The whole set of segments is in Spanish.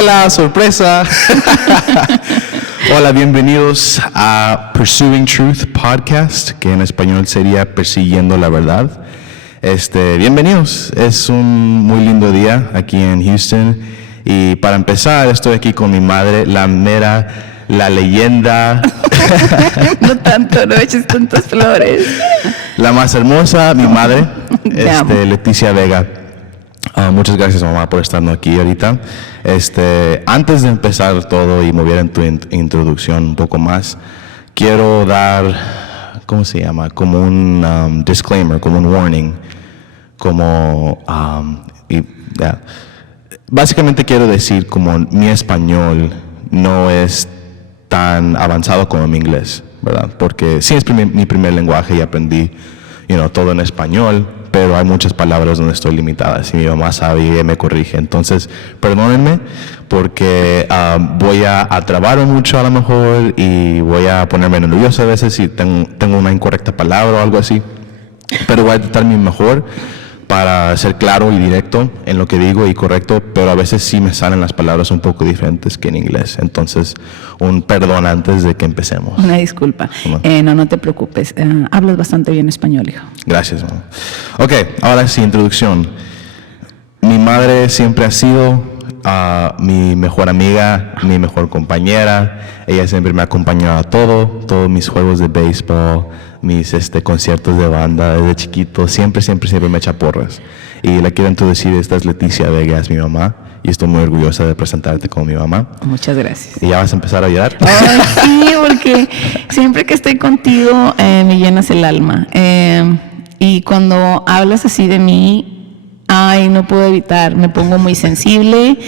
Hola, sorpresa. Hola, bienvenidos a Pursuing Truth Podcast, que en español sería Persiguiendo la Verdad. Bienvenidos. Es un muy lindo día aquí en Houston. Y para empezar, estoy aquí con mi madre, la leyenda. No tanto, no eches tantas flores. La más hermosa, mi madre, Leticia Vega. Muchas gracias, mamá, por estar aquí ahorita. Antes de empezar todo y mover en tu introducción un poco más, quiero dar, ¿cómo se llama? Como un disclaimer, como un warning, básicamente quiero decir como mi español no es tan avanzado como mi inglés, ¿verdad? Porque sí es mi primer lenguaje y aprendí, todo en español, pero hay muchas palabras donde estoy limitada. Si mi mamá sabe y me corrige, entonces perdónenme porque voy a trabarme mucho a lo mejor y voy a ponerme nervioso a veces si tengo una incorrecta palabra o algo así, pero voy a tratar mi mejor para ser claro y directo en lo que digo y correcto, pero a veces sí me salen las palabras un poco diferentes que en inglés. Entonces, un perdón antes de que empecemos. Una disculpa. No te preocupes. Hablas bastante bien español, hijo. Gracias, mamá. Ok, ahora sí, introducción. Mi madre siempre ha sido mi mejor amiga, mi mejor compañera. Ella siempre me ha acompañado a todos mis juegos de béisbol, mis conciertos de banda desde chiquito. Siempre me echa porras. Y le quiero introducir, esta es Leticia Vega, es mi mamá. Y estoy muy orgullosa de presentarte como mi mamá. Muchas gracias. ¿Y ya vas a empezar a llorar? Ay, sí, porque siempre que estoy contigo me llenas el alma. Y cuando hablas así de mí, no puedo evitar, me pongo muy sensible,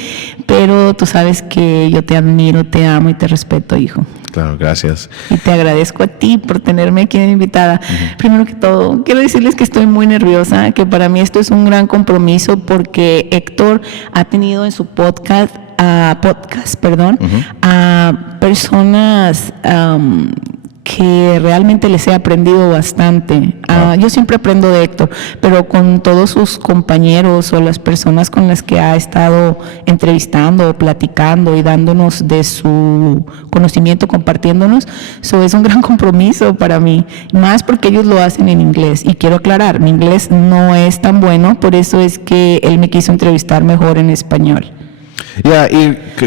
pero tú sabes que yo te admiro, te amo y te respeto, hijo. Claro, gracias. Y te agradezco a ti por tenerme aquí de invitada. Primero que todo, quiero decirles que estoy muy nerviosa, que para mí esto es un gran compromiso porque Héctor ha tenido en su podcast a personas que realmente les he aprendido bastante. Yo siempre aprendo de Héctor, pero con todos sus compañeros o las personas con las que ha estado entrevistando o platicando y dándonos de su conocimiento, compartiéndonos, eso es un gran compromiso para mí, más porque ellos lo hacen en inglés. Y quiero aclarar, mi inglés no es tan bueno, por eso es que él me quiso entrevistar mejor en español. Y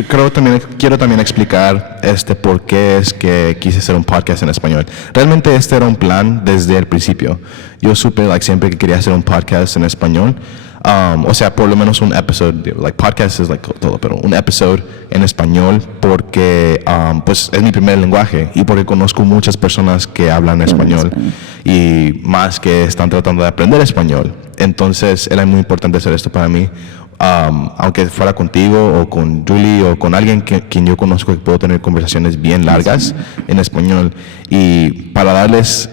quiero también explicar por qué es que quise hacer un podcast en español. Realmente este era un plan desde el principio. Yo supe siempre que quería hacer un podcast en español. Por lo menos un episodio, podcast es todo, pero un episodio en español porque pues es mi primer lenguaje y porque conozco muchas personas que hablan español y más que están tratando de aprender español. Entonces era muy importante hacer esto para mí. Aunque fuera contigo o con Julie o con alguien quien yo conozco, que puedo tener conversaciones bien largas en español. Y para darles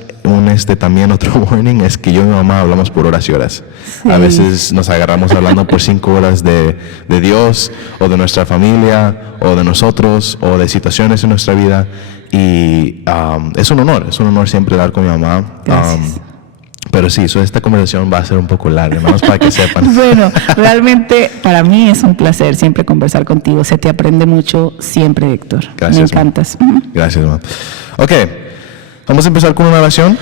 también otro warning, es que yo y mi mamá hablamos por horas y horas. Sí. A veces nos agarramos hablando por 5 horas de Dios o de nuestra familia o de nosotros o de situaciones en nuestra vida. Y es un honor siempre hablar con mi mamá. Pero sí, esta conversación va a ser un poco larga, nada más para que sepan. Bueno, realmente para mí es un placer siempre conversar contigo. Se te aprende mucho siempre, Héctor. Gracias. Me encantas. Gracias, mamá. Ok, vamos a empezar con una oración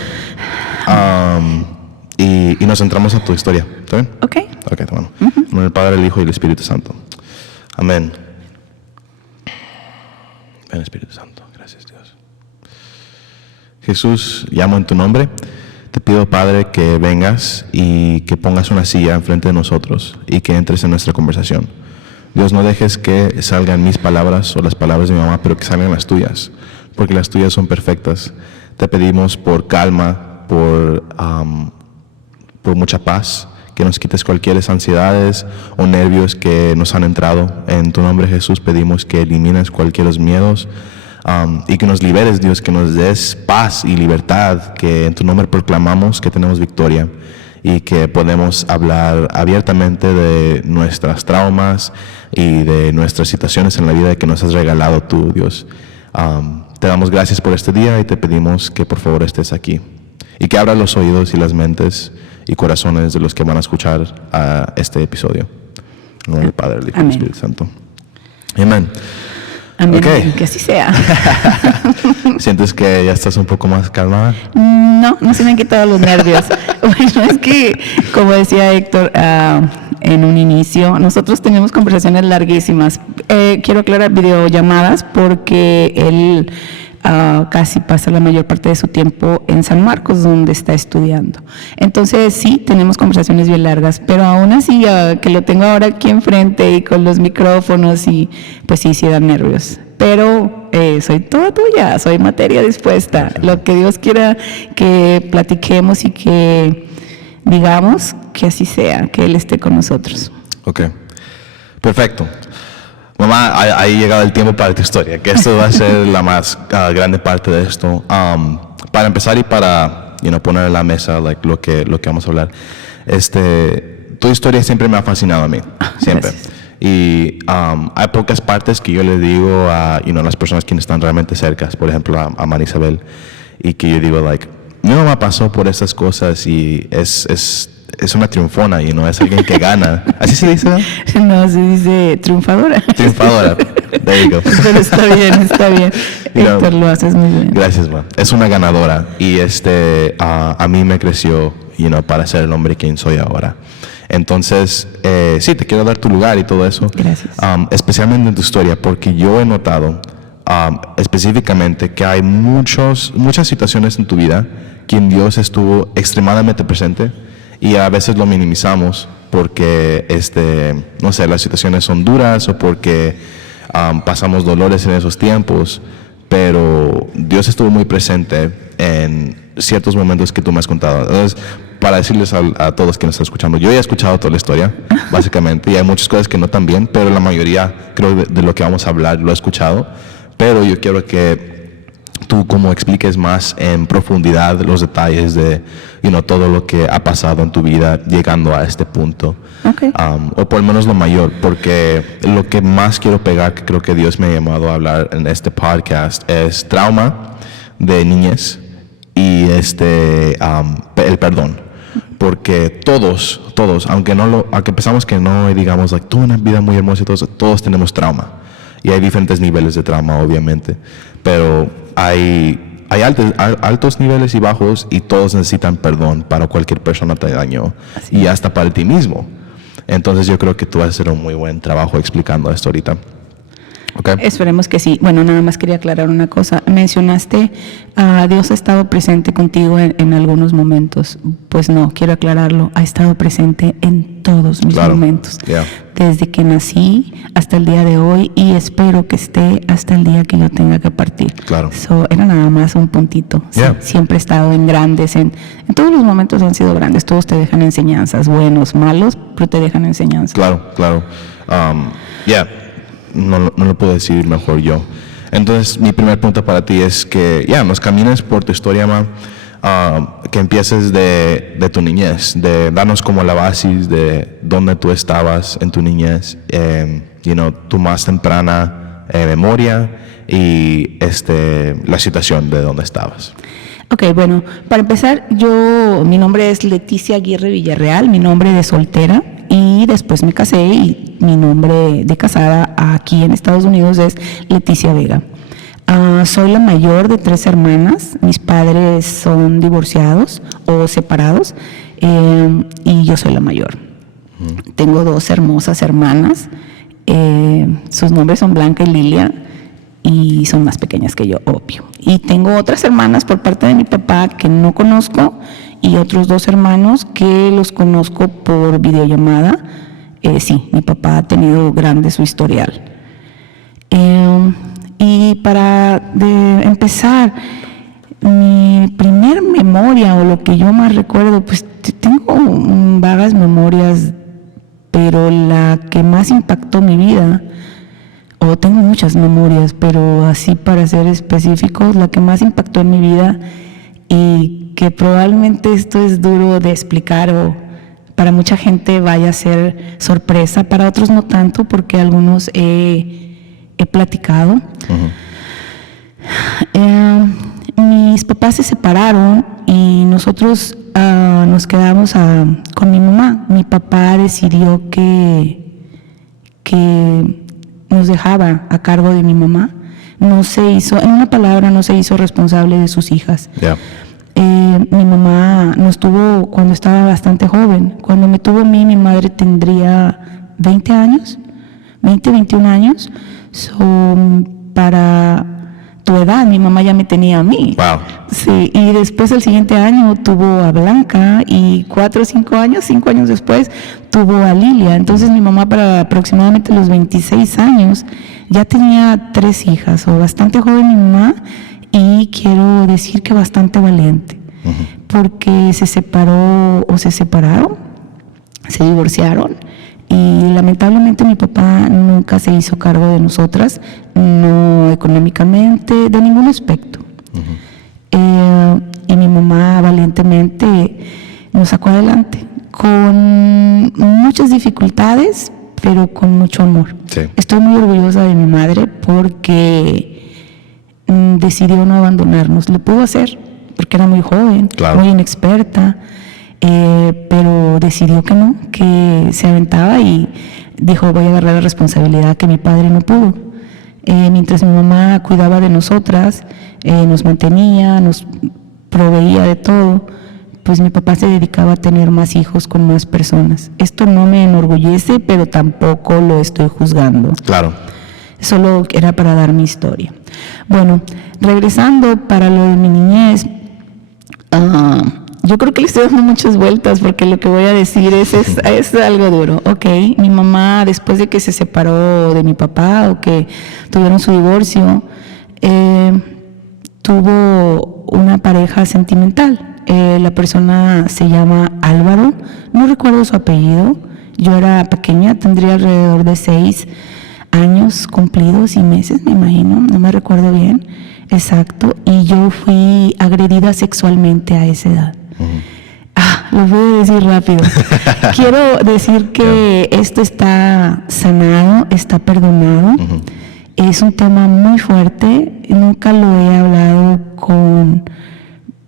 y nos centramos a tu historia. ¿Está bien? Ok. Ok, bueno. En nombre del Padre, el Hijo y el Espíritu Santo. Amén. Ven, Espíritu Santo. Gracias, Dios. Jesús, llamo en tu nombre. Te pido, Padre, que vengas y que pongas una silla enfrente de nosotros y que entres en nuestra conversación. Dios, no dejes que salgan mis palabras o las palabras de mi mamá, pero que salgan las tuyas, porque las tuyas son perfectas. Te pedimos por calma, por mucha paz, que nos quites cualquier ansiedades o nervios que nos han entrado. En tu nombre, Jesús, pedimos que elimines cualquier miedos. Y que nos liberes, Dios, que nos des paz y libertad, que en tu nombre proclamamos que tenemos victoria y que podemos hablar abiertamente de nuestras traumas y de nuestras situaciones en la vida que nos has regalado tú, Dios. Te damos gracias por este día y te pedimos que por favor estés aquí y que abras los oídos y las mentes y corazones de los que van a escuchar a este episodio. En nombre del Padre, del Hijo y del Espíritu Santo. Amén. Amén. Okay. Que así sea. ¿Sientes que ya estás un poco más calmada? No se me han quitado los nervios. Bueno, es que, como decía Héctor en un inicio, nosotros tenemos conversaciones larguísimas. Quiero aclarar videollamadas porque él casi pasa la mayor parte de su tiempo en San Marcos, donde está estudiando. Entonces, sí, tenemos conversaciones bien largas, pero aún así, que lo tengo ahora aquí enfrente y con los micrófonos, y pues sí dan nervios. Pero soy toda tuya, soy materia dispuesta. Lo que Dios quiera que platiquemos y que digamos, que así sea, que Él esté con nosotros. Ok, perfecto. Mamá, ha llegado el tiempo para tu historia, que esto va a ser la más grande parte de esto. Para empezar y para poner en la mesa lo que vamos a hablar, tu historia siempre me ha fascinado a mí, siempre. Gracias. Y hay pocas partes que yo le digo a las personas que están realmente cercas, por ejemplo a Marisabel, y que yo digo, mi mamá pasó por esas cosas y es una triunfona, es alguien que gana. ¿Así se dice? No, se dice triunfadora. Triunfadora. There you go. Pero está bien. Héctor, lo haces muy bien. Gracias, ma. Es una ganadora y a mí me creció, para ser el hombre quien soy ahora. Entonces, sí, te quiero dar tu lugar y todo eso. Gracias. Especialmente en tu historia, porque yo he notado específicamente que hay muchas situaciones en tu vida que Dios estuvo extremadamente presente y a veces lo minimizamos porque, no sé, las situaciones son duras o porque pasamos dolores en esos tiempos, pero Dios estuvo muy presente en ciertos momentos que tú me has contado. Entonces, para decirles a todos que nos están escuchando, yo ya he escuchado toda la historia, básicamente, y hay muchas cosas que no tan bien, pero la mayoría, creo, de lo que vamos a hablar lo he escuchado, pero yo quiero que tú como expliques más en profundidad los detalles de todo lo que ha pasado en tu vida llegando a este punto. Okay. O por lo menos lo mayor, porque lo que más quiero pegar, que creo que Dios me ha llamado a hablar en este podcast, es trauma de niñez y el perdón. Porque todos, aunque pensamos que no, y digamos, tuve una vida muy hermosa y todos tenemos trauma. Y hay diferentes niveles de trauma, obviamente. Pero hay altos niveles y bajos, y todos necesitan perdón para cualquier persona que te dañó. Así y es. hasta para ti mismo. Entonces yo creo que tú vas a hacer un muy buen trabajo explicando esto ahorita. Okay. Esperemos que sí. Bueno, nada más quería aclarar una cosa. Mencionaste, Dios ha estado presente contigo en algunos momentos. Pues no, quiero aclararlo. Ha estado presente en todos mis momentos. Yeah. Desde que nací hasta el día de hoy, y espero que esté hasta el día que yo tenga que partir. Claro. Era nada más un puntito. Yeah. Sí, siempre he estado en grandes. En todos los momentos han sido grandes. Todos te dejan enseñanzas, buenos, malos, pero te dejan enseñanzas. Claro. No lo puedo decir mejor yo. Entonces, mi primer punto para ti es que nos camines por tu historia, ma, que empieces de tu niñez, de darnos como la base de dónde tú estabas en tu niñez, tu más temprana memoria y la situación de dónde estabas. Ok, bueno, para empezar, mi nombre es Leticia Aguirre Villarreal, mi nombre de soltera, y después me casé y mi nombre de casada aquí en Estados Unidos es Leticia Vega. Soy la mayor de 3 hermanas, mis padres son divorciados o separados, y yo soy la mayor. Tengo 2 hermosas hermanas, sus nombres son Blanca y Lilia, y son más pequeñas que yo, obvio. Y tengo otras hermanas por parte de mi papá que no conozco, y otros 2 hermanos que los conozco por videollamada. Sí, mi papá ha tenido grande su historial. Y para empezar, mi primer memoria, o lo que yo más recuerdo, pues tengo vagas memorias, pero la que más impactó mi vida, o tengo muchas memorias, pero así para ser específicos, la que más impactó en mi vida, y que probablemente esto es duro de explicar, o para mucha gente vaya a ser sorpresa, para otros no tanto, porque algunos he platicado. Mis papás se separaron y nosotros nos quedamos con mi mamá. Mi papá decidió que nos dejaba a cargo de mi mamá. No se hizo, en una palabra, no se hizo responsable de sus hijas. Yeah. Mi mamá nos tuvo cuando estaba bastante joven. Cuando me tuvo a mí, mi madre tendría 20 años, 20, 21 años. Para tu edad, mi mamá ya me tenía a mí. Wow. Sí, y después el siguiente año tuvo a Blanca y 4 o 5 años después tuvo a Lilia. Entonces mi mamá para aproximadamente los 26 años ya tenía 3 hijas, o bastante joven mi mamá, y quiero decir que bastante valiente, porque se separaron, se divorciaron, y lamentablemente mi papá nunca se hizo cargo de nosotras, no económicamente, de ningún aspecto. Y mi mamá valientemente nos sacó adelante, con muchas dificultades, pero con mucho amor. Sí. Estoy muy orgullosa de mi madre porque decidió no abandonarnos. Lo pudo hacer porque era muy joven, claro, muy inexperta, pero decidió que no, que se aventaba y dijo: voy a agarrar la responsabilidad que mi padre no pudo. Mientras mi mamá cuidaba de nosotras, nos mantenía, nos proveía de todo, pues mi papá se dedicaba a tener más hijos con más personas. Esto no me enorgullece, pero tampoco lo estoy juzgando. Claro. Solo era para dar mi historia. Bueno, regresando para lo de mi niñez, yo creo que le estoy dando muchas vueltas porque lo que voy a decir es algo duro. Ok, mi mamá, después de que se separó de mi papá o que tuvieron su divorcio, tuvo una pareja sentimental. La persona se llama Álvaro, no recuerdo su apellido. Yo era pequeña, tendría alrededor de 6 años cumplidos y meses, me imagino, no me recuerdo bien, exacto, y yo fui agredida sexualmente a esa edad. Lo voy a decir rápido. Quiero decir que esto está sanado, está perdonado. Es un tema muy fuerte, nunca lo he hablado con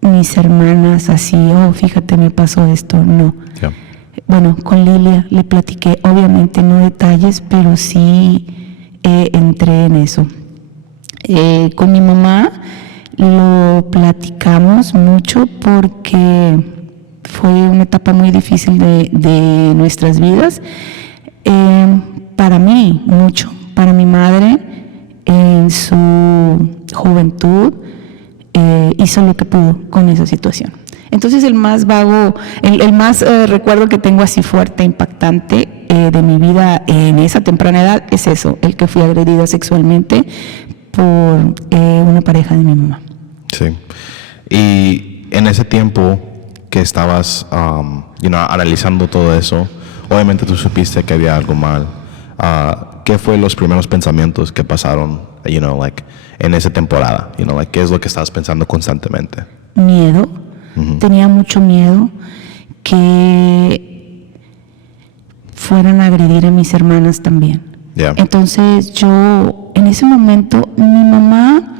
mis hermanas así: oh, fíjate, me pasó esto, no. Yeah. Bueno, con Lilia le platiqué, obviamente no detalles, pero sí entré en eso. Con mi mamá lo platicamos mucho porque fue una etapa muy difícil de nuestras vidas. Para mí, mucho. Para mi madre, en su juventud, hizo lo que pudo con esa situación. Entonces el más vago, el más recuerdo que tengo así fuerte, impactante de mi vida en esa temprana edad es eso, el que fui agredida sexualmente por una pareja de mi mamá. Sí. Y en ese tiempo que estabas analizando todo eso, obviamente tú supiste que había algo mal. ¿Qué fue los primeros pensamientos que pasaron, en esa temporada? ¿Qué es lo que estabas pensando constantemente? Miedo. Tenía mucho miedo que fueran a agredir a mis hermanas también. Yeah. Entonces yo, en ese momento, mi mamá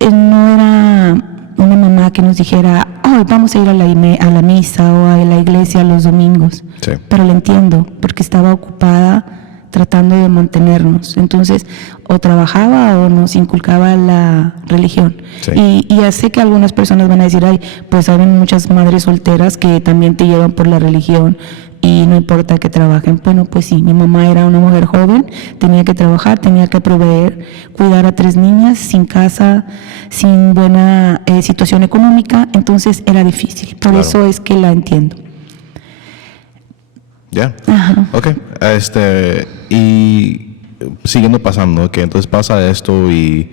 no era una mamá que nos dijera: oh, vamos a ir a la misa o a la iglesia los domingos. Sí. Pero la entiendo, porque estaba ocupada tratando de mantenernos. Entonces, o trabajaba o nos inculcaba la religión. Sí. Y ya sé que algunas personas van a decir: ay, pues saben muchas madres solteras que también te llevan por la religión y no importa que trabajen. Bueno, pues sí, mi mamá era una mujer joven, tenía que trabajar, tenía que proveer, cuidar a 3 niñas, sin casa, sin buena situación económica, entonces era difícil. Por Claro. eso es que la entiendo. Ya. Ajá. Ok. Y siguiendo pasando, que entonces pasa esto y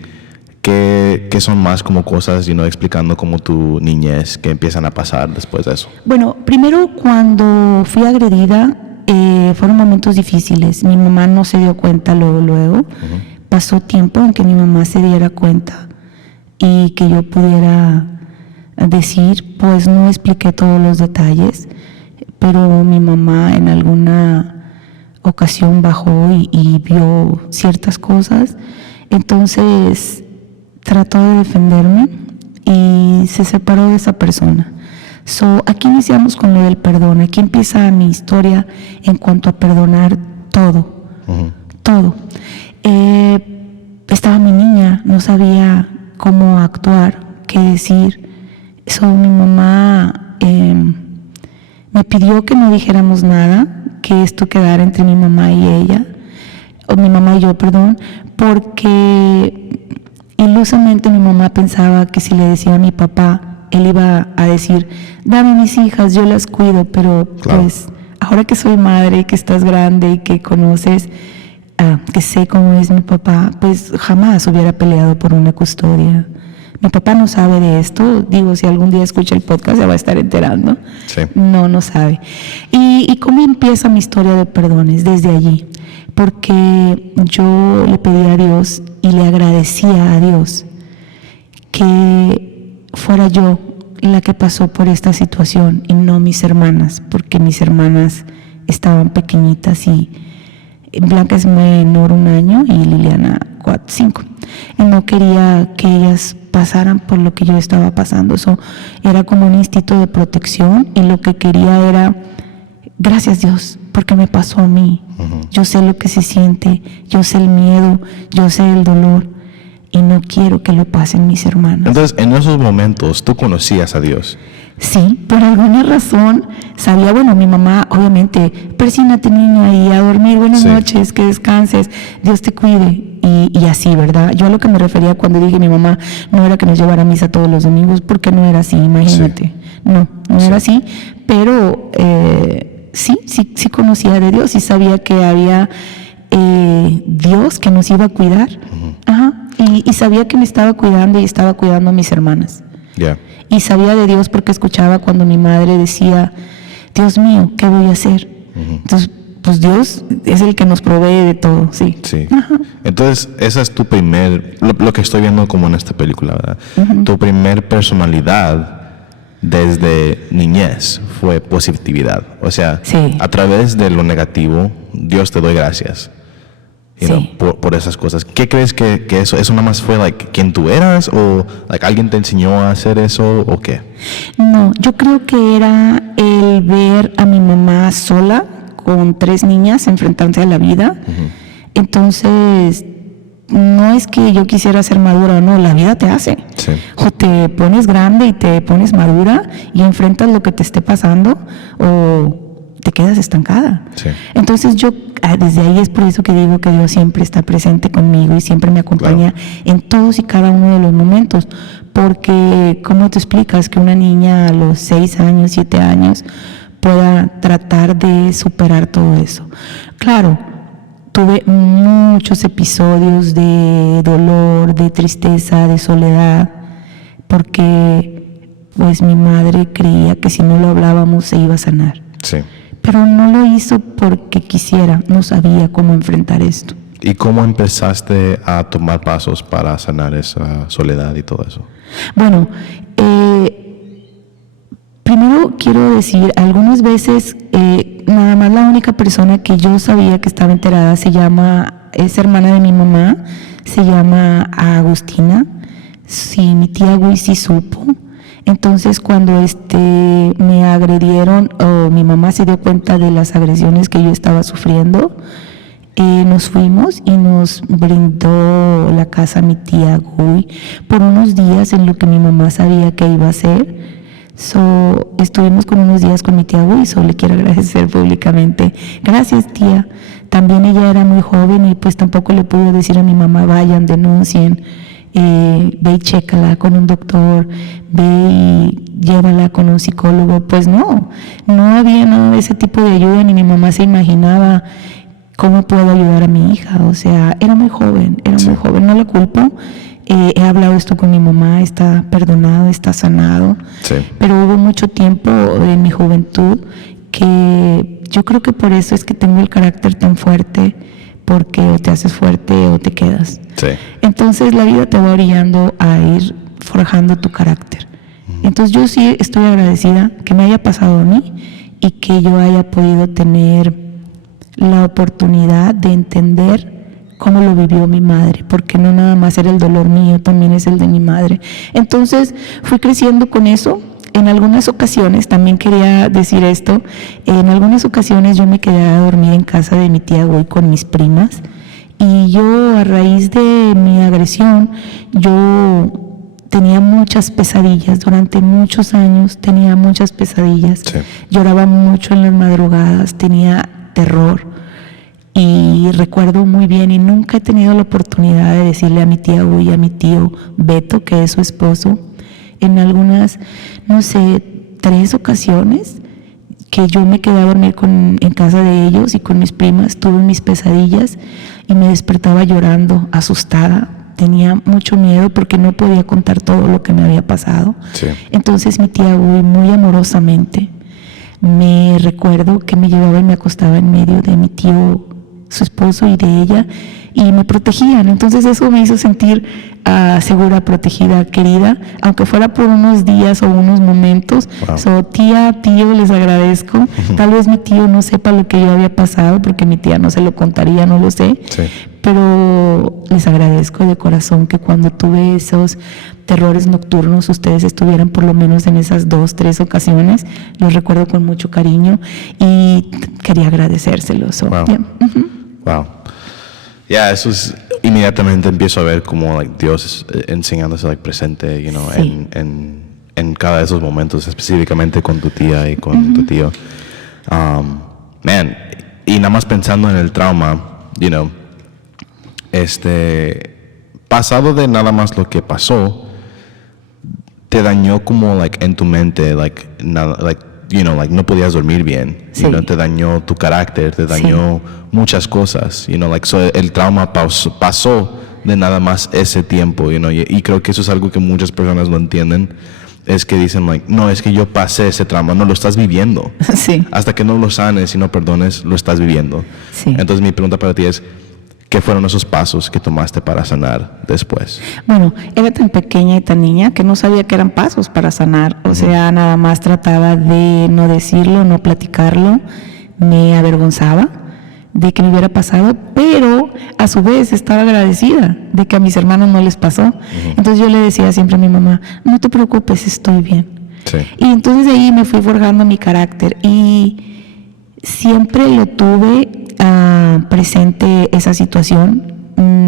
que son más como cosas, explicando como tu niñez que empiezan a pasar después de eso. Bueno, primero cuando fui agredida fueron momentos difíciles. Mi mamá no se dio cuenta luego. Pasó tiempo en que mi mamá se diera cuenta y que yo pudiera decir, pues no expliqué todos los detalles, pero mi mamá en alguna ocasión bajó y vio ciertas cosas. Entonces trató de defenderme y se separó de esa persona. Aquí iniciamos con lo del perdón. Aquí empieza mi historia en cuanto a perdonar todo. todo. Estaba mi niña, no sabía cómo actuar, qué decir. Mi mamá me pidió que no dijéramos nada, que esto quedara entre mi mamá y ella, o mi mamá y yo, perdón, porque ilusamente mi mamá pensaba que si le decía a mi papá, él iba a decir, dame mis hijas, yo las cuido, pero claro. Pues ahora que soy madre y que estás grande y que conoces, que sé cómo es mi papá, pues jamás hubiera peleado por una custodia. Mi papá no sabe de esto, digo, si algún día escucha el podcast se va a estar enterando. Sí. No sabe. ¿Y cómo empieza mi historia de perdones? Desde allí, porque yo le pedí a Dios y le agradecía a Dios que fuera yo la que pasó por esta situación y no mis hermanas, porque mis hermanas estaban pequeñitas y Blanca es menor 1 año y Liliana 5. Y no quería que ellas pasaran por lo que yo estaba pasando. Eso era como un instinto de protección y lo que quería era, gracias Dios, porque me pasó a mí. Yo sé lo que se siente, yo sé el miedo, yo sé el dolor y no quiero que lo pasen mis hermanas. Entonces, en esos momentos, ¿tú conocías a Dios? Sí, por alguna razón sabía, bueno, mi mamá, obviamente, persínate niña y a dormir, buenas noches, que descanses, Dios te cuide, y así, ¿verdad? Yo a lo que me refería cuando dije mi mamá no era que nos llevara a misa todos los domingos, porque no era así, imagínate. No era así, pero sí conocía de Dios y sabía que había Dios que nos iba a cuidar. Y sabía que me estaba cuidando y estaba cuidando a mis hermanas. Yeah. Y sabía de Dios porque escuchaba cuando mi madre decía, Dios mío, ¿qué voy a hacer? Entonces, pues Dios es el que nos provee de todo, sí. Entonces, esa es tu lo que estoy viendo como en esta película, ¿verdad? Tu primer personalidad desde niñez fue positividad. O sea, a través de lo negativo, Dios te doy gracias. Por esas cosas. ¿Qué crees que eso nada más fue quién tú eras o alguien te enseñó a hacer eso o qué? No, yo creo que era el ver a mi mamá sola con 3 niñas enfrentarse a la vida. Entonces, no es que yo quisiera ser madura o no, la vida te hace. O te pones grande y te pones madura y enfrentas lo que te esté pasando o te quedas estancada. Entonces yo desde ahí es por eso que digo que Dios siempre está presente conmigo y siempre me acompaña en todos y cada uno de los momentos, porque ¿cómo te explicas que una niña a los 6 años, 7 años pueda tratar de superar todo eso? Claro, tuve muchos episodios de dolor, de tristeza, de soledad, porque pues mi madre creía que si no lo hablábamos se iba a sanar. Pero no lo hizo porque quisiera, no sabía cómo enfrentar esto. ¿Y cómo empezaste a tomar pasos para sanar esa soledad y todo eso? Bueno, primero quiero decir, algunas veces nada más la única persona que yo sabía que estaba enterada es hermana de mi mamá, se llama Agustina. Sí, mi tía Gui sí supo. Entonces cuando me agredieron o mi mamá se dio cuenta de las agresiones que yo estaba sufriendo, nos fuimos y nos brindó la casa mi tía Gui por unos días en lo que mi mamá sabía que iba a hacer. Estuvimos con unos días con mi tía Gui, le quiero agradecer públicamente. Gracias, tía. También ella era muy joven y pues tampoco le pude decir a mi mamá, vayan, denuncien. Ve y chécala con un doctor, ve y llévala con un psicólogo. Pues no había nada de ese tipo de ayuda, ni mi mamá se imaginaba cómo puedo ayudar a mi hija. O sea, era muy joven, no la culpo. He hablado esto con mi mamá, está perdonado, está sanado, pero hubo mucho tiempo en mi juventud que yo creo que por eso es que tengo el carácter tan fuerte, porque o te haces fuerte o te quedas. Entonces la vida te va orillando a ir forjando tu carácter. Entonces yo sí estoy agradecida que me haya pasado a mí y que yo haya podido tener la oportunidad de entender cómo lo vivió mi madre, porque no nada más era el dolor mío, también es el de mi madre. Entonces fui creciendo con eso. En algunas ocasiones, también quería decir esto, en algunas ocasiones yo me quedé a dormir en casa de mi tía Gui con mis primas Y yo, a raíz de mi agresión, yo tenía muchas pesadillas. Durante muchos años tenía muchas pesadillas. Sí. Lloraba mucho en las madrugadas, tenía terror. Y recuerdo muy bien, y nunca he tenido la oportunidad de decirle a mi tía Uy, a mi tío Beto, que es su esposo, en algunas, no sé, 3 ocasiones que yo me quedé a dormir en casa de ellos y con mis primas, tuve mis pesadillas y me despertaba llorando, asustada. Tenía mucho miedo porque no podía contar todo lo que me había pasado. Sí. Entonces mi tía Uy, muy amorosamente, me recuerdo que me llevaba y me acostaba en medio de mi tío, su esposo, y de ella, y me protegían. Entonces eso me hizo sentir segura, protegida, querida, aunque fuera por unos días o unos momentos. Wow. So, tía, tío, les agradezco. Tal vez mi tío no sepa lo que yo había pasado, porque mi tía no se lo contaría, no lo sé. Sí. Pero les agradezco de corazón que cuando tuve esos terrores nocturnos, ustedes estuvieran por lo menos en esas 2, 3 ocasiones. Los recuerdo con mucho cariño y quería agradecérselos. So, Wow. yeah. Wow. Ya, eso es, inmediatamente empiezo a ver como like, Dios enseñándose like, presente, you know, Sí. en cada de esos momentos, específicamente con tu tía y con tu tío. Man, y nada más pensando en el trauma, you know, pasado de nada más lo que pasó, te dañó como like en tu mente, like nada, like you know, like no podías dormir bien, Sí. you know, te dañó tu carácter, te dañó muchas cosas, you know, like so el trauma pasó de nada más ese tiempo, you know, y creo que eso es algo que muchas personas no entienden, es que dicen like, no, es que yo pasé ese trauma, no lo estás viviendo. Sí. Hasta que no lo sanes y no perdones, lo estás viviendo. Sí. Entonces mi pregunta para ti es, ¿qué fueron esos pasos que tomaste para sanar después? Bueno, era tan pequeña y tan niña que no sabía que eran pasos para sanar. O sea, nada más trataba de no decirlo, no platicarlo. Me avergonzaba de que me hubiera pasado, pero a su vez estaba agradecida de que a mis hermanos no les pasó. Entonces yo le decía siempre a mi mamá, no te preocupes, estoy bien. Sí. Y entonces de ahí me fui forjando mi carácter y siempre lo tuve presente esa situación.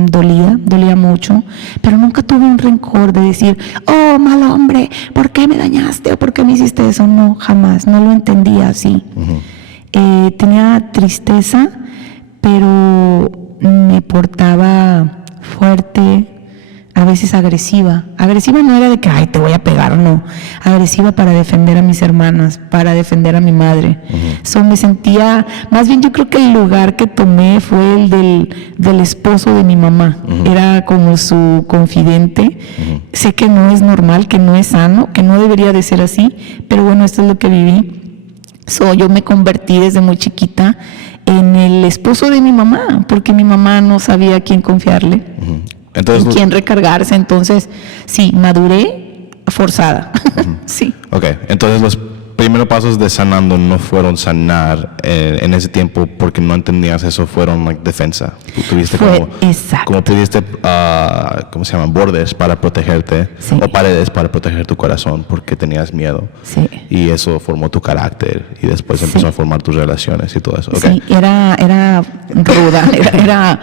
Dolía mucho, pero nunca tuve un rencor de decir, oh, mal hombre, ¿por qué me dañaste o por qué me hiciste eso? No, jamás, no lo entendía así. Tenía tristeza, pero me portaba fuerte, a veces agresiva. Agresiva no era de que, ay, te voy a pegar, no. Agresiva para defender a mis hermanas, para defender a mi madre. So, me sentía, más bien yo creo que el lugar que tomé fue el del esposo de mi mamá. Era como su confidente. Sé que no es normal, que no es sano, que no debería de ser así, pero bueno, esto es lo que viví. So, yo me convertí desde muy chiquita en el esposo de mi mamá, porque mi mamá no sabía a quién confiarle. Entonces, en quién recargarse. Entonces, sí, maduré forzada. Sí. Ok, entonces los primeros pasos de sanando no fueron sanar en ese tiempo porque no entendías eso, fueron like defensa. Tú tuviste exacto. como pudiste, ¿cómo se llaman? Bordes para protegerte, Sí. o paredes para proteger tu corazón porque tenías miedo. Sí. Y eso formó tu carácter y después Sí. empezó a formar tus relaciones y todo eso. Okay. Sí, era ruda,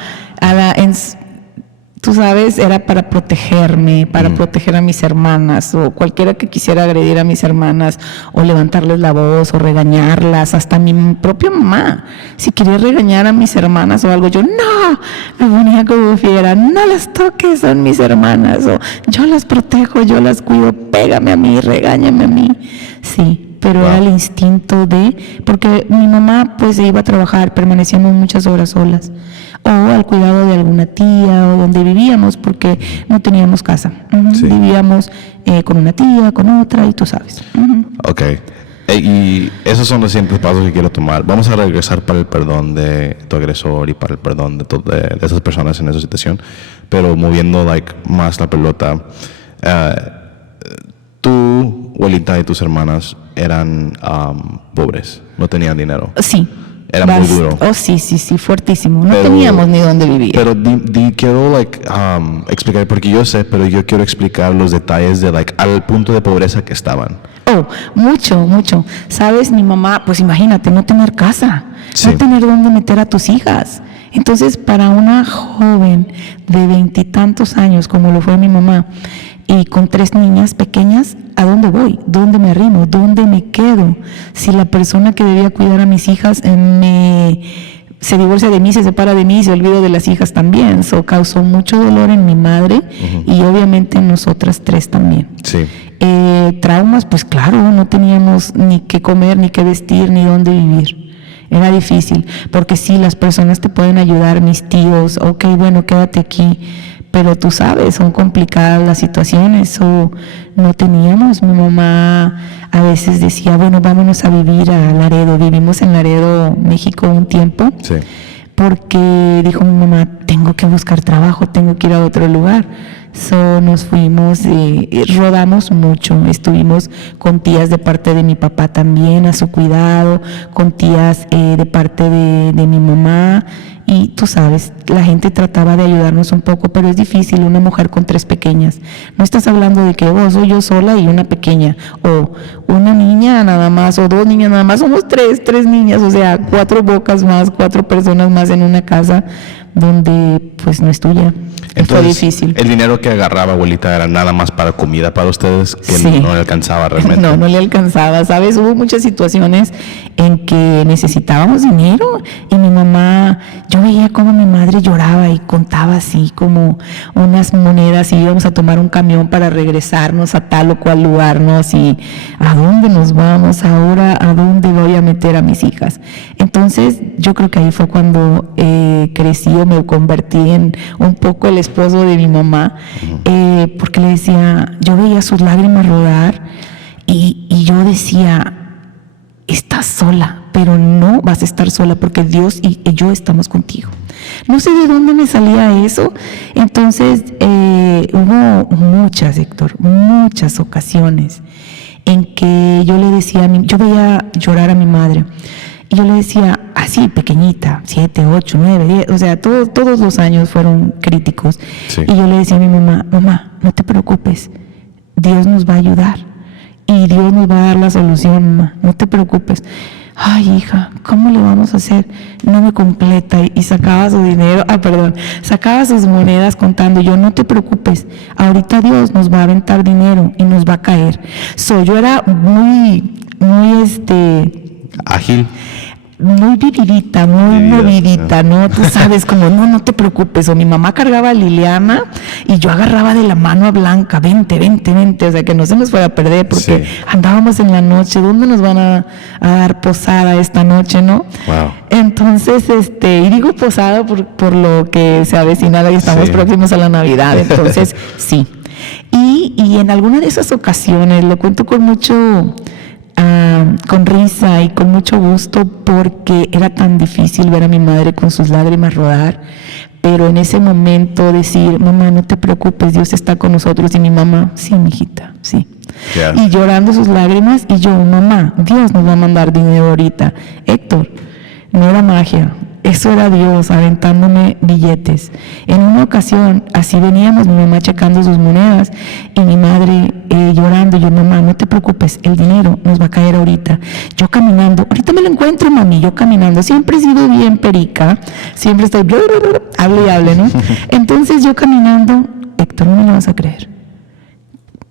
tú sabes, era para protegerme, para proteger a mis hermanas, o cualquiera que quisiera agredir a mis hermanas, o levantarles la voz, o regañarlas, hasta mi propia mamá. Si quería regañar a mis hermanas o algo, yo, no, me ponía como fiera, no las toques, son mis hermanas, o yo las protejo, yo las cuido, pégame a mí, regáñame a mí. Sí, pero Wow. era el instinto porque mi mamá pues se iba a trabajar, permaneciendo muchas horas solas, o al cuidado de alguna tía, o donde vivíamos, porque no teníamos casa. Sí. Vivíamos con una tía, con otra, y tú sabes. Ok. Y esos son los siguientes pasos que quiero tomar. Vamos a regresar para el perdón de tu agresor y para el perdón de esas personas en esa situación, pero moviendo like más la pelota. Tu abuelita y tus hermanas eran pobres, no tenían dinero. Sí. Era muy duro. Oh, sí, fuertísimo. No Pero- teníamos ni dónde vivir. Pero quiero like explicar, porque yo sé, pero yo quiero explicar los detalles de like al punto de pobreza que estaban. Oh, mucho. Sabes, mi mamá, pues imagínate, no tener casa, Sí. no tener dónde meter a tus hijas. Entonces, para una joven de 20 y tantos años, como lo fue mi mamá, y con 3 niñas pequeñas, ¿a dónde voy? ¿Dónde me arrimo? ¿Dónde me quedo? Si la persona que debía cuidar a mis hijas se divorcia de mí, se separa de mí, se olvida de las hijas también. Eso causó mucho dolor en mi madre y obviamente en nosotras 3 también. Sí. Traumas, pues claro, no teníamos ni qué comer, ni qué vestir, ni dónde vivir. Era difícil, porque sí, las personas te pueden ayudar, mis tíos, ok, bueno, quédate aquí, pero tú sabes, son complicadas las situaciones, o no teníamos. Mi mamá a veces decía, bueno, vámonos a vivir a Laredo. Vivimos en Laredo, México, un tiempo, Sí. porque dijo mi mamá, tengo que buscar trabajo, tengo que ir a otro lugar. Nos fuimos, rodamos mucho, estuvimos con tías de parte de mi papá también, a su cuidado, con tías de parte de mi mamá, y tú sabes, la gente trataba de ayudarnos un poco, pero es difícil, una mujer con 3 pequeñas. No estás hablando de que soy yo sola y una pequeña, o una niña nada más, o 2 niñas nada más, somos 3 niñas, o sea, 4 bocas más, 4 personas más en una casa donde pues no es tuya. Entonces, fue difícil. El dinero que agarraba abuelita era nada más para comida para ustedes, que Sí. no le alcanzaba realmente. No le alcanzaba, ¿sabes? Hubo muchas situaciones en que necesitábamos dinero y mi mamá, yo veía cómo mi madre lloraba y contaba así como unas monedas y íbamos a tomar un camión para regresarnos a tal o cual lugar, ¿no? Así, ¿a dónde nos vamos ahora? ¿A dónde voy a meter a mis hijas? Entonces, yo creo que ahí fue cuando crecí o me convertí en un poco el esposo de mi mamá, porque le decía, yo veía sus lágrimas rodar y yo decía, estás sola, pero no vas a estar sola porque Dios y yo estamos contigo. No sé de dónde me salía eso. Entonces hubo muchas, Héctor, muchas ocasiones en que yo le decía, yo veía llorar a mi madre y yo le decía, así pequeñita, 7, 8, 9, 10, o sea, todos los años fueron críticos. Sí. Y yo le decía a mi mamá, no te preocupes, Dios nos va a ayudar y Dios nos va a dar la solución, mamá, no te preocupes. Ay, hija, ¿cómo le vamos a hacer? No me completa. Y sacaba su dinero, sacaba sus monedas contando. Yo, no te preocupes, ahorita Dios nos va a aventar dinero y nos va a caer. Yo era muy Ágil. muy vividita, muy movidita, ¿no? Tú sabes, como, no te preocupes. O mi mamá cargaba a Liliana y yo agarraba de la mano a Blanca, vente, o sea, que no se nos fuera a perder porque andábamos en la noche, ¿dónde nos van a dar posada esta noche, no? Wow. Entonces, y digo posada por lo que se avecina y estamos próximos a la Navidad, entonces, sí. Y en alguna de esas ocasiones, lo cuento con mucho... con risa y con mucho gusto, porque era tan difícil ver a mi madre con sus lágrimas rodar, pero en ese momento decir, mamá, no te preocupes, Dios está con nosotros. Y mi mamá, sí, mijita, sí. Yeah. Y llorando sus lágrimas, y yo, mamá, Dios nos va a mandar dinero ahorita. Héctor, no era magia, eso era Dios aventándome billetes. En una ocasión, así veníamos, mi mamá checando sus monedas y mi madre llorando. Yo, mamá, no te preocupes, el dinero nos va a caer ahorita. Yo caminando, ahorita me lo encuentro, mami, yo caminando. Siempre he sido bien perica, siempre estoy, hable y hable, ¿no? Entonces yo caminando, Héctor, no me lo vas a creer,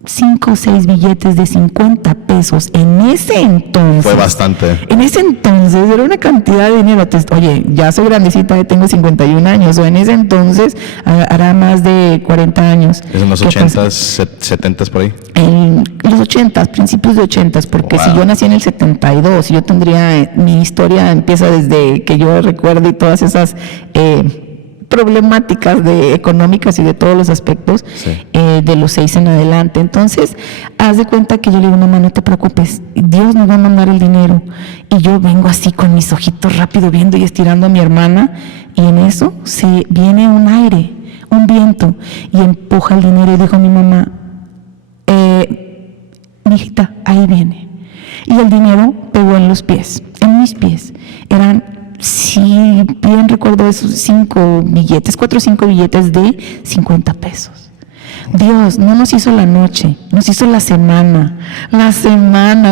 5 o 6 billetes de 50 pesos en ese entonces. Fue bastante. En ese entonces era una cantidad de dinero. Oye, ya soy grandecita, tengo 51 años, o en ese entonces hará más de 40 años. ¿Es en los 80s, 70s por ahí? En los 80s, principios de 80s, porque si yo nací en el 72, yo tendría, mi historia empieza desde que yo recuerdo y todas esas problemáticas económicas y de todos los aspectos, de los 6 en adelante. Entonces, haz de cuenta que yo le digo, mamá, no te preocupes, Dios nos va a mandar el dinero. Y yo vengo así con mis ojitos rápido viendo y estirando a mi hermana, y en eso se viene un aire, un viento, y empuja el dinero. Y dijo mi mamá, mijita, ahí viene. Y el dinero pegó en los pies, en mis pies. Eran, si bien recuerdo, esos 4 o 5 billetes de 50 pesos. Dios no nos hizo la noche, nos hizo la semana,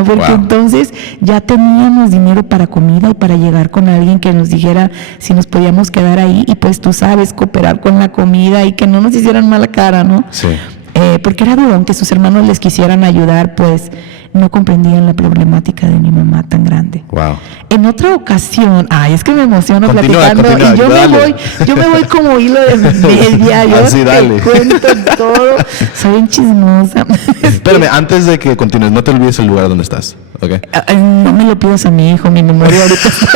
porque entonces ya teníamos dinero para comida y para llegar con alguien que nos dijera si nos podíamos quedar ahí y pues tú sabes, cooperar con la comida y que no nos hicieran mala cara, ¿no? Sí. Porque era duro, aunque sus hermanos les quisieran ayudar, pues no comprendían la problemática de mi mamá tan grande. Wow. En otra ocasión, es que me emociono platicando continúa, y yo me voy como hilo de media, yo Así, te dale. cuento todo, soy bien chismosa. Espérame, antes de que continúes, no te olvides el lugar donde estás, ¿ok? No me lo pidas a mi hijo, mi memoria ahorita está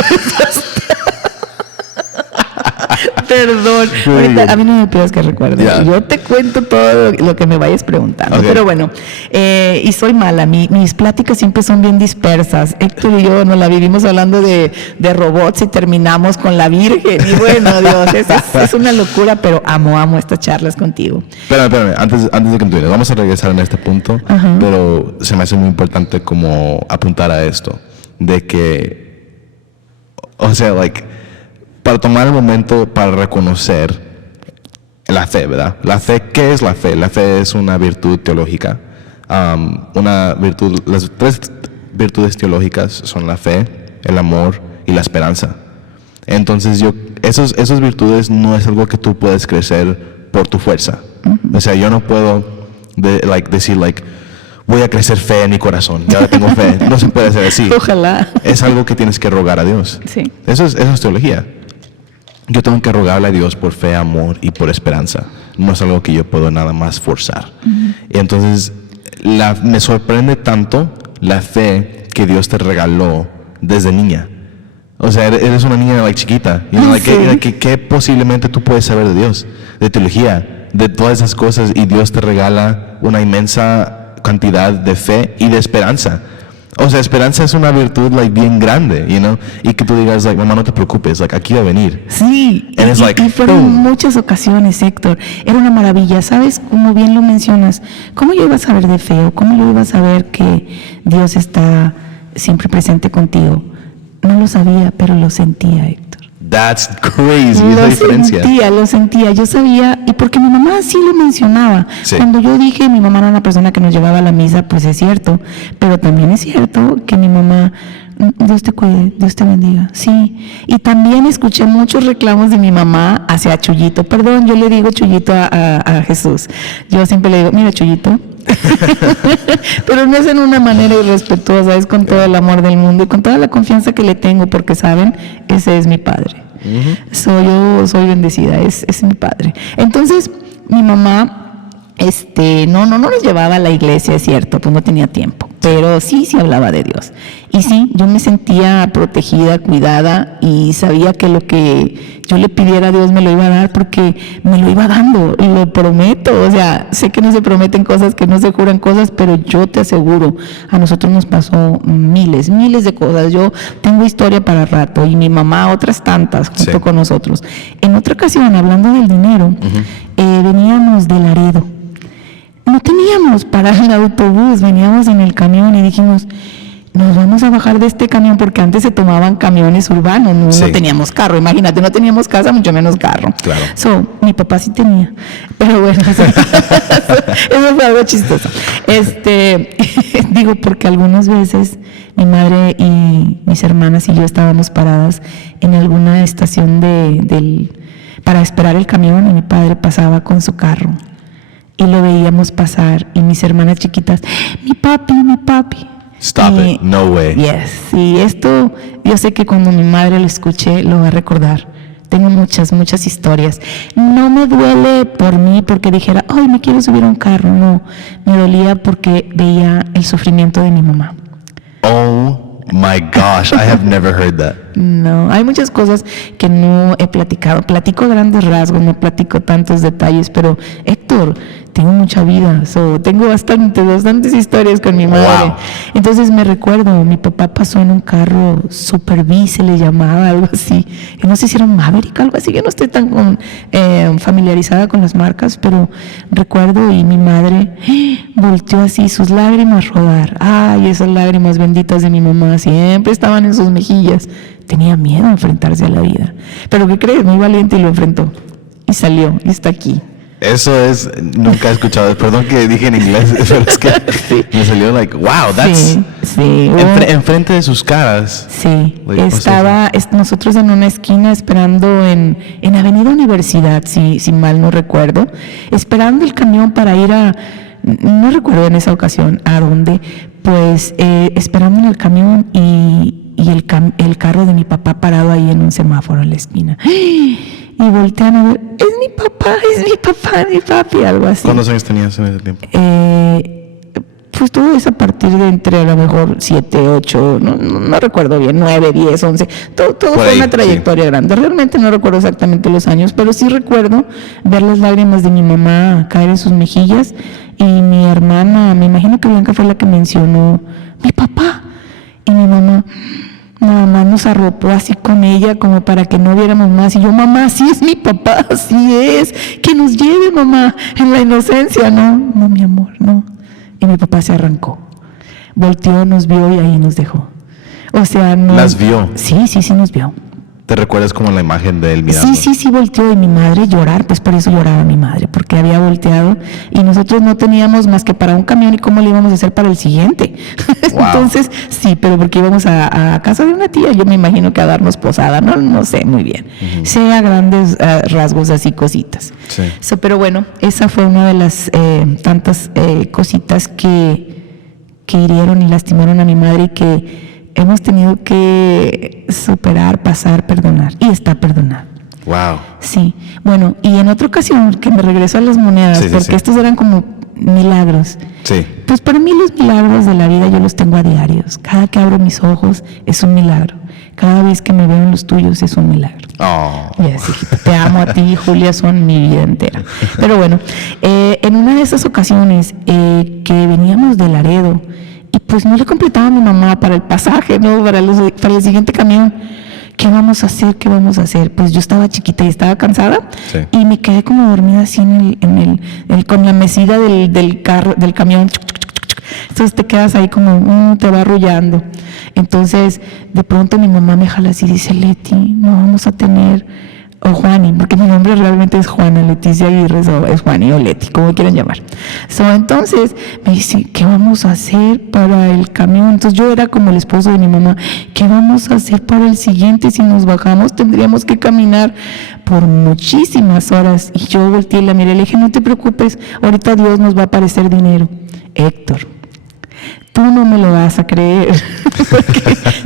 Perdón, ahorita, a mí no me pidas que recuerde. Yeah. Yo te cuento todo lo que me vayas preguntando. Okay. Pero bueno, y soy mala. Mis pláticas siempre son bien dispersas. Héctor y yo nos la vivimos hablando de robots y terminamos con la Virgen. Y bueno, Dios, es una locura, pero amo estas charlas contigo. Espérame, antes de que continúes, vamos a regresar en este punto, pero se me hace muy importante como apuntar a esto, de que, o sea, para tomar el momento para reconocer la fe, ¿verdad? La fe, ¿qué es la fe? La fe es una virtud teológica. Las tres virtudes teológicas son la fe, el amor y la esperanza. Entonces esas virtudes no es algo que tú puedes crecer por tu fuerza. O sea, yo no puedo decir voy a crecer fe en mi corazón, y ahora tengo fe. No se puede hacer así. Ojalá. Es algo que tienes que rogar a Dios. Sí. Eso es teología. Yo tengo que rogarle a Dios por fe, amor y por esperanza. No es algo que yo puedo nada más forzar. Y entonces me sorprende tanto la fe que Dios te regaló desde niña. O sea, eres una niña chiquita. ¿Qué posiblemente tú puedes saber de Dios? De teología, de todas esas cosas. Y Dios te regala una inmensa cantidad de fe y de esperanza. O sea, esperanza es una virtud bien grande, y que tú digas mamá, no te preocupes, aquí va a venir. Sí, y fueron boom. Muchas ocasiones, Héctor. Era una maravilla, ¿sabes? Como bien lo mencionas, ¿cómo yo iba a saber de fe? ¿O cómo yo iba a saber que Dios está siempre presente contigo? No lo sabía, pero lo sentía, Héctor. That's crazy, es la diferencia. Lo sentía, yo sabía, y porque mi mamá sí lo mencionaba. Sí. Cuando yo dije mi mamá era una persona que nos llevaba a la misa, pues es cierto, pero también es cierto que mi mamá, Dios te cuide, Dios te bendiga, sí. Y también escuché muchos reclamos de mi mamá hacia Chuyito. Perdón, yo le digo Chuyito a Jesús. Yo siempre le digo, mira Chuyito. Pero no es en una manera irrespetuosa, es con todo el amor del mundo y con toda la confianza que le tengo, porque saben, ese es mi padre. Yo soy bendecida, es mi padre. Entonces, mi mamá no nos llevaba a la iglesia, es cierto, pues no tenía tiempo, pero sí hablaba de Dios. Y sí, yo me sentía protegida, cuidada, y sabía que lo que yo le pidiera a Dios me lo iba a dar, porque me lo iba dando, y lo prometo. O sea, sé que no se prometen cosas, que no se juran cosas, pero yo te aseguro, a nosotros nos pasó miles de cosas. Yo tengo historia para rato, y mi mamá otras tantas junto con nosotros. En otra ocasión, hablando del dinero, veníamos de Laredo. No teníamos para el autobús, veníamos en el camión y dijimos, nos vamos a bajar de este camión, porque antes se tomaban camiones urbanos, no teníamos carro, imagínate, no teníamos casa, mucho menos carro. Claro. Mi papá sí tenía, pero bueno, eso fue algo chistoso. Digo, porque algunas veces mi madre y mis hermanas y yo estábamos paradas en alguna estación para esperar el camión, y mi padre pasaba con su carro. Y lo veíamos pasar, y mis hermanas chiquitas, mi papi. Stop it, no way. Yes, y esto, yo sé que cuando mi madre lo escuche, lo va a recordar. Tengo muchas historias. No me duele por mí, porque dijera, ay, me quiero subir a un carro. No, me dolía porque veía el sufrimiento de mi mamá. Oh my gosh, I have never heard that. No, hay muchas cosas que no he platicado. Platico grandes rasgos, no platico tantos detalles, pero Héctor, tengo mucha vida, tengo bastantes historias con mi madre. Wow. Entonces me recuerdo, mi papá pasó en un carro Super B, se le llamaba, algo así. No sé si era un Maverick, algo así, yo no estoy tan familiarizada con las marcas, pero recuerdo, y mi madre volteó así, sus lágrimas rodar. Ay, esas lágrimas benditas de mi mamá siempre estaban en sus mejillas. Tenía miedo a enfrentarse a la vida. Pero ¿qué crees? Muy valiente, y lo enfrentó. Y salió, y está aquí. Eso es, nunca he escuchado. Perdón que dije en inglés, pero es que me salió like, wow, that's... Sí. Enfrente de sus caras. Sí, Like, estaba nosotros en una esquina esperando en Avenida Universidad, si mal no recuerdo, esperando el camión para ir a, no recuerdo en esa ocasión a dónde, pues esperando en el camión y el carro de mi papá parado ahí en un semáforo en la esquina. Y voltean a ver, es mi papi, algo así. ¿Cuántos años tenías en ese tiempo? Pues todo es a partir de entre a lo mejor 7, 8, no recuerdo bien, 9, 10, 11, todo fue ahí, una trayectoria grande. Realmente no recuerdo exactamente los años, pero sí recuerdo ver las lágrimas de mi mamá caer en sus mejillas y mi hermana, me imagino que Blanca fue la que mencionó, mi papá, y mi mamá nada más nos arropó así con ella como para que no viéramos más. Y yo, mamá, sí es mi papá, así es, que nos lleve, mamá, en la inocencia. No, mi amor, no. Y mi papá se arrancó, volteó, nos vio y ahí nos dejó. O sea, no. ¿Las vio? Sí, nos vio. ¿Te recuerdas como la imagen de él mirando? Sí, volteó y mi madre llorar, pues por eso lloraba mi madre, porque había volteado y nosotros no teníamos más que para un camión y cómo le íbamos a hacer para el siguiente. Wow. Entonces, sí, pero porque íbamos a casa de una tía, yo me imagino que a darnos posada, no sé muy bien. Uh-huh. Sea grandes rasgos así, cositas. Sí. Pero bueno, esa fue una de las tantas cositas que hirieron y lastimaron a mi madre y que hemos tenido que superar, pasar, perdonar. Y está perdonado. Wow. Sí. Bueno, y en otra ocasión que me regresó a las monedas, porque estos eran como milagros. Sí. Pues para mí los milagros de la vida yo los tengo a diarios. Cada que abro mis ojos es un milagro. Cada vez que me veo en los tuyos es un milagro. Oh. Yes, hijita, te amo a ti, Julia, son mi vida entera. Pero bueno, en una de esas ocasiones que veníamos de Laredo, y pues no le completaba a mi mamá para el pasaje, ¿no? Para el siguiente camión. ¿Qué vamos a hacer? Pues yo estaba chiquita y estaba cansada. Sí. Y me quedé como dormida así con la mesida del camión. Entonces te quedas ahí como, te va arrullando. Entonces, de pronto mi mamá me jala así y dice, Leti, no vamos a tener... o Juani, porque mi nombre realmente es Juana Leticia Aguirre, o es Juani o Leti, como quieran llamar. Entonces me dice, ¿qué vamos a hacer para el camión? Entonces yo era como el esposo de mi mamá, ¿qué vamos a hacer para el siguiente? Si nos bajamos tendríamos que caminar por muchísimas horas. Y yo volteé y la miré y le dije, no te preocupes, ahorita Dios nos va a aparecer dinero. Héctor, tú no me lo vas a creer,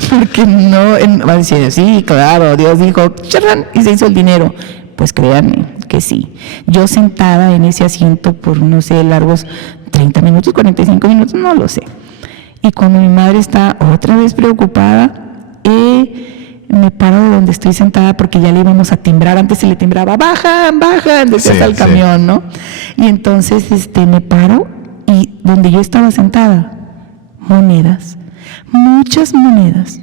porque no, va a decir, sí, claro, Dios dijo, charran, y se hizo el dinero. Pues créanme que sí. Yo sentada en ese asiento por, no sé, largos 30 minutos, 45 minutos, no lo sé. Y cuando mi madre está otra vez preocupada, me paro de donde estoy sentada porque ya le íbamos a timbrar. Antes se le timbraba, baja, decía hasta el camión, ¿no? Y entonces me paro y donde yo estaba sentada, monedas, muchas monedas.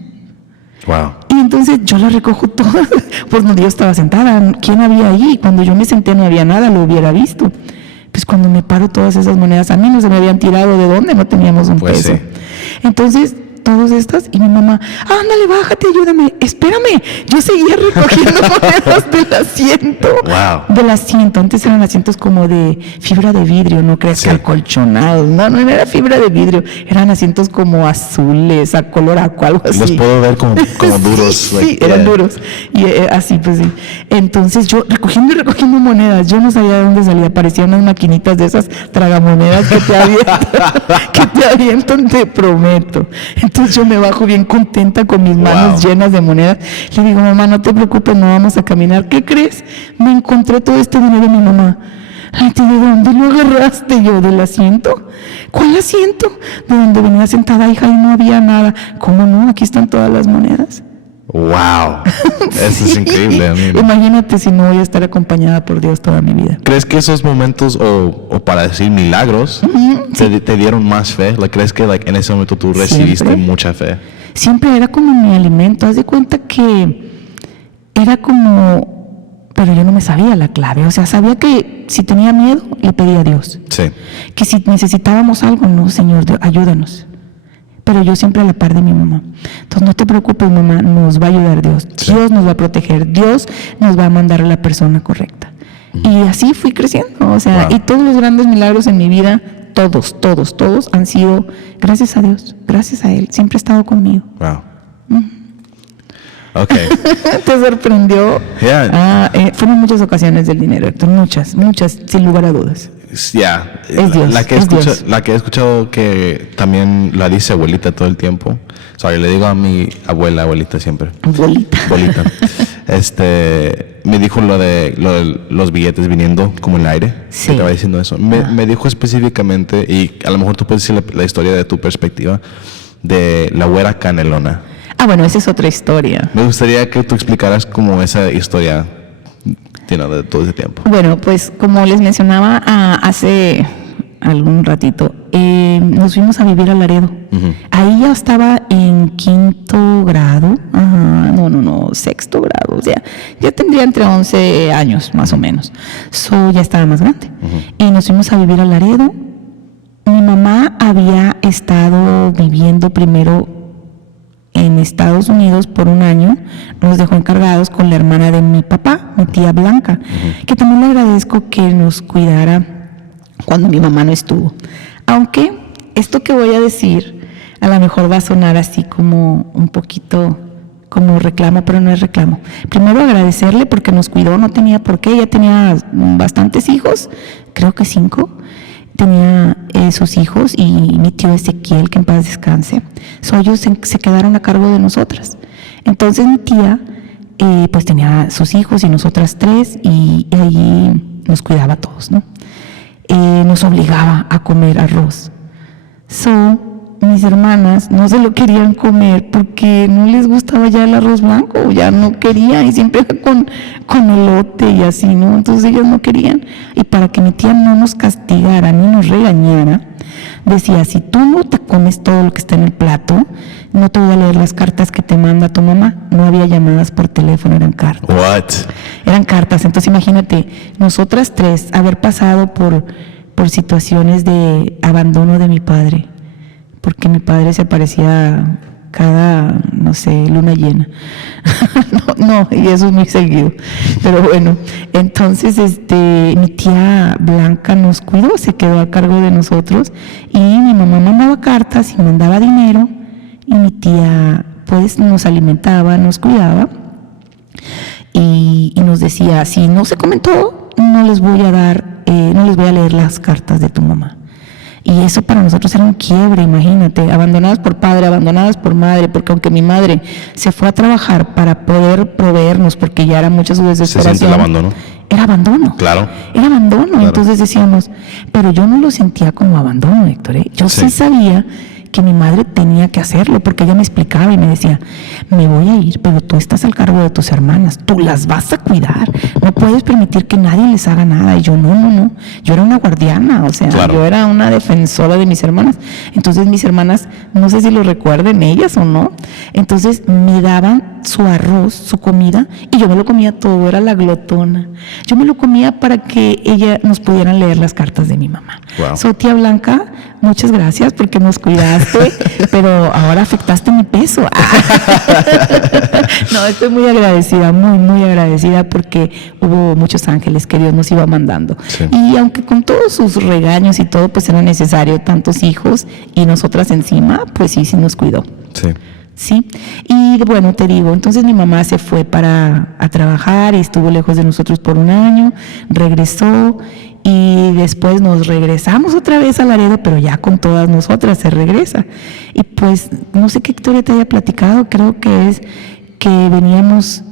Wow. Y entonces yo las recojo todas por donde yo estaba sentada. ¿Quién había ahí? Cuando yo me senté no había nada, lo hubiera visto. Pues cuando me paro todas esas monedas, a mí no se me habían tirado de dónde, no teníamos un peso. Sí. Entonces, todas estas, y mi mamá, ándale, bájate, ayúdame, espérame. Yo seguía recogiendo monedas del asiento. Wow. Del asiento, antes eran asientos como de fibra de vidrio, no crees que acolchonados, no era fibra de vidrio, eran asientos como azules, a color aqua, algo así. Los puedo ver como duros. Sí, eran duros, y así pues sí. Entonces yo recogiendo monedas, yo no sabía de dónde salía, parecían unas maquinitas de esas tragamonedas que te avientan, te prometo. Entonces yo me bajo bien contenta con mis manos llenas de monedas. Le digo, mamá, no te preocupes, no vamos a caminar. ¿Qué crees? Me encontré todo este dinero, mi mamá. Ay, ¿de dónde lo agarraste? Yo, ¿del asiento? ¿Cuál asiento? De donde venía sentada, hija, y no había nada. ¿Cómo no? Aquí están todas las monedas. Wow, eso es increíble, amigo. Imagínate si no voy a estar acompañada por Dios toda mi vida. ¿Crees que esos momentos, o para decir milagros, te dieron más fe? ¿Crees que en ese momento tú recibiste mucha fe? Siempre era como mi alimento. Haz de cuenta que era como, pero yo no me sabía la clave. O sea, sabía que si tenía miedo, le pedía a Dios. Sí. Que si necesitábamos algo, no, Señor, ayúdanos. Pero yo siempre a la par de mi mamá. Entonces, no te preocupes, mamá, nos va a ayudar Dios. Sí. Dios nos va a proteger. Dios nos va a mandar a la persona correcta. Y así fui creciendo, o sea, Wow. y todos los grandes milagros en mi vida, todos han sido gracias a Dios, gracias a Él, siempre ha estado conmigo. Wow. Okay. ¿Te sorprendió? Yeah. Fueron muchas ocasiones del dinero, Héctor, muchas, sin lugar a dudas. Yeah. Es Dios, La que he escuchado que también la dice abuelita todo el tiempo. Sorry, le digo a mi abuelita siempre. Abuelita. Me dijo lo de los billetes viniendo como en el aire. Sí. Que estaba diciendo eso. Me dijo específicamente, y a lo mejor tú puedes decir la historia de tu perspectiva, de la güera canelona. Bueno, esa es otra historia. Me gustaría que tú explicaras como esa historia, de todo ese tiempo. Bueno, pues como les mencionaba hace algún ratito, nos fuimos a vivir a Laredo. Uh-huh. Ahí ya estaba en 5º grado, sexto grado, o sea, ya tendría entre 11 años más o menos. Ya estaba más grande. Uh-huh. Y nos fuimos a vivir a Laredo. Mi mamá había estado viviendo primero en Estados Unidos por un año, nos dejó encargados con la hermana de mi papá, mi tía Blanca, uh-huh. que también le agradezco que nos cuidara cuando mi mamá no estuvo. Aunque esto que voy a decir a lo mejor va a sonar así como un poquito como reclamo, pero no es reclamo. Primero agradecerle porque nos cuidó, no tenía por qué, ella tenía bastantes hijos, creo que 5. Tenía sus hijos y mi tío Ezequiel, que en paz descanse. Ellos se quedaron a cargo de nosotras. Entonces mi tía pues tenía sus hijos y nosotras 3 y allí nos cuidaba a todos, ¿no? Nos obligaba a comer arroz. Mis hermanas no se lo querían comer porque no les gustaba ya el arroz blanco, ya no querían, y siempre era con elote y así, ¿no? Entonces ellas no querían. Y para que mi tía no nos castigara ni nos regañara, decía, si tú no te comes todo lo que está en el plato, no te voy a leer las cartas que te manda tu mamá. No había llamadas por teléfono, eran cartas. What? Eran cartas. Entonces imagínate, nosotras 3 haber pasado por situaciones de abandono de mi padre, porque mi padre se aparecía cada, luna llena. Y eso es muy seguido. Pero bueno, entonces mi tía Blanca nos cuidó, se quedó a cargo de nosotros, y mi mamá mandaba cartas y mandaba dinero, y mi tía pues nos alimentaba, nos cuidaba, y nos decía, si no se comen todo, no les voy a leer las cartas de tu mamá. Y eso para nosotros era un quiebre, imagínate, abandonadas por padre, abandonadas por madre, porque aunque mi madre se fue a trabajar para poder proveernos, porque ya era mucha su desesperación. ¿Se siente el abandono? Era abandono. Claro. Era abandono, claro. Entonces decíamos, pero yo no lo sentía como abandono, Héctor, ¿eh? Yo sí sabía que mi madre tenía que hacerlo, porque ella me explicaba y me decía, me voy a ir, pero tú estás al cargo de tus hermanas, tú las vas a cuidar, no puedes permitir que nadie les haga nada. Y yo, no, yo era una guardiana, o sea, claro. Yo era una defensora de mis hermanas. Entonces mis hermanas, no sé si lo recuerden ellas o no, entonces me daban su arroz, su comida, y yo me lo comía todo, era la glotona. Yo me lo comía para que ella nos pudieran leer las cartas de mi mamá. Wow. Tía Blanca, muchas gracias porque nos cuidaste, pero ahora afectaste mi peso. No, estoy muy agradecida, muy agradecida, porque hubo muchos ángeles que Dios nos iba mandando. Sí. Y aunque con todos sus regaños y todo, pues era necesario tantos hijos y nosotras encima, pues sí nos cuidó. Sí, y bueno, te digo, entonces mi mamá se fue a trabajar y estuvo lejos de nosotros por un año, regresó, y después nos regresamos otra vez a Laredo, pero ya con todas nosotras se regresa. Y pues no sé qué historia te haya platicado, creo que es que veníamos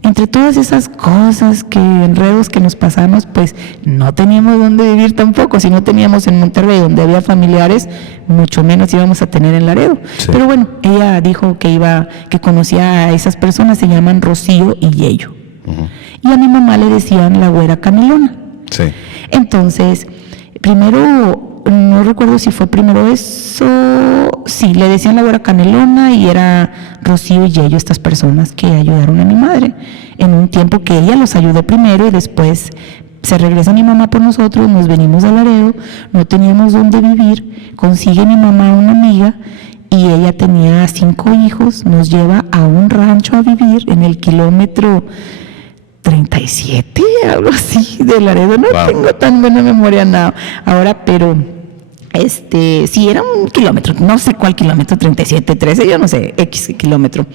entre todas esas cosas, enredos que nos pasamos, pues no teníamos dónde vivir tampoco. Si no teníamos en Monterrey, donde había familiares, mucho menos íbamos a tener en Laredo. Sí. Pero bueno, ella dijo que conocía a esas personas, se llaman Rocío y Yello. Uh-huh. Y a mi mamá le decían la güera canelona. Sí. Entonces, primero, no recuerdo si fue primero eso, sí, le decían la güera canelona, y era Rocío y Yello, estas personas que ayudaron a mi madre en un tiempo que ella los ayudó primero, y después se regresa mi mamá por nosotros, nos venimos a Laredo, no teníamos dónde vivir, consigue mi mamá una amiga, y ella tenía 5 hijos, nos lleva a un rancho a vivir en el kilómetro 37, algo así de Laredo. No tengo tan buena memoria ahora, pero sí, era un kilómetro, no sé cuál kilómetro, 37, 13, yo no sé, X kilómetro.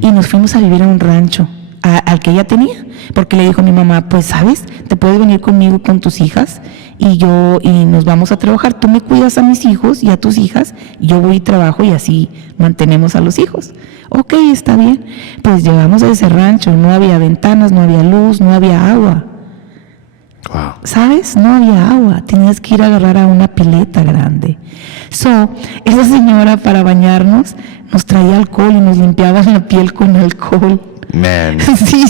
Y nos fuimos a vivir a un rancho al que ella tenía, porque le dijo a mi mamá, pues sabes, te puedes venir conmigo con tus hijas y nos vamos a trabajar, tú me cuidas a mis hijos y a tus hijas, yo voy y trabajo y así mantenemos a los hijos. Ok, está bien. Pues llegamos a ese rancho, no había ventanas, no había luz, no había agua. Wow. ¿Sabes? No había agua, tenías que ir a agarrar a una pileta grande. Esa señora para bañarnos nos traía alcohol y nos limpiaba la piel con alcohol. Man. Sí,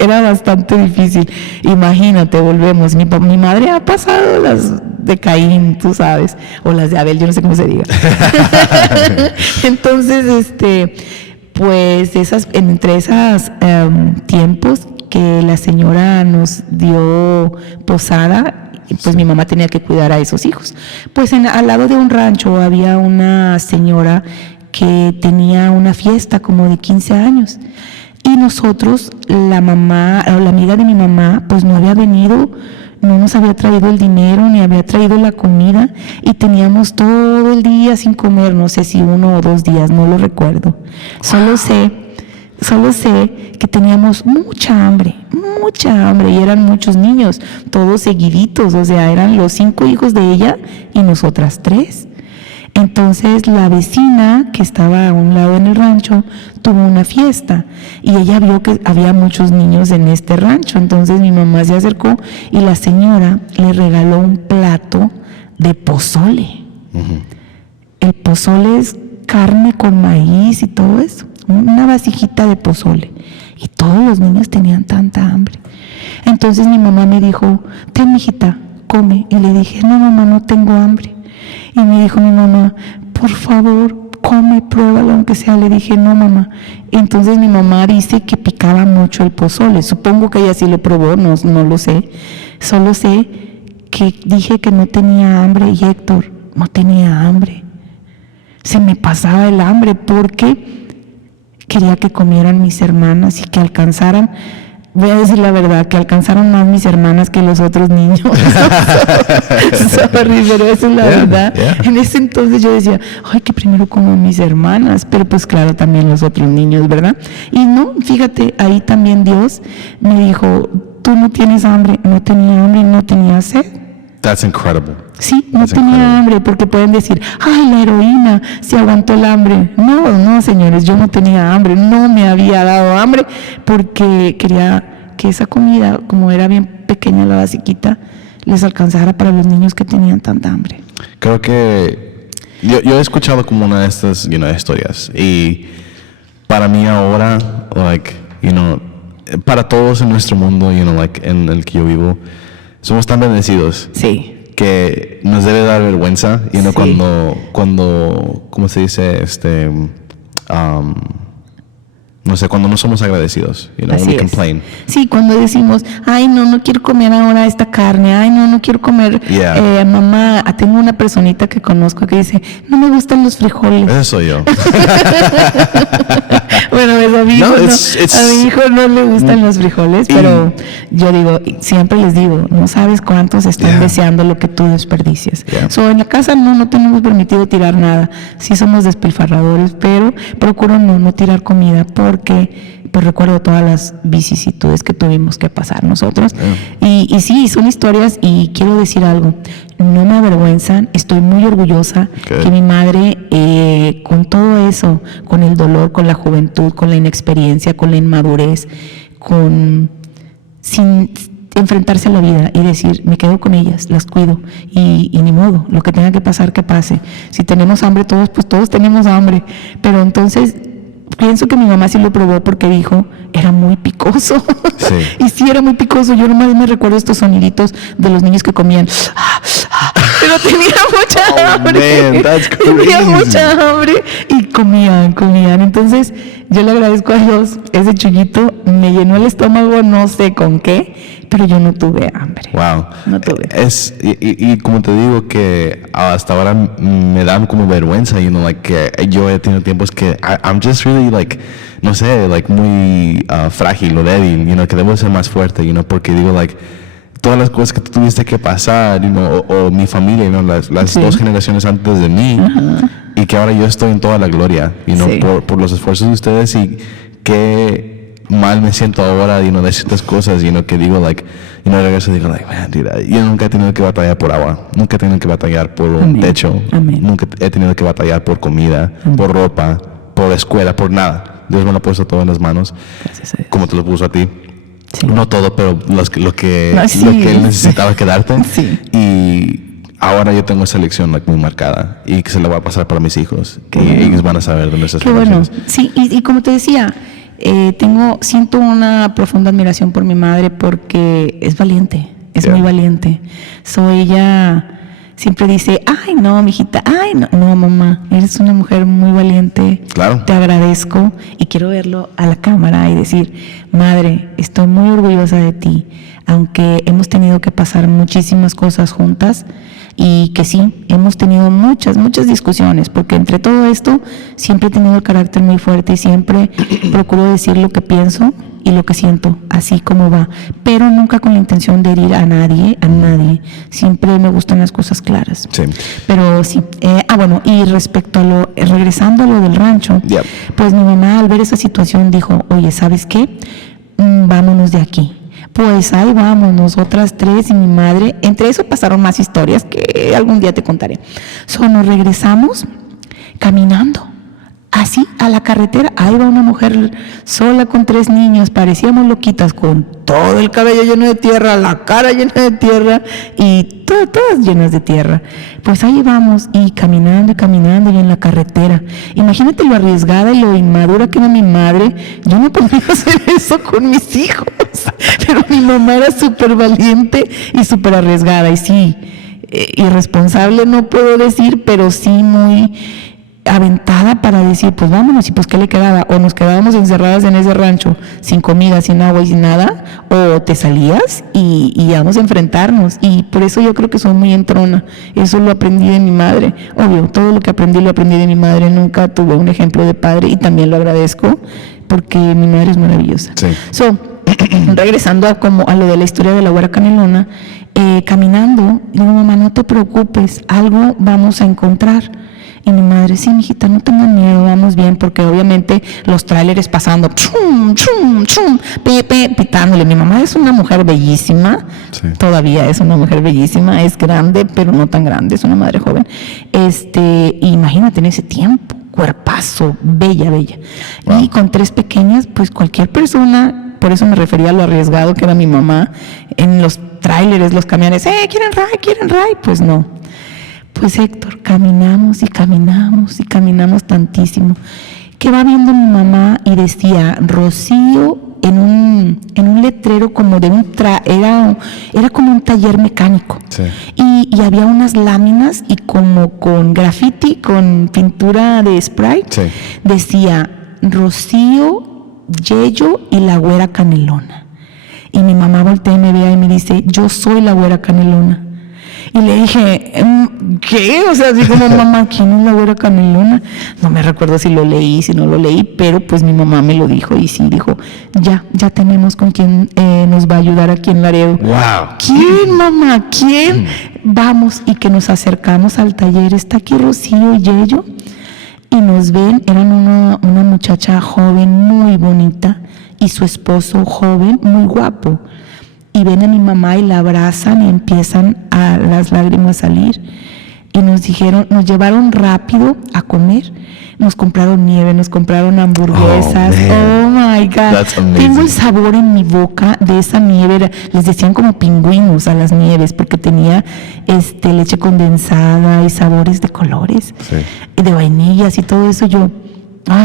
era bastante difícil. Imagínate, volvemos. Mi madre ha pasado las de Caín, tú sabes, o las de Abel, yo no sé cómo se diga. Entonces, pues entre esas tiempos que la señora nos dio posada, pues mi mamá tenía que cuidar a esos hijos. Pues al lado de un rancho había una señora que tenía una fiesta como de 15 años. Y nosotros, la mamá, o la amiga de mi mamá, pues no había venido, no nos había traído el dinero, ni había traído la comida, y teníamos todo el día sin comer, no sé si 1 o 2 días, no lo recuerdo. Solo sé que teníamos mucha hambre, y eran muchos niños, todos seguiditos, o sea, eran los 5 hijos de ella y nosotras 3. Entonces la vecina que estaba a un lado en el rancho tuvo una fiesta y ella vio que había muchos niños en este rancho. Entonces mi mamá se acercó y la señora le regaló un plato de pozole. Uh-huh. El pozole es carne con maíz y todo eso, una vasijita de pozole. Y todos los niños tenían tanta hambre. Entonces mi mamá me dijo, ten, mijita, come. Y le dije, no, mamá, no tengo hambre. Y me dijo mi mamá, por favor, come, pruébalo, aunque sea. Le dije, no, mamá. Entonces mi mamá dice que picaba mucho el pozole. Supongo que ella sí lo probó, no lo sé. Solo sé que dije que no tenía hambre y Héctor no tenía hambre. Se me pasaba el hambre porque quería que comieran mis hermanas y que alcanzaran. Voy a decir la verdad, que alcanzaron más mis hermanas que los otros niños. Sorry, pero eso es la verdad. Yeah. En ese entonces yo decía, ay, que primero como mis hermanas, pero pues claro, también los otros niños, ¿verdad? Y no, fíjate, ahí también Dios me dijo, tú no tienes hambre. No tenía hambre, no tenía sed. That's incredible. Sí, no tenía hambre, porque pueden decir, ay, la heroína se aguantó el hambre. No, señores, yo no tenía hambre, no me había dado hambre, porque quería que esa comida, como era bien pequeña la basiquita, les alcanzara para los niños que tenían tanta hambre. Creo que yo he escuchado como una de estas historias, y para mí ahora, para todos en nuestro mundo, en el que yo vivo, somos tan bendecidos. Sí. Que nos debe dar vergüenza, sí. Cuando ¿cómo se dice? No sé, cuando no somos agradecidos, we complain. Sí, cuando decimos, ay, no quiero comer ahora esta carne, ay, no quiero comer, mamá, tengo una personita que conozco que dice, no me gustan los frijoles. Ese soy yo. Bueno, pues a mi hijo no le gustan los frijoles, pero yo digo, siempre les digo, no sabes cuántos están deseando lo que tú desperdicias. En la casa no tenemos permitido tirar nada, sí somos despilfarradores, pero procuro no tirar comida, porque pues recuerdo todas las vicisitudes que tuvimos que pasar nosotros. Y sí, son historias, y quiero decir algo, no me avergüenzan, estoy muy orgullosa que mi madre, con todo eso, con el dolor, con la juventud, con la inexperiencia, con la inmadurez, sin enfrentarse a la vida y decir, me quedo con ellas, las cuido, y ni modo, lo que tenga que pasar, que pase. Si tenemos hambre todos, pues todos tenemos hambre, pero entonces pienso que mi mamá sí lo probó, porque dijo, era muy picoso. Sí. Y sí, era muy picoso. Yo nomás me recuerdo estos soniditos de los niños que comían. Pero tenía mucha hambre. Man, that's crazy. Tenía mucha hambre y comían. Entonces, yo le agradezco a Dios, ese chullito me llenó el estómago, no sé con qué, pero yo no tuve hambre. Wow. No tuve. Y como te digo que hasta ahora me da como vergüenza, you know, like que yo he tenido tiempos que I'm just really like, no sé, like muy frágil o débil, you know, que debo ser más fuerte, you know, porque digo like todas las cosas que tú tuviste que pasar, you know, o mi familia, you know, las Sí. 2 generaciones antes de mí, y que ahora yo estoy en toda la gloria, you know, Sí. por los esfuerzos de ustedes, y qué mal me siento ahora, you know, de ciertas cosas, you know, que digo like, you know, regreso y digo like, man, dude, yo nunca he tenido que batallar por agua, nunca he tenido que batallar por un Amén. techo, Amén. nunca he tenido que batallar por comida, por ropa, por escuela, por nada. Dios me lo ha puesto todo en las manos, Gracias a Dios. como te lo puso a ti. Sí. No todo, pero lo que No, sí. lo que él necesitaba que darte. Sí. Y ahora yo tengo esa lección like, muy marcada y que se la va a pasar para mis hijos. Qué Y bueno. ellos van a saber de nuestras Qué bueno. relaciones. Sí, y como te decía, siento una profunda admiración por mi madre porque es valiente, es Yeah. muy valiente. Ella siempre dice, ay no, mijita, ay no, no mamá, eres una mujer muy valiente. Claro. Te agradezco y quiero verlo a la cámara y decir, madre, estoy muy orgullosa de ti, aunque hemos tenido que pasar muchísimas cosas juntas. Y que sí, hemos tenido muchas discusiones, porque entre todo esto siempre he tenido el carácter muy fuerte y siempre procuro decir lo que pienso y lo que siento, así como va, pero nunca con la intención de herir a nadie. Siempre me gustan las cosas claras. Sí. Pero sí, bueno, y respecto a regresando a lo del rancho, Yep. pues mi mamá al ver esa situación dijo, oye, ¿sabes qué? Vámonos de aquí. Pues ahí vamos, nosotras 3 y mi madre. Entre eso pasaron más historias que algún día te contaré. Nos regresamos caminando, así a la carretera. Ahí va una mujer sola con 3 niños, parecíamos loquitas, con todo el cabello lleno de tierra, la cara llena de tierra y todas llenas de tierra. Pues ahí vamos y caminando y en la carretera. Imagínate lo arriesgada y lo inmadura que era mi madre. Yo no podía hacer eso con mis hijos, pero mi mamá era súper valiente y súper arriesgada y sí, irresponsable no puedo decir, pero sí muy aventada para decir, pues vámonos, y pues qué le quedaba, o nos quedábamos encerradas en ese rancho sin comida, sin agua y sin nada, o te salías y íbamos a enfrentarnos. Y por eso yo creo que soy muy entrona, eso lo aprendí de mi madre, obvio, todo lo que aprendí lo aprendí de mi madre, nunca tuve un ejemplo de padre y también lo agradezco porque mi madre es maravillosa. Sí. Regresando a lo de la historia de la güera canelona, caminando, digo, mamá, no te preocupes, algo vamos a encontrar. Y mi madre, sí, mijita, no tengan miedo, vamos bien, porque obviamente los tráileres pasando, chum, chum, chum, pitándole. Mi mamá es una mujer bellísima, Sí. todavía es una mujer bellísima, es grande, pero no tan grande, es una madre joven. Imagínate en ese tiempo, cuerpazo, bella. Wow. Y con 3 pequeñas, pues cualquier persona, por eso me refería a lo arriesgado que era mi mamá, en los tráileres, los camiones, ¿quieren ray? Pues no. Pues Héctor, caminamos tantísimo, que va viendo mi mamá y decía Rocío en un letrero como de era como un taller mecánico. Sí. Y había unas láminas y como con graffiti, con pintura de spray, Sí. decía Rocío, Yello y la güera canelona. Y mi mamá voltea y me ve y me dice, yo soy la güera canelona. Y le dije, ¿qué? O sea, así como, mamá, ¿quién es la güera canelona? No me recuerdo si lo leí, si no lo leí, pero pues mi mamá me lo dijo y sí, dijo, ya tenemos con quien nos va a ayudar aquí en Laredo. Wow. ¿Quién, mamá? ¿Quién? Vamos, y que nos acercamos al taller, está aquí Rocío y Yello, y nos ven, eran una muchacha joven, muy bonita, y su esposo joven, muy guapo. Y ven a mi mamá y la abrazan y empiezan a las lágrimas a salir. Y nos llevaron rápido a comer. Nos compraron nieve, nos compraron hamburguesas. Oh my God. That's amazing. Tengo el sabor en mi boca de esa nieve. Les decían como pingüinos a las nieves porque tenía leche condensada y sabores de colores. Sí. Y de vainillas y todo eso.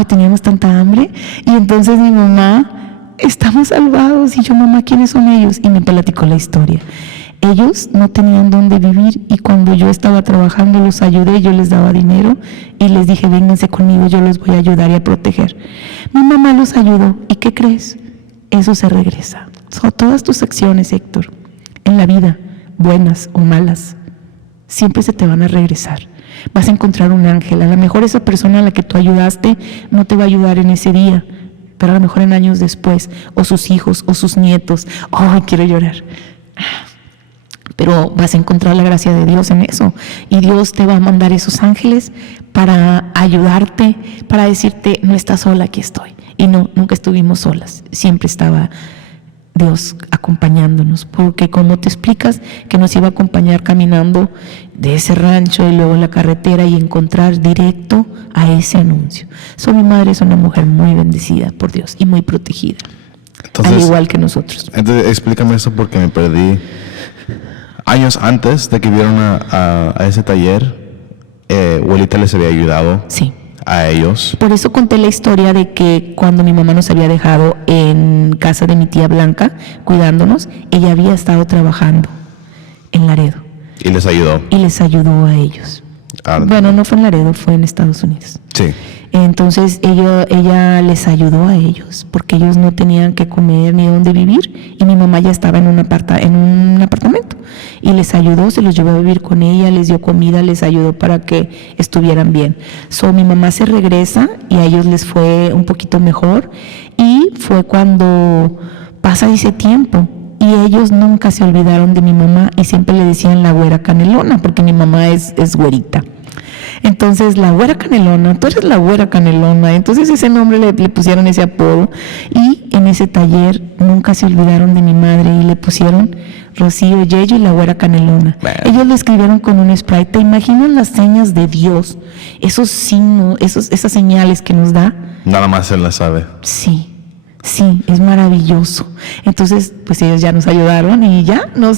Teníamos tanta hambre. Y entonces mi mamá, estamos salvados. Y yo, mamá, ¿quiénes son ellos? Y me platicó la historia. ellos no tenían dónde vivir y cuando yo estaba trabajando los ayudé, yo les daba dinero y les dije, vénganse conmigo, yo los voy a ayudar y a proteger. Mi mamá los ayudó y ¿qué crees? Eso se regresa. Son todas tus acciones, Héctor, en la vida, buenas o malas, siempre se te van a regresar. Vas a encontrar un ángel. A lo mejor esa persona a la que tú ayudaste no te va a ayudar en ese día, pero a lo mejor en años después, o sus hijos, o sus nietos. ¡Ay, quiero llorar! Pero vas a encontrar la gracia de Dios en eso. Y Dios te va a mandar esos ángeles para ayudarte, para decirte, no estás sola, aquí estoy. Y no, nunca estuvimos solas. Siempre estaba Dios acompañándonos, porque como te explicas que nos iba a acompañar caminando de ese rancho y luego la carretera y encontrar directo a ese anuncio. Mi madre es una mujer muy bendecida por Dios y muy protegida, al igual que nosotros. Entonces explícame eso porque me perdí. Años antes de que vieron a ese taller, abuelita les había ayudado. Sí. A ellos. Por eso conté la historia de que cuando mi mamá nos había dejado en casa de mi tía Blanca, cuidándonos, ella había estado trabajando en Laredo. Y les ayudó. Y les ayudó a ellos. Bueno, no fue en Laredo, fue en Estados Unidos. Sí. Entonces ella les ayudó a ellos, porque ellos no tenían que comer ni dónde vivir, y mi mamá ya estaba en un apartamento, y les ayudó, se los llevó a vivir con ella, les dio comida, les ayudó para que estuvieran bien. Mi mamá se regresa, y a ellos les fue un poquito mejor, y fue cuando pasa ese tiempo, y ellos nunca se olvidaron de mi mamá, y siempre le decían la güera canelona, porque mi mamá es güerita. Entonces, la güera canelona, tú eres la güera canelona. Entonces ese nombre le pusieron ese apodo, y en ese taller nunca se olvidaron de mi madre y le pusieron Rocío Yello y la güera canelona. Bueno. Ellos lo escribieron con un spray. ¿Te imaginas las señas de Dios? Esos signos, esas señales que nos da. Nada más él las sabe. Sí. Sí, es maravilloso. Entonces, pues ellos ya nos ayudaron y ya no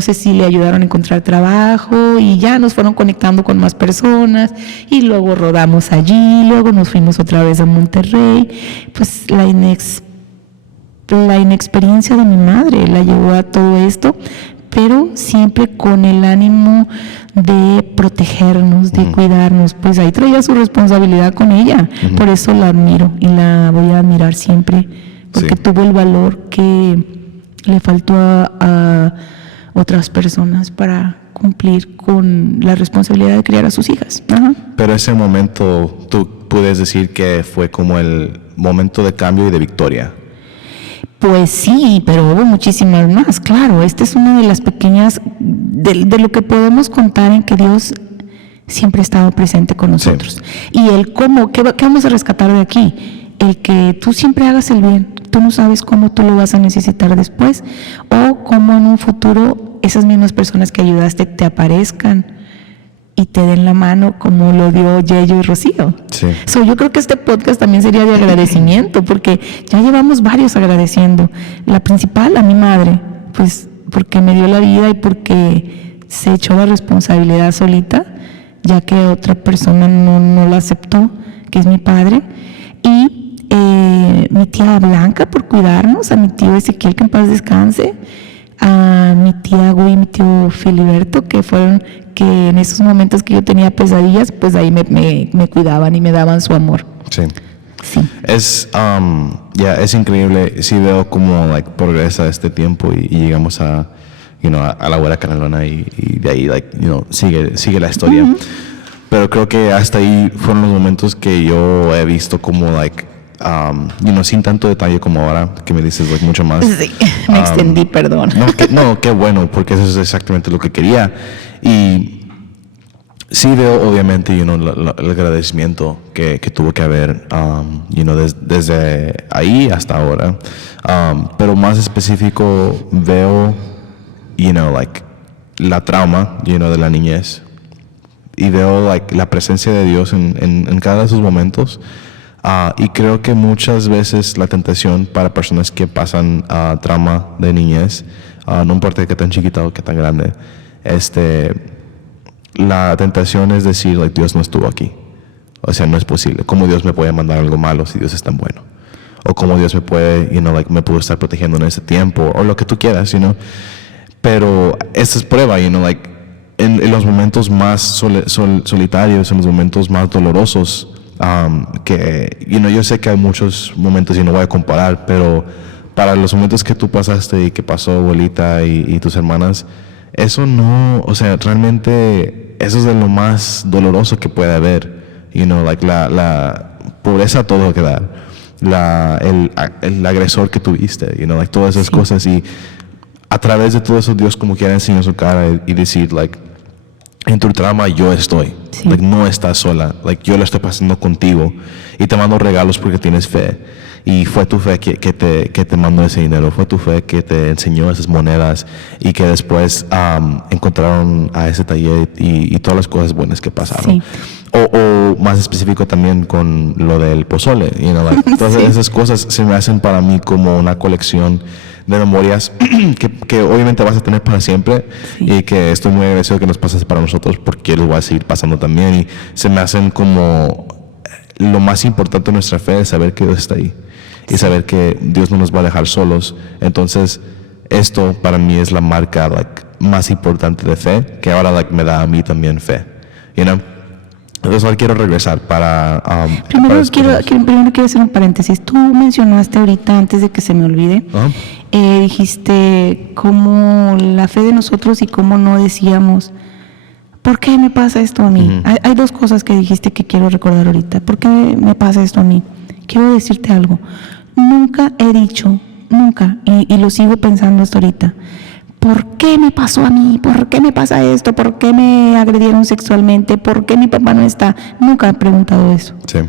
sé si le ayudaron a encontrar trabajo y ya nos fueron conectando con más personas y luego rodamos allí, luego nos fuimos otra vez a Monterrey. Pues la inexperiencia de mi madre la llevó a todo esto, pero siempre con el ánimo de protegernos, de cuidarnos. Pues ahí traía su responsabilidad con ella. Por eso la admiro y la voy a admirar siempre, porque tuvo el valor que le faltó a otras personas para cumplir con la responsabilidad de criar a sus hijas. Ajá. Pero ese momento, tú puedes decir que fue como el momento de cambio y de victoria. Pues sí, pero hubo muchísimas más, claro. Esta es una de las pequeñas, de lo que podemos contar en que Dios siempre ha estado presente con nosotros. Sí. Y el cómo, ¿qué vamos a rescatar de aquí? El que tú siempre hagas el bien. Tú no sabes cómo tú lo vas a necesitar después, o cómo en un futuro esas mismas personas que ayudaste te aparezcan y te den la mano como lo dio Yello y Rocío. Sí. Yo creo que este podcast también sería de agradecimiento, porque ya llevamos varios agradeciendo. La principal, a mi madre, pues porque me dio la vida y porque se echó la responsabilidad solita, ya que otra persona no la aceptó, que es mi padre. Y mi tía Blanca por cuidarnos, a mi tío Ezequiel, que en paz descanse, a mi tía Gui y mi tío Filiberto, que fueron que en esos momentos que yo tenía pesadillas, pues ahí me cuidaban y me daban su amor. Sí. Sí. Es increíble. Sí veo cómo progresa este tiempo y llegamos a la güera canelona y de ahí sigue la historia. Uh-huh. Pero creo que hasta ahí fueron los momentos que yo he visto como sin tanto detalle como ahora que me dices mucho más. Sí, me extendí, perdón. Qué bueno, porque eso es exactamente lo que quería. Y sí veo obviamente el agradecimiento que tuvo que haber desde ahí hasta ahora, pero más específico veo la trauma de la niñez, y veo la presencia de Dios en cada de sus momentos. Y creo que muchas veces la tentación para personas que pasan trauma de niñez, no importa qué tan chiquita o qué tan grande, la tentación es decir, Dios no estuvo aquí. O sea, no es posible. ¿Cómo Dios me puede mandar algo malo si Dios es tan bueno? O cómo Dios me puede, me pudo estar protegiendo en ese tiempo, o lo que tú quieras, Pero esta es prueba, like, en los momentos más solitarios, en los momentos más dolorosos, que, yo sé que hay muchos momentos y no voy a comparar, pero para los momentos que tú pasaste y que pasó abuelita y tus hermanas, eso no, o sea, realmente eso es de lo más doloroso que puede haber, like la pobreza a todo que dar, el agresor que tuviste, like todas esas cosas, y a través de todo eso Dios como quiera enseñó su cara y decir, like, en tu trama yo estoy, like, no estás sola, like, yo lo estoy pasando contigo y te mando regalos porque tienes fe, y fue tu fe que te mandó ese dinero, fue tu fe que te enseñó esas monedas y que después encontraron a ese taller y todas las cosas buenas que pasaron. O más específico también con lo del pozole, like, todas esas cosas se me hacen para mí como una colección de memorias que obviamente vas a tener para siempre, y que estoy muy agradecido que nos pases para nosotros, porque lo voy a seguir pasando también, y se me hacen como lo más importante de nuestra fe, es saber que Dios está ahí y saber que Dios no nos va a dejar solos. Entonces esto para mí es la marca, like, más importante de fe, que ahora, like, me da a mí también fe, Entonces ahora quiero regresar para... primero quiero hacer un paréntesis. Tú mencionaste ahorita, antes de que se me olvide, dijiste cómo la fe de nosotros y cómo no decíamos, ¿por qué me pasa esto a mí? Hay dos cosas que dijiste que quiero recordar ahorita. ¿Por qué me pasa esto a mí? Quiero decirte algo. Nunca he dicho, nunca, y lo sigo pensando hasta ahorita, ¿por qué me pasó a mí? ¿Por qué me pasa esto? ¿Por qué me agredieron sexualmente? ¿Por qué mi papá no está? Nunca he preguntado eso. Sí.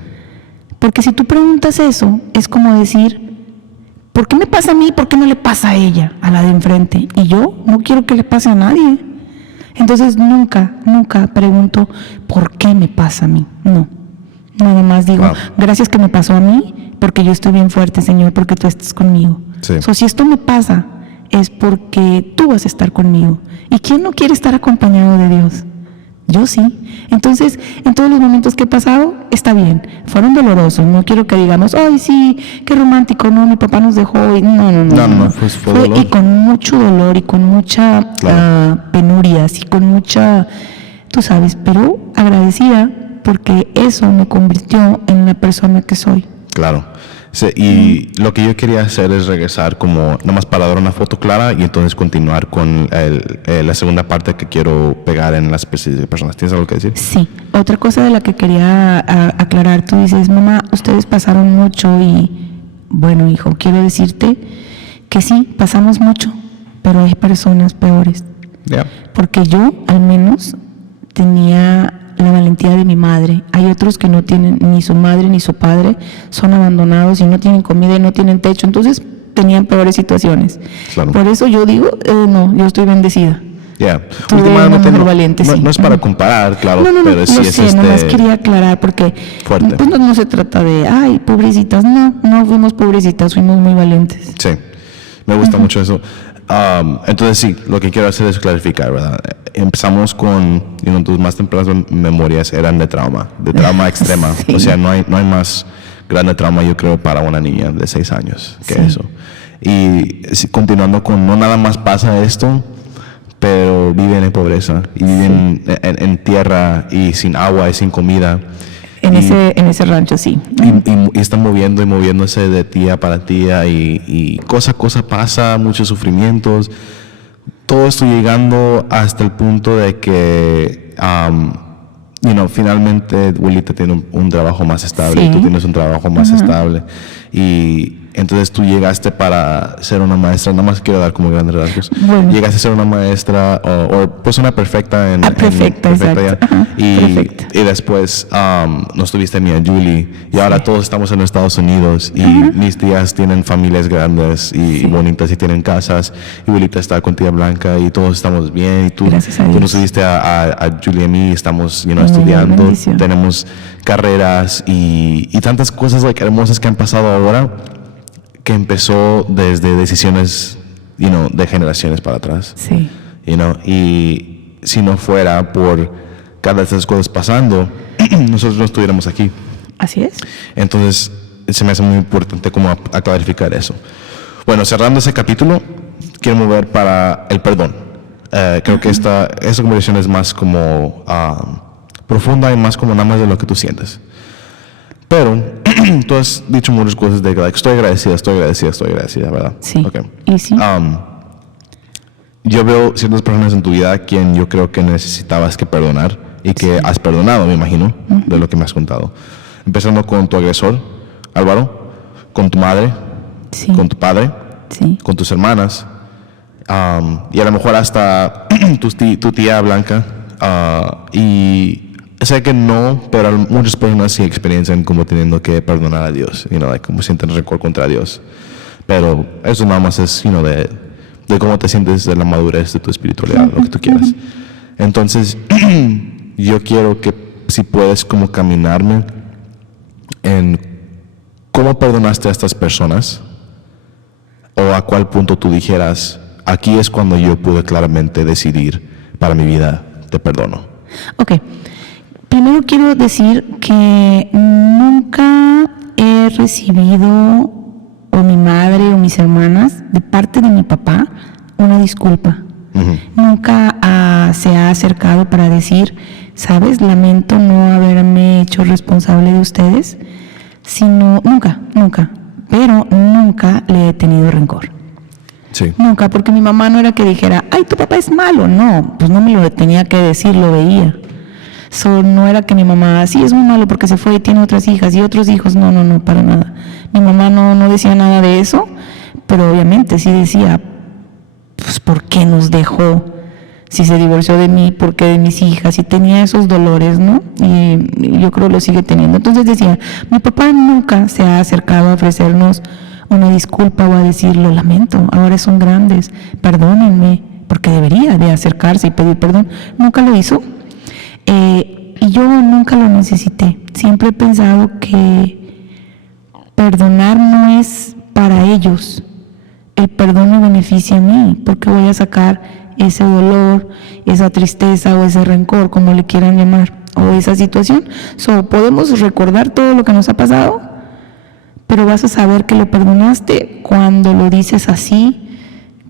Porque si tú preguntas eso, es como decir, ¿por qué me pasa a mí? ¿Por qué no le pasa a ella, a la de enfrente? Y yo no quiero que le pase a nadie. Entonces nunca pregunto, ¿por qué me pasa a mí? No. Nada más digo, gracias que me pasó a mí, porque yo estoy bien fuerte, Señor, porque tú estás conmigo. Sí. Si esto me pasa, es porque tú vas a estar conmigo. ¿Y quién no quiere estar acompañado de Dios? Yo sí. Entonces, en todos los momentos que he pasado, está bien. Fueron dolorosos. No quiero que digamos, ay, sí, qué romántico, no, mi papá nos dejó. Y no. Fue dolor. Y con mucho dolor y con mucha penurias y con mucha, tú sabes, pero agradecida, porque eso me convirtió en la persona que soy. Claro. Sí, y lo que yo quería hacer es regresar como nada más para dar una foto clara y entonces continuar con la segunda parte que quiero pegar en las personas. ¿Tienes algo que decir? Sí. Otra cosa de la que quería aclarar, tú dices, mamá, ustedes pasaron mucho y, bueno, hijo, quiero decirte que sí, pasamos mucho, pero hay personas peores. Yeah. Porque yo, al menos, tenía la valentía de mi madre. Hay otros que no tienen ni su madre ni su padre, son abandonados y no tienen comida y no tienen techo, entonces tenían peores situaciones. Claro. Por eso yo digo, no, yo estoy bendecida. Últimamente no es para comparar, claro, pero sí es nomás quería aclarar porque fuerte. Pues no se trata de, ay, pobrecitas, no fuimos pobrecitas, fuimos muy valientes. Sí, me gusta mucho eso. Entonces sí, lo que quiero hacer es clarificar, ¿verdad? Empezamos con, tus más tempranas memorias eran de trauma extrema. Sí. O sea, no hay más grande trauma, yo creo, para una niña de 6 años que eso. Y continuando con, no nada más pasa esto, pero viven en pobreza y viven en tierra y sin agua y sin comida. En ese rancho, sí. Y están moviéndose de tía para tía y cosa pasa, muchos sufrimientos. Todo esto llegando hasta el punto de que, finalmente abuelita tiene un trabajo más estable, y tú tienes un trabajo más estable. Y entonces tú llegaste para ser una maestra, nada más quiero dar como grandes rasgos. Bueno. Llegaste a ser una maestra o persona perfecta perfecta, exacto. Y después nos tuviste a mí, a Julie, y ahora todos estamos en los Estados Unidos y mis tías tienen familias grandes y bonitas y tienen casas, y abuelita está con tía Blanca y todos estamos bien, y tú nos tuviste a Julie y a mí, estamos estudiando, tenemos carreras y tantas cosas hermosas que han pasado ahora, que empezó desde decisiones, de generaciones para atrás. Sí. Y si no fuera por cada de estas cosas pasando, nosotros no estuviéramos aquí. Así es. Entonces, se me hace muy importante como a clarificar eso. Bueno, cerrando ese capítulo, quiero mover para el perdón. Creo que esta conversación es más como profunda y más como nada más de lo que tú sientes. Pero tú has dicho muchas cosas de like, estoy agradecida, ¿verdad? Sí. Okay. ¿Y sí? Yo veo ciertas personas en tu vida a quien yo creo que necesitabas que perdonar y que has perdonado, me imagino, de lo que me has contado. Empezando con tu agresor, Álvaro, con tu madre, con tu padre, con tus hermanas, y a lo mejor hasta tu tía Blanca. Y sé que no, pero muchas personas sí experiencian como teniendo que perdonar a Dios, como sienten rencor contra Dios. Pero eso nada más es, de cómo te sientes, de la madurez de tu espiritualidad, lo que tú quieras. Entonces, yo quiero que si puedes como caminarme en cómo perdonaste a estas personas, o a cuál punto tú dijeras, aquí es cuando yo pude claramente decidir para mi vida, te perdono. Ok. Primero quiero decir que nunca he recibido, o mi madre o mis hermanas, de parte de mi papá, una disculpa. Nunca se ha acercado para decir, ¿sabes? Lamento no haberme hecho responsable de ustedes. Sino, nunca. Pero nunca le he tenido rencor. Sí. Nunca, porque mi mamá no era que dijera, ay, tu papá es malo. No, pues no me lo tenía que decir, lo veía. No era que mi mamá, sí, es muy malo porque se fue y tiene otras hijas y otros hijos. No, para nada. Mi mamá no decía nada de eso, pero obviamente sí decía, pues, ¿por qué nos dejó? Si se divorció de mí, ¿por qué de mis hijas? Y tenía esos dolores, ¿no? Y yo creo lo sigue teniendo. Entonces decía, mi papá nunca se ha acercado a ofrecernos una disculpa o a decir, lo lamento, ahora son grandes, perdónenme, porque debería de acercarse y pedir perdón. Nunca lo hizo. Y yo nunca lo necesité. Siempre he pensado que perdonar no es para ellos. El perdón me beneficia a mí, porque voy a sacar ese dolor, esa tristeza o ese rencor, como le quieran llamar, o esa situación. Podemos recordar todo lo que nos ha pasado, pero vas a saber que lo perdonaste cuando lo dices así,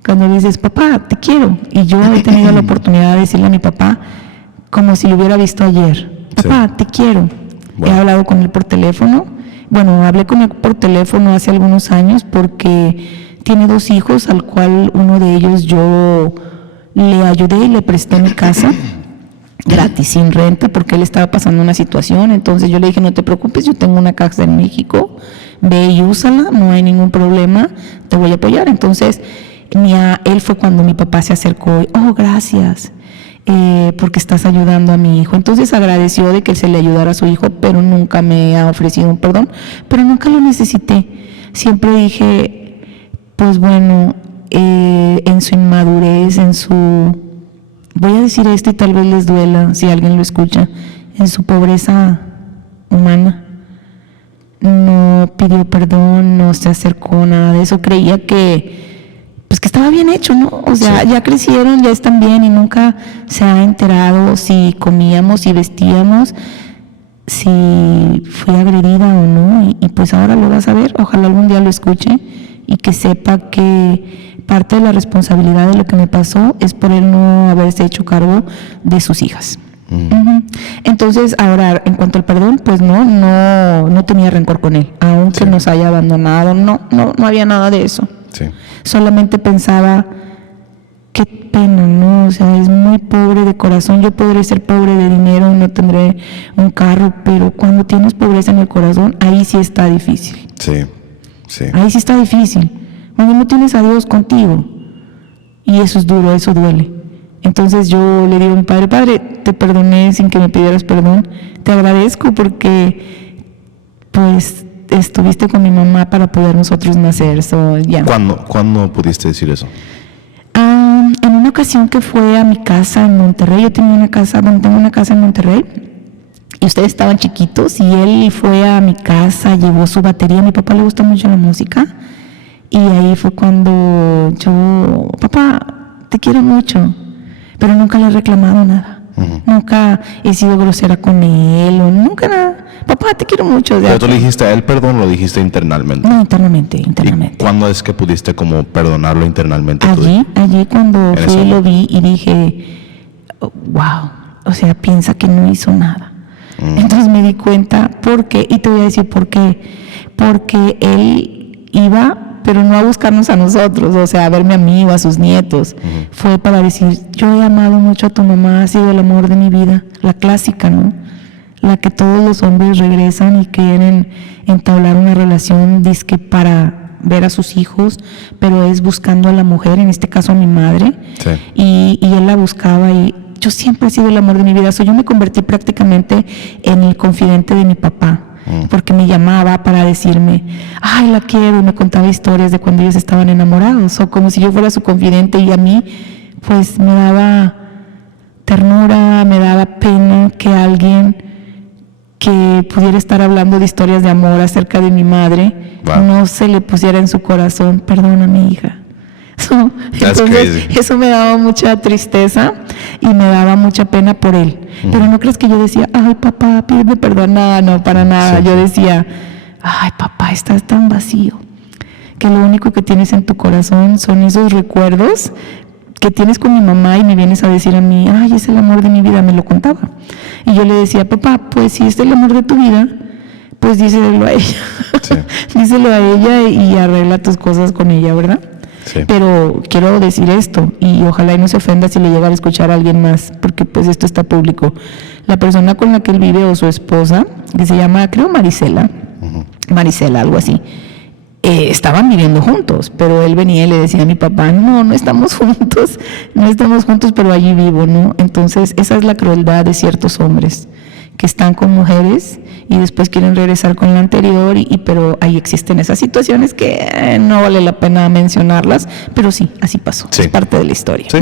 cuando dices, papá, te quiero. Y yo he tenido la oportunidad de decirle a mi papá, como si lo hubiera visto ayer, papá, te quiero. Bueno. He hablado con él por teléfono. Bueno, hablé con él por teléfono hace algunos años porque tiene 2 hijos, al cual uno de ellos yo le ayudé y le presté mi casa gratis, sin renta, porque él estaba pasando una situación. Entonces yo le dije, no te preocupes, yo tengo una casa en México, ve y úsala, no hay ningún problema, te voy a apoyar. Entonces él fue cuando mi papá se acercó y, oh, gracias, porque estás ayudando a mi hijo. Entonces agradeció de que se le ayudara a su hijo, pero nunca me ha ofrecido un perdón, pero nunca lo necesité. Siempre dije, pues bueno, en su inmadurez, voy a decir esto y tal vez les duela si alguien lo escucha, en su pobreza humana, no pidió perdón, no se acercó, nada de eso. Creía que estaba bien hecho, ¿no? O sea, sí, ya crecieron, ya están bien, y nunca se ha enterado si comíamos, si vestíamos, si fui agredida o no, y pues ahora lo vas a ver. Ojalá algún día lo escuche y que sepa que parte de la responsabilidad de lo que me pasó es por él no haberse hecho cargo de sus hijas. Entonces, ahora, en cuanto al perdón, pues no tenía rencor con él, aunque nos haya abandonado, no había nada de eso. Sí. Solamente pensaba, qué pena, ¿no? O sea, es muy pobre de corazón. Yo podré ser pobre de dinero y no tendré un carro, pero cuando tienes pobreza en el corazón, ahí sí está difícil. Sí. Ahí sí está difícil. Cuando no tienes a Dios contigo, y eso es duro, eso duele. Entonces yo le digo a mi padre, te perdoné sin que me pidieras perdón, te agradezco porque pues estuviste con mi mamá para poder nosotros nacer. Yeah. ¿Cuándo pudiste decir eso? En una ocasión que fue a mi casa en Monterrey. Yo tengo una casa en Monterrey y ustedes estaban chiquitos, y él fue a mi casa, llevó su batería. A mi papá le gusta mucho la música, y ahí fue cuando yo, papá, te quiero mucho, pero nunca le he reclamado nada. Nunca he sido grosera con él, o nunca nada. papá, te quiero mucho. Pero tú le dijiste a él perdón, lo dijiste internamente. No, internamente. ¿Y cuándo es que pudiste como perdonarlo internamente? Allí cuando fui, lo vi y dije, wow, o sea, piensa que no hizo nada. Entonces me di cuenta por qué, y te voy a decir por qué. Porque él iba, pero no a buscarnos a nosotros, o sea, a verme a mí o a sus nietos. Fue para decir, yo he amado mucho a tu mamá, ha sido el amor de mi vida. La clásica, ¿no? La que todos los hombres regresan y quieren entablar una relación, dizque para ver a sus hijos, pero es buscando a la mujer, en este caso a mi madre. Sí. Y él la buscaba y yo siempre he sido el amor de mi vida. Yo me convertí prácticamente en el confidente de mi papá, porque me llamaba para decirme, ay, la quiero, y me contaba historias de cuando ellos estaban enamorados, o como si yo fuera su confidente, y a mí pues me daba ternura, me daba pena que alguien que pudiera estar hablando de historias de amor acerca de mi madre, no se le pusiera en su corazón, perdona mi hija. Entonces eso me daba mucha tristeza y me daba mucha pena por él. Pero no crees que yo decía, ay papá, pídeme perdón, no, para nada. Yo decía, ay papá, estás tan vacío que lo único que tienes en tu corazón son esos recuerdos que tienes con mi mamá, y me vienes a decir a mí, ay, es el amor de mi vida. Me lo contaba y yo le decía, papá, pues si es el amor de tu vida, pues díselo a ella. Díselo a ella y arregla tus cosas con ella, ¿verdad? Sí. Pero quiero decir esto, y ojalá y no se ofenda si le llega a escuchar a alguien más, porque pues esto está público. La persona con la que él vive, o su esposa, que se llama, creo, Marisela, algo así, estaban viviendo juntos, pero él venía y le decía a mi papá, no estamos juntos, pero allí vivo, ¿no? Entonces esa es la crueldad de ciertos hombres que están con mujeres y después quieren regresar con la anterior, pero ahí existen esas situaciones que no vale la pena mencionarlas, pero sí, así pasó, es parte de la historia. Sí.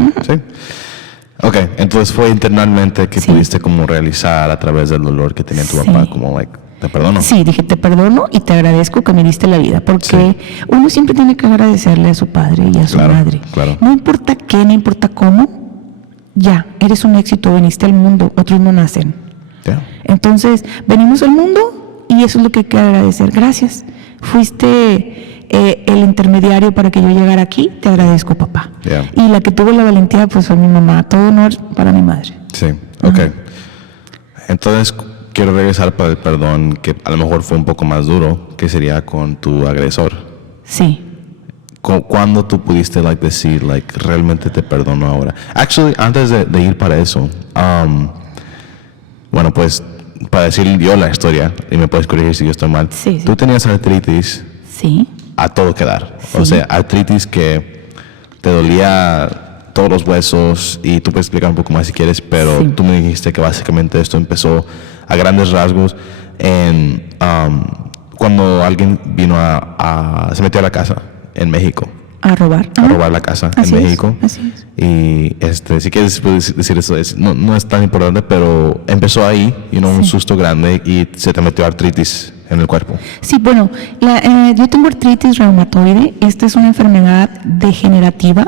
Ok, entonces fue internamente que pudiste como realizar a través del dolor que tenía tu papá, como te perdono. Sí, dije, te perdono y te agradezco que me diste la vida, porque uno siempre tiene que agradecerle a su padre y a su madre. Claro. No importa qué, no importa cómo, ya, eres un éxito, veniste al mundo, otros no nacen. Entonces, venimos al mundo y eso es lo que hay que agradecer. Gracias. Fuiste el intermediario para que yo llegara aquí. Te agradezco, papá. Y la que tuvo la valentía, pues fue mi mamá. Todo honor para mi madre. Sí, ok. Entonces, quiero regresar para el perdón, que a lo mejor fue un poco más duro, que sería con tu agresor. Sí. ¿Cuándo tú pudiste decir, realmente te perdono ahora? Actually, antes de ir para eso, bueno, pues, para decir yo la historia, y me puedes corregir si yo estoy mal. Sí. Tú tenías artritis a todo que dar. O sea, artritis que te dolía todos los huesos, y tú puedes explicar un poco más si quieres, pero tú me dijiste que básicamente esto empezó a grandes rasgos cuando alguien vino se metió a la casa en México. A robar la casa en México. Así es. Y si quieres decir eso, no es tan importante, pero empezó ahí, un susto grande, y se te metió artritis en el cuerpo. Sí, bueno, yo tengo artritis reumatoide. Esta es una enfermedad degenerativa.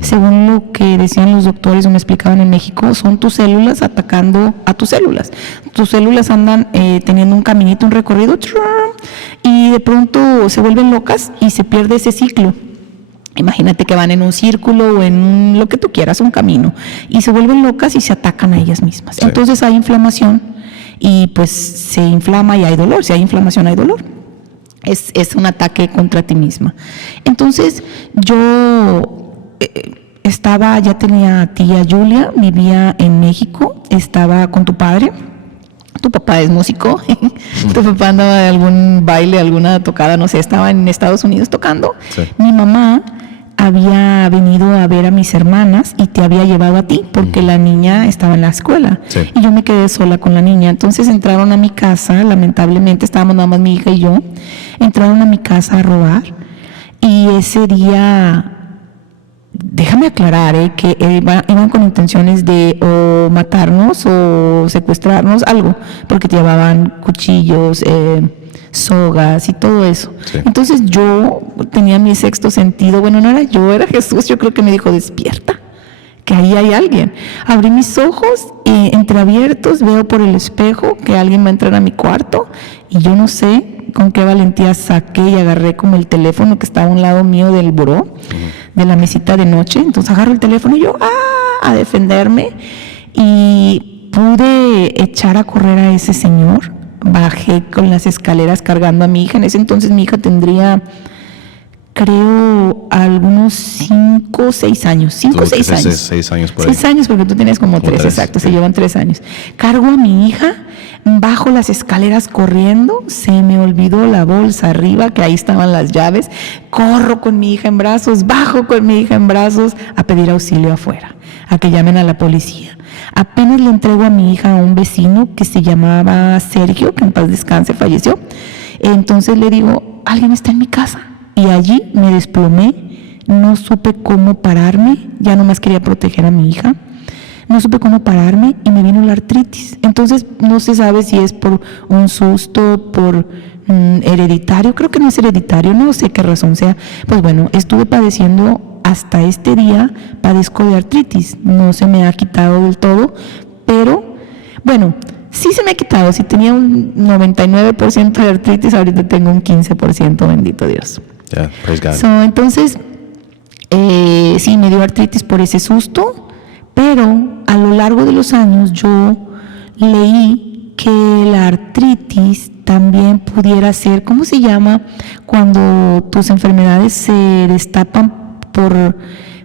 Según lo que decían los doctores o me explicaban en México, son tus células atacando a tus células. Tus células andan teniendo un caminito, un recorrido, y de pronto se vuelven locas y se pierde ese ciclo. Imagínate que van en un círculo o en lo que tú quieras, un camino, y se vuelven locas y se atacan a ellas mismas. Entonces hay inflamación y pues se inflama y hay dolor. Si hay inflamación hay dolor. Es un ataque contra ti misma. Entonces yo ya tenía tía Julia, vivía en México, estaba con tu padre. Tu papá es músico, tu papá andaba de algún baile, alguna tocada, no sé, estaba en Estados Unidos tocando. Mi mamá había venido a ver a mis hermanas y te había llevado a ti porque la niña estaba en la escuela y yo me quedé sola con la niña. Entonces entraron a mi casa, lamentablemente estábamos nada más mi hija y yo, entraron a mi casa a robar, y ese día, déjame aclarar que iban con intenciones de o matarnos o secuestrarnos, algo, porque llevaban cuchillos, sogas y todo eso. Entonces yo tenía mi sexto sentido, bueno, no era yo, era Jesús, yo creo que me dijo, despierta, que ahí hay alguien. Abrí mis ojos y entreabiertos veo por el espejo que alguien va a entrar a mi cuarto y yo no sé con qué valentía saqué y agarré como el teléfono que estaba a un lado mío del buró, de la mesita de noche. Entonces agarro el teléfono y yo a defenderme y pude echar a correr a ese señor. Bajé con las escaleras cargando a mi hija. En ese entonces mi hija tendría, creo, algunos 5 o 6 años. 5 o 6 años. 6 años por ahí. 6 años, porque tú tenías como 3, exacto, sí. Se llevan 3 años. Cargo a mi hija, bajo las escaleras corriendo, se me olvidó la bolsa arriba, que ahí estaban las llaves. Corro con mi hija en brazos, bajo con mi hija en brazos a pedir auxilio afuera, a que llamen a la policía. Apenas le entrego a mi hija a un vecino que se llamaba Sergio, que en paz descanse, falleció. Entonces le digo, alguien está en mi casa. Y allí me desplomé, no supe cómo pararme, ya nomás quería proteger a mi hija. No supe cómo pararme y me vino la artritis. Entonces no se sabe si es por un susto, por hereditario. Creo que no es hereditario, no sé qué razón sea. Pues bueno, estuve padeciendo hasta este día, padezco de artritis. No se me ha quitado del todo, pero bueno, sí se me ha quitado. Si tenía un 99% de artritis, ahorita tengo un 15%, bendito Dios. Yeah, praise God. Entonces, sí, me dio artritis por ese susto, pero a lo largo de los años yo leí que la artritis también pudiera ser, ¿cómo se llama? Cuando tus enfermedades se destapan por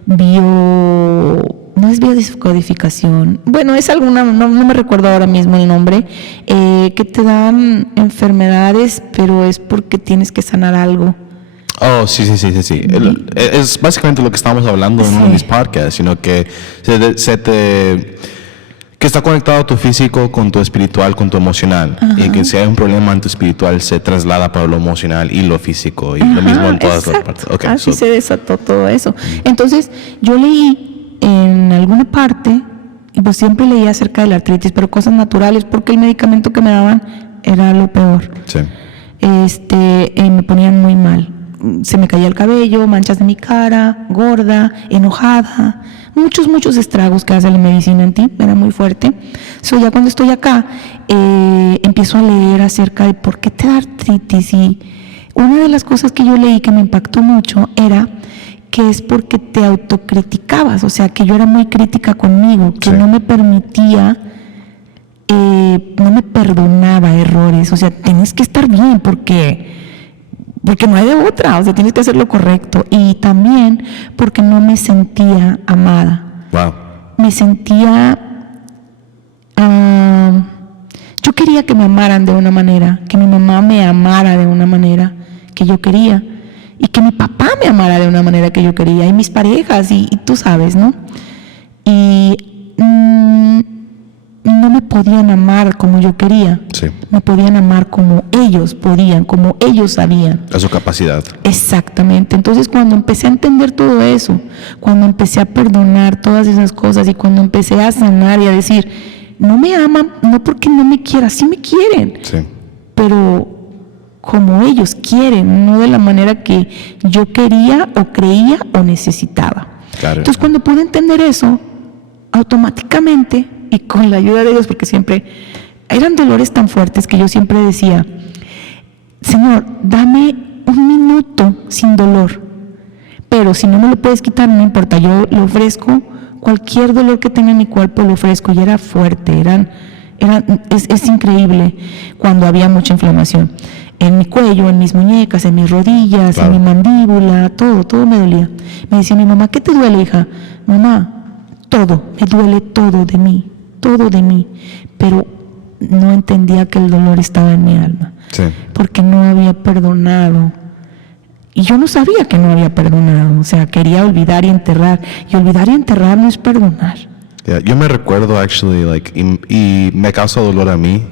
no es biodescodificación, bueno, es alguna, no me recuerdo ahora mismo el nombre, que te dan enfermedades, pero es porque tienes que sanar algo. Oh, sí. Es básicamente lo que estamos hablando en uno de mis podcasts, sino que que está conectado tu físico con tu espiritual, con tu emocional. Ajá. Y que si hay un problema en tu espiritual, se traslada para lo emocional y lo físico. Y lo mismo en todas las partes. Okay, así se desató todo eso. Entonces, yo leí en alguna parte, y pues siempre leía acerca de la artritis, pero cosas naturales, porque el medicamento que me daban era lo peor. Sí. Me ponían muy mal. Se me caía el cabello, manchas de mi cara, gorda, enojada, muchos estragos que hace la medicina en ti, era muy fuerte. Ya cuando estoy acá, empiezo a leer acerca de por qué te da artritis, y una de las cosas que yo leí que me impactó mucho era que es porque te autocriticabas, o sea, que yo era muy crítica conmigo, que no me permitía, no me perdonaba errores, o sea, tienes que estar bien porque no hay de otra, o sea, tienes que hacer lo correcto. Y también porque no me sentía amada. Wow. Me sentía, yo quería que me amaran de una manera, que mi mamá me amara de una manera que yo quería, y que mi papá me amara de una manera que yo quería, y mis parejas, y tú sabes, ¿no? Y no me podían amar como yo quería. Sí. Me podían amar como ellos podían, como ellos sabían. A su capacidad. Exactamente. Entonces, cuando empecé a entender todo eso, cuando empecé a perdonar todas esas cosas, y cuando empecé a sanar y a decir, no me aman, no porque no me quieran, sí me quieren, Sí. pero como ellos quieren, no de la manera que yo quería o creía o necesitaba. Claro. Entonces, cuando pude entender eso, automáticamente, y con la ayuda de Dios, porque siempre eran dolores tan fuertes que yo siempre decía, Señor, dame un minuto sin dolor, pero si no me lo puedes quitar, no importa, yo le ofrezco cualquier dolor que tenga en mi cuerpo, lo ofrezco. Y era fuerte, es increíble cuando había mucha inflamación en mi cuello, en mis muñecas, en mis rodillas, claro, en mi mandíbula, todo me dolía. Me decía mi mamá, ¿qué te duele, hija? Mamá, todo, me duele todo de mí, pero no entendía que el dolor estaba en mi alma, Sí. porque no había perdonado. Y yo no sabía que no había perdonado, o sea, quería olvidar y enterrar, y olvidar y enterrar no es perdonar. Yeah, yo me recuerdo, actually, y me causa dolor a mí,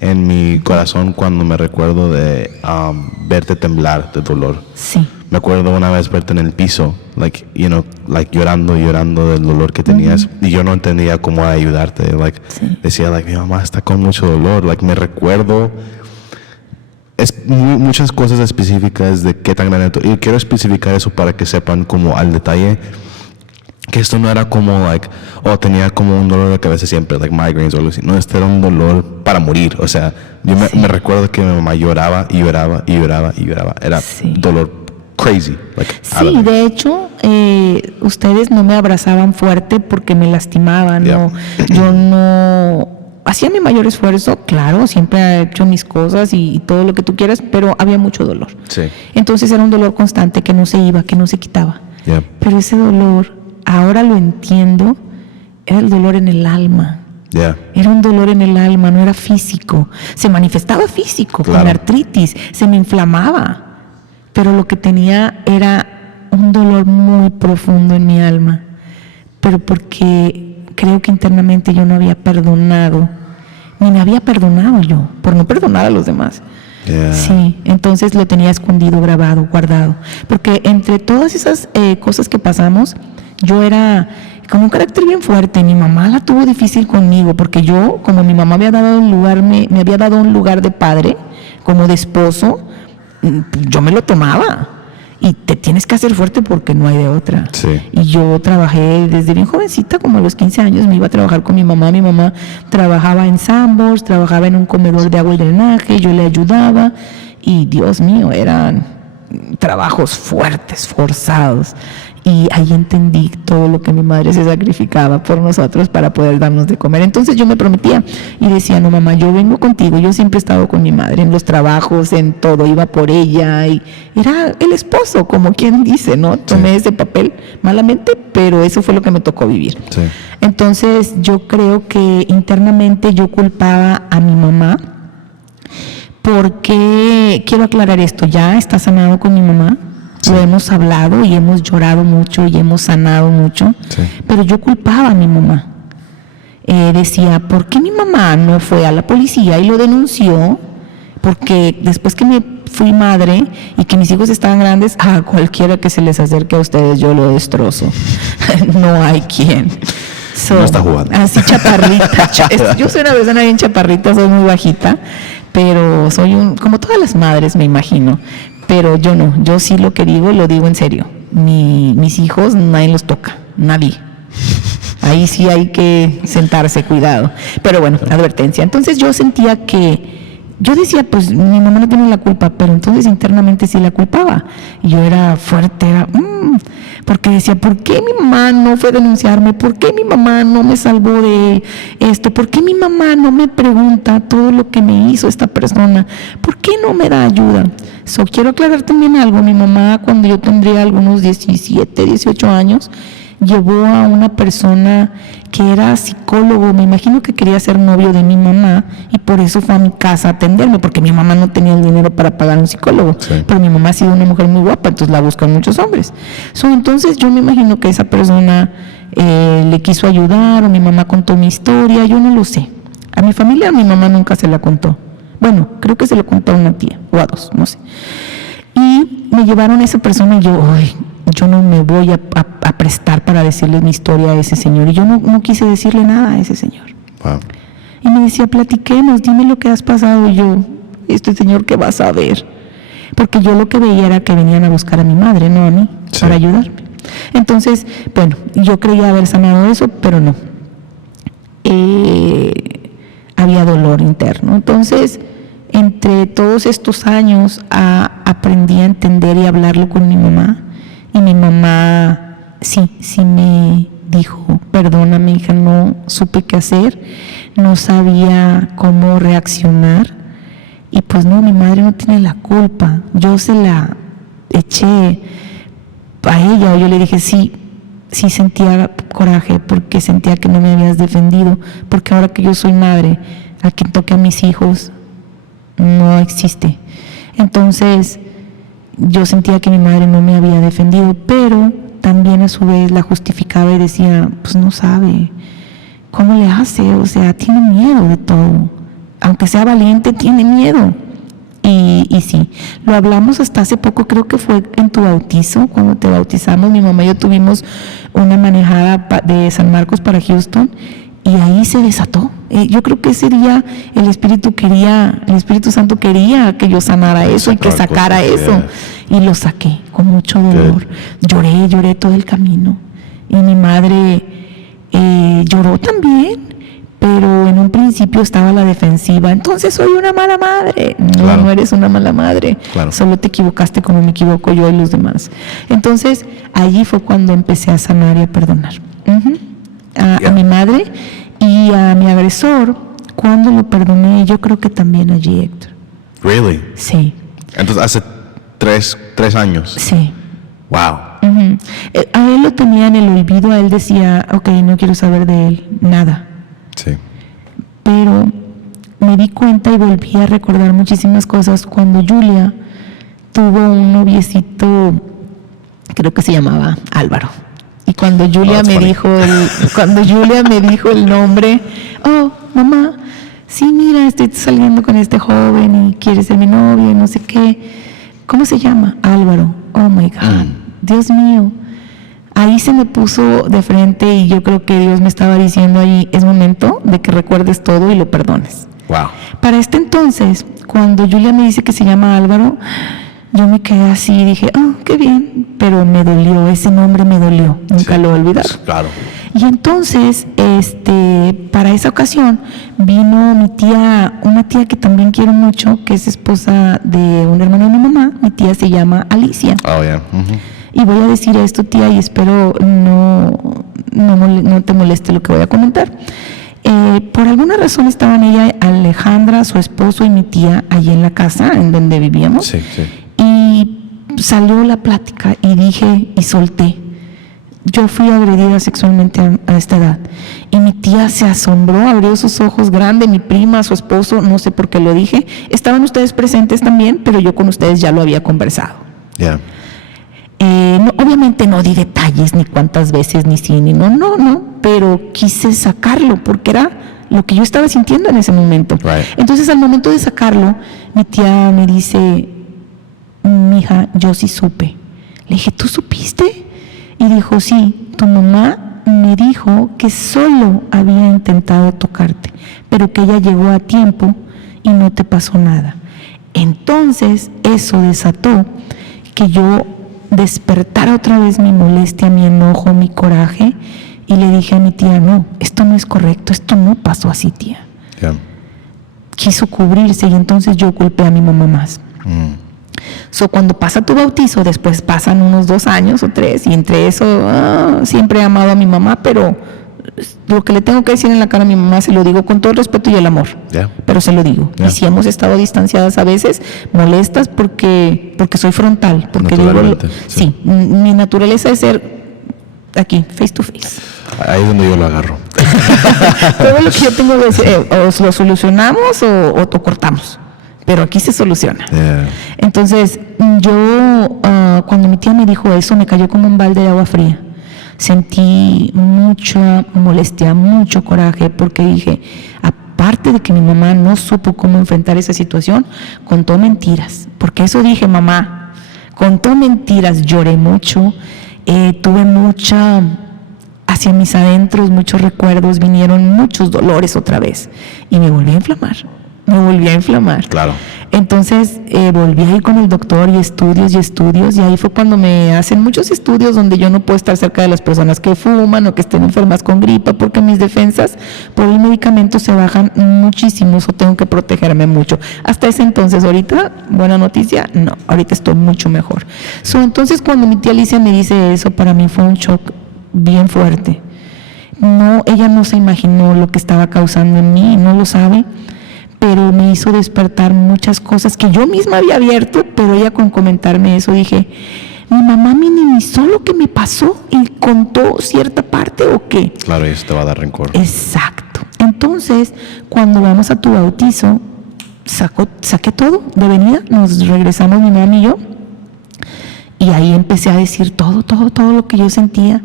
en mi corazón, cuando me recuerdo de verte temblar de dolor. Sí. Me acuerdo una vez verte en el piso, llorando del dolor que tenías, y yo no entendía cómo ayudarte. Sí. Decía, mi mamá está con mucho dolor. Me recuerdo muchas cosas específicas de qué tan grande. Y quiero especificar eso para que sepan como al detalle que esto no era como, like, tenía como un dolor de cabeza siempre, like migraines o algo así. No, este era un dolor para morir. O sea, yo me recuerdo que mi mamá lloraba y lloraba y lloraba y lloraba. Era dolor crazy. Like, sí, de hecho, ustedes no me abrazaban fuerte porque me lastimaban. Yeah. No, yo no hacía mi mayor esfuerzo, claro, siempre he hecho mis cosas y todo lo que tú quieras, pero había mucho dolor. Sí. Entonces era un dolor constante que no se iba, que no se quitaba. Yeah. Pero ese dolor, ahora lo entiendo, era el dolor en el alma. Yeah. Era un dolor en el alma, no era físico. Se manifestaba físico, claro, con artritis, se me inflamaba. Pero lo que tenía era un dolor muy profundo en mi alma. Pero porque creo que internamente yo no había perdonado, ni me había perdonado yo, por no perdonar a los demás. Yeah. Sí, entonces lo tenía escondido, grabado, guardado. Porque entre todas esas cosas que pasamos, yo era con un carácter bien fuerte. Mi mamá la tuvo difícil conmigo, porque yo, como mi mamá me había dado un lugar, me había dado un lugar de padre, como de esposo, yo me lo tomaba. Y te tienes que hacer fuerte porque no hay de otra. Sí. Y yo trabajé desde bien jovencita, como a los 15 años, me iba a trabajar con mi mamá. Mi mamá trabajaba en Sambors, trabajaba en un comedor de agua y drenaje, yo le ayudaba. Y Dios mío, eran trabajos fuertes, forzados. Y ahí entendí todo lo que mi madre se sacrificaba por nosotros para poder darnos de comer. Entonces yo me prometía y decía, no mamá, yo vengo contigo. Yo siempre he estado con mi madre en los trabajos, en todo, iba por ella y era el esposo, como quien dice, ¿no? Tomé ese papel malamente, pero eso fue lo que me tocó vivir. Sí. Entonces yo creo que internamente yo culpaba a mi mamá, porque quiero aclarar esto, ya está sanado con mi mamá. Sí. Lo hemos hablado y hemos llorado mucho y hemos sanado mucho, sí, pero yo culpaba a mi mamá. Decía, ¿por qué mi mamá no fue a la policía y lo denunció? Porque después que me fui madre y que mis hijos estaban grandes, a cualquiera que se les acerque a ustedes yo lo destrozo. No hay quien. No está jugando. Así chaparrita. Yo soy una persona bien chaparrita, soy muy bajita, pero soy como todas las madres, me imagino. Pero yo no, yo sí lo que digo, lo digo en serio. Mis hijos, nadie los toca, nadie. Ahí sí hay que sentarse, cuidado. Pero bueno, advertencia. Entonces yo sentía que, yo decía, pues mi mamá no tiene la culpa, pero entonces internamente sí la culpaba. Y yo era fuerte, porque decía, ¿por qué mi mamá no fue a denunciarme? ¿Por qué mi mamá no me salvó de esto? ¿Por qué mi mamá no me pregunta todo lo que me hizo esta persona? ¿Por qué no me da ayuda? Quiero aclarar también algo. Mi mamá, cuando yo tendría algunos 17, 18 años, llevó a una persona que era psicólogo, me imagino que quería ser novio de mi mamá y por eso fue a mi casa a atenderme, porque mi mamá no tenía el dinero para pagar un psicólogo, sí, pero mi mamá ha sido una mujer muy guapa, entonces la buscan muchos hombres. Entonces yo me imagino que esa persona le quiso ayudar, o mi mamá contó mi historia, yo no lo sé. A mi familia, a mi mamá nunca se la contó. Bueno, creo que se lo contó a una tía o a dos, no sé. Y me llevaron a esa persona y yo no me voy a prestar para decirle mi historia a ese señor. Y yo no quise decirle nada a ese señor. Wow. Y me decía, platiquemos, dime lo que has pasado. Y yo, este señor, ¿qué vas a ver? Porque yo lo que veía era que venían a buscar a mi madre, no a mí, sí, para ayudarme. Entonces, bueno, yo creía haber sanado eso, pero no. Había dolor interno. Entonces, entre todos estos años, aprendí a entender y hablarlo con mi mamá. Y mi mamá sí me dijo, perdóname hija, no supe qué hacer, no sabía cómo reaccionar. Y pues no, mi madre no tiene la culpa, yo se la eché a ella, o yo le dije sí sentía coraje porque sentía que no me habías defendido, porque ahora que yo soy madre, a quien toque a mis hijos no existe. Entonces yo sentía que mi madre no me había defendido, pero también a su vez la justificaba y decía, pues no sabe cómo le hace, o sea, tiene miedo de todo, aunque sea valiente, tiene miedo. Y sí, lo hablamos hasta hace poco, creo que fue en tu bautizo, cuando te bautizamos, mi mamá y yo tuvimos una manejada de San Marcos para Houston, y ahí se desató. Yo creo que ese día el Espíritu Santo quería que yo sanara eso y que sacara eso. Y lo saqué con mucho dolor. Lloré todo el camino. y mi madre lloró también, pero en un principio estaba a la defensiva. Entonces soy una mala madre. No, claro. No eres una mala madre. Claro. Solo te equivocaste como me equivoco yo y los demás. Entonces allí fue cuando empecé a sanar y a perdonar. A mi madre y a mi agresor. Cuando lo perdoné, yo creo que también allí, Héctor. Really? Sí. Entonces hace 3 años. Sí. Wow. A él lo tenía en el olvido. A él decía, ok, no quiero saber de él nada. Sí. Pero me di cuenta y volví a recordar muchísimas cosas cuando Julia tuvo un noviecito, creo que se llamaba Álvaro. Y cuando Julia me dijo el nombre, oh, mamá, sí, mira, estoy saliendo con este joven y quiere ser mi novio y no sé qué. ¿Cómo se llama? Álvaro. Oh my God. Dios mío. Ahí se me puso de frente y yo creo que Dios me estaba diciendo ahí, es momento de que recuerdes todo y lo perdones. Wow. Para este entonces, cuando Julia me dice que se llama Álvaro, yo me quedé así y dije, oh, qué bien, pero me dolió, ese nombre me dolió, nunca lo he olvidado. Claro. Y entonces, para esa ocasión, vino mi tía, una tía que también quiero mucho, que es esposa de un hermano de mi mamá. Mi tía se llama Alicia. Oh, yeah. Y voy a decir esto, tía, y espero no te moleste lo que voy a comentar. Por alguna razón estaban ella, Alejandra, su esposo y mi tía allí en la casa en donde vivíamos. Sí, sí. Y salió la plática y dije y solté. Yo fui agredida sexualmente a esta edad. Y mi tía se asombró, abrió sus ojos grandes, mi prima, su esposo, no sé por qué lo dije. Estaban ustedes presentes también, pero yo con ustedes ya lo había conversado. Yeah. Obviamente no di detalles, ni cuántas veces, ni sí, ni no, pero quise sacarlo porque era lo que yo estaba sintiendo en ese momento. Right. Entonces, al momento de sacarlo, mi tía me dice, mija, yo sí supe. Le dije, ¿tú supiste? Y dijo, sí, tu mamá me dijo que solo había intentado tocarte, pero que ella llegó a tiempo y no te pasó nada. Entonces, eso desató que yo despertara otra vez mi molestia, mi enojo, mi coraje, y le dije a mi tía, no, esto no es correcto, esto no pasó así, tía. Yeah. Quiso cubrirse y entonces yo culpé a mi mamá más. So, cuando pasa tu bautizo, después pasan unos 2 años o 3, y entre eso siempre he amado a mi mamá, pero lo que le tengo que decir en la cara a mi mamá se lo digo con todo el respeto y el amor. Yeah. Pero se lo digo. Yeah. Y si hemos estado distanciadas a veces, molestas porque soy frontal, porque digo, sí, mi naturaleza es ser aquí, face to face. Ahí es donde yo lo agarro. Todo lo que yo tengo que decir, o lo solucionamos o cortamos. Pero aquí se soluciona. Yeah. Entonces, yo, cuando mi tía me dijo eso, me cayó como un balde de agua fría. Sentí mucha molestia, mucho coraje, porque dije, aparte de que mi mamá no supo cómo enfrentar esa situación, contó mentiras. Porque eso dije, mamá, contó mentiras, lloré mucho, tuve mucha, hacia mis adentros, muchos recuerdos, vinieron muchos dolores otra vez, y me volví a inflamar. Claro. Entonces volví a ir con el doctor y estudios, y ahí fue cuando me hacen muchos estudios donde yo no puedo estar cerca de las personas que fuman o que estén enfermas con gripa, porque mis defensas por el medicamento se bajan muchísimo, o tengo que protegerme mucho. Hasta ese entonces, ahorita, buena noticia, no, ahorita estoy mucho mejor. Entonces, cuando mi tía Alicia me dice eso, para mí fue un shock bien fuerte. No, ella no se imaginó lo que estaba causando en mí, no lo sabe, pero me hizo despertar muchas cosas que yo misma había abierto, pero ella con comentarme eso dije, ¿mi mamá minimizó lo que me pasó y contó cierta parte o qué? Claro, eso te va a dar rencor. Exacto. Entonces, cuando vamos a tu bautizo, saqué todo de venida, nos regresamos mi mamá y yo, y ahí empecé a decir todo lo que yo sentía,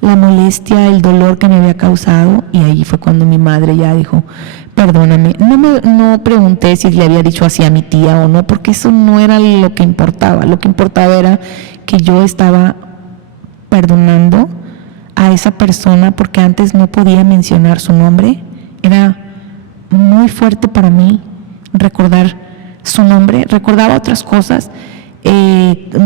la molestia, el dolor que me había causado, y ahí fue cuando mi madre ya dijo, perdóname. No pregunté si le había dicho así a mi tía o no, porque eso no era lo que importaba. Lo que importaba era que yo estaba perdonando a esa persona, porque antes no podía mencionar su nombre. Era muy fuerte para mí recordar su nombre. Recordaba otras cosas,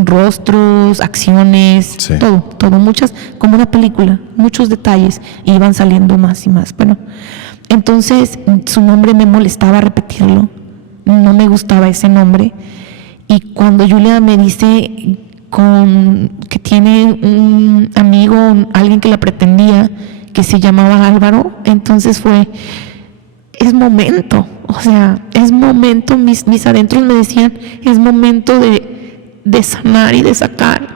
rostros, acciones, Sí. todo, muchas, como una película, muchos detalles, y iban saliendo más y más. Bueno, entonces su nombre me molestaba repetirlo, no me gustaba ese nombre, y cuando Julia me dice que tiene un amigo, alguien que la pretendía, que se llamaba Álvaro, entonces es momento, o sea, es momento, mis adentros me decían, es momento de sanar y de sacar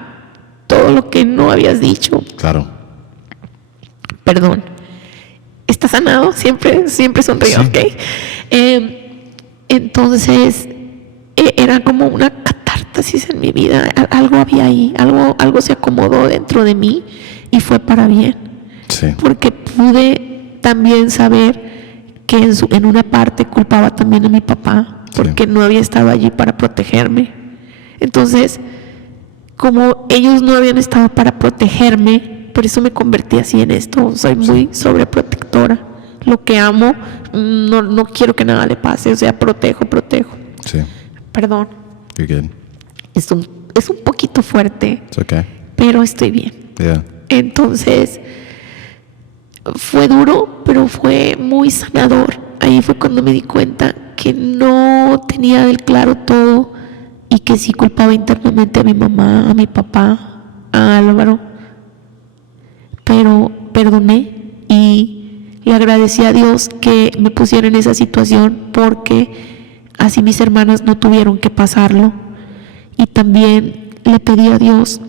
todo lo que no habías dicho. Claro. Perdón. ¿Está sanado? Siempre sonríe, Sí. ¿ok? Entonces, era como una catarsis en mi vida. Algo había ahí, algo se acomodó dentro de mí y fue para bien. Sí. Porque pude también saber que en una parte culpaba también a mi papá, porque Sí. no había estado allí para protegerme. Entonces, como ellos no habían estado para protegerme, por eso me convertí así en esto. Soy muy sobreprotectora. Lo que amo, no quiero que nada le pase, o sea, protejo. Sí. Perdón, You're good. es un poquito fuerte, It's okay. pero estoy bien. Yeah. Entonces, fue duro, pero fue muy sanador. Ahí fue cuando me di cuenta que no tenía del claro todo y que sí culpaba internamente a mi mamá, a mi papá, a Álvaro. Pero perdoné y le agradecí a Dios que me pusiera en esa situación, porque así mis hermanas no tuvieron que pasarlo. Y también le pedí a Dios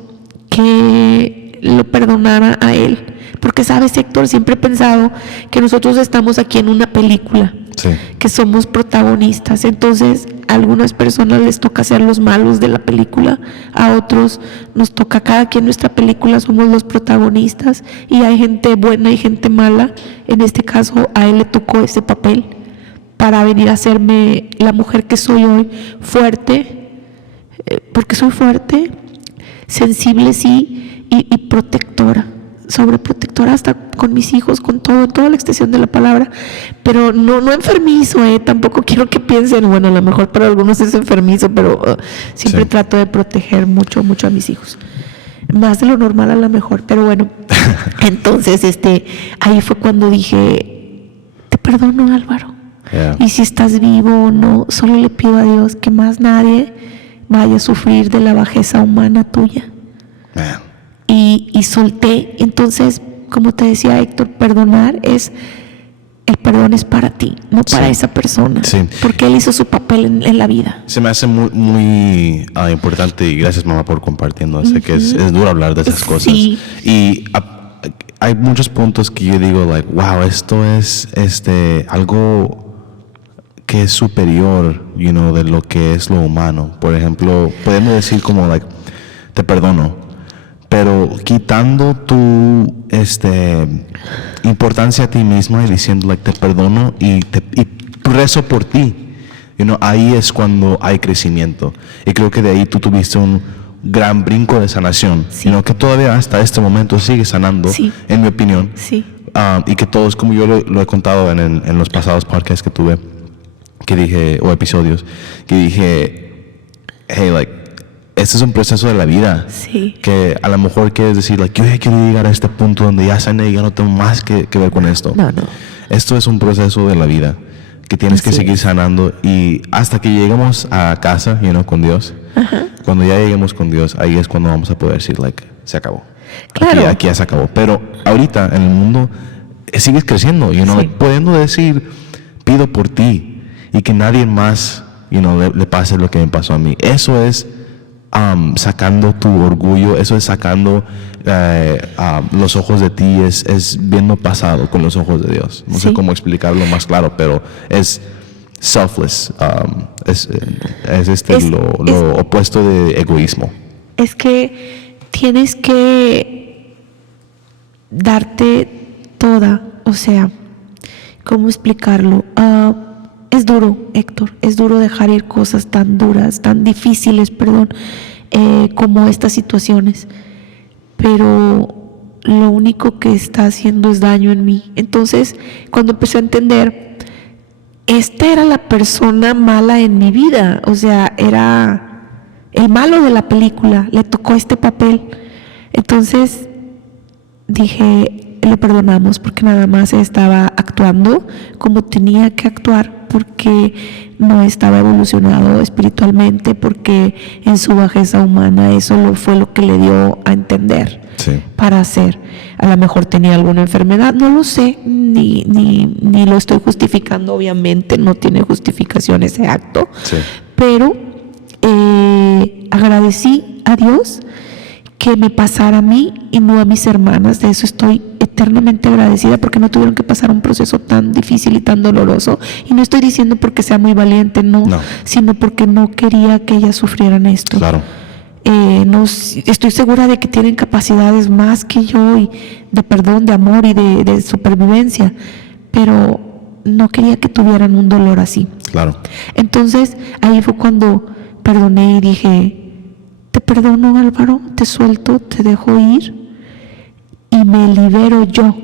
que lo perdonara a él, porque sabes, Héctor, siempre he pensado que nosotros estamos aquí en una película, Sí. que somos protagonistas. Entonces a algunas personas les toca ser los malos de la película, a otros nos toca, cada quien nuestra película, somos los protagonistas, y hay gente buena y gente mala. En este caso a él le tocó ese papel para venir a hacerme la mujer que soy hoy, fuerte, porque soy fuerte, sensible, sí, y protectora, sobreprotectora hasta con mis hijos, con todo, en toda la extensión de la palabra, pero no enfermizo, tampoco quiero que piensen, bueno, a lo mejor para algunos es enfermizo, pero siempre Sí. trato de proteger mucho a mis hijos, más de lo normal a lo mejor, pero bueno. Entonces, ahí fue cuando dije, te perdono, Álvaro. Yeah. Y si estás vivo o no, solo le pido a Dios que más nadie vaya a sufrir de la bajeza humana tuya. Man. Y solté. Entonces, como te decía, Héctor, el perdón es para ti, no para Sí. esa persona, Sí. porque él hizo su papel en la vida. Se me hace muy importante, y gracias, mamá, por compartiendo. Sé que es duro hablar de esas cosas. Sí. Y hay muchos puntos que yo digo, like, wow, esto es algo que es superior, de lo que es lo humano. Por ejemplo, podemos decir como, like, te perdono, pero quitando tu importancia a ti misma y diciendo, like, te perdono y rezo por ti. Ahí es cuando hay crecimiento. Y creo que de ahí tú tuviste un gran brinco de sanación, Sí. que todavía hasta este momento sigue sanando, Sí. en mi opinión. Sí. Y que todos, como yo lo he contado en los pasados podcasts que tuve, que dije, o episodios, que dije, hey, like, este es un proceso de la vida. Sí. Que a lo mejor quieres decir, like, yo ya quiero llegar a este punto donde ya sané y ya no tengo más que ver con esto. No. Esto es un proceso de la vida que tienes que Así seguir es. sanando, y hasta que lleguemos a casa, con Dios. Cuando ya lleguemos con Dios, ahí es cuando vamos a poder decir, like, se acabó. Claro. Aquí ya se acabó. Pero ahorita en el mundo sigues creciendo, Sí. like, pudiendo decir, pido por ti y que nadie más, le pase lo que me pasó a mí. Eso es sacando tu orgullo, eso es sacando los ojos de ti, es viendo pasado con los ojos de Dios. No sé Sí. cómo explicarlo más claro, pero es selfless, es lo opuesto de egoísmo. Es que tienes que darte toda, o sea, ¿cómo explicarlo? Es duro, Héctor, es duro dejar ir cosas tan duras, tan difíciles, como estas situaciones, pero lo único que está haciendo es daño en mí. Entonces, cuando empecé a entender, esta era la persona mala en mi vida, o sea, era el malo de la película, le tocó este papel. Entonces dije, le perdonamos porque nada más estaba actuando como tenía que actuar, porque no estaba evolucionado espiritualmente, porque en su bajeza humana eso fue lo que le dio a entender. Sí. Para hacer. A lo mejor tenía alguna enfermedad, no lo sé, ni lo estoy justificando, obviamente, no tiene justificación ese acto, Sí. pero agradecí a Dios que me pasara a mí y no a mis hermanas. De eso estoy eternamente agradecida, porque no tuvieron que pasar un proceso tan difícil y tan doloroso. Y no estoy diciendo porque sea muy valiente, no. Sino porque no quería que ellas sufrieran esto. Claro. Estoy segura de que tienen capacidades más que yo, y de perdón, de amor y de supervivencia, pero no quería que tuvieran un dolor así. Claro. Entonces ahí fue cuando perdoné y dije, te perdono, Álvaro, te suelto, te dejo ir y me libero yo,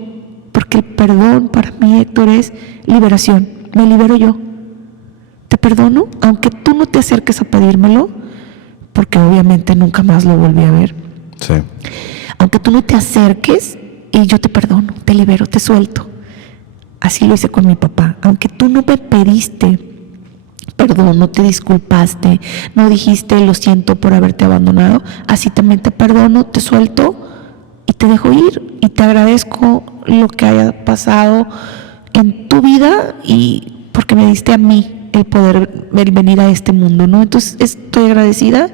porque el perdón para mí, Héctor, es liberación. Me libero yo, te perdono, aunque tú no te acerques a pedírmelo, porque obviamente nunca más lo volví a ver. Sí. Aunque tú no te acerques, y yo te perdono, te libero, te suelto. Así lo hice con mi papá. Aunque tú no me pediste perdón, no te disculpaste, no dijiste lo siento por haberte abandonado, así también te perdono, te suelto y te dejo ir, y te agradezco lo que haya pasado en tu vida, y porque me diste a mí el poder venir a este mundo, ¿no? Entonces estoy agradecida,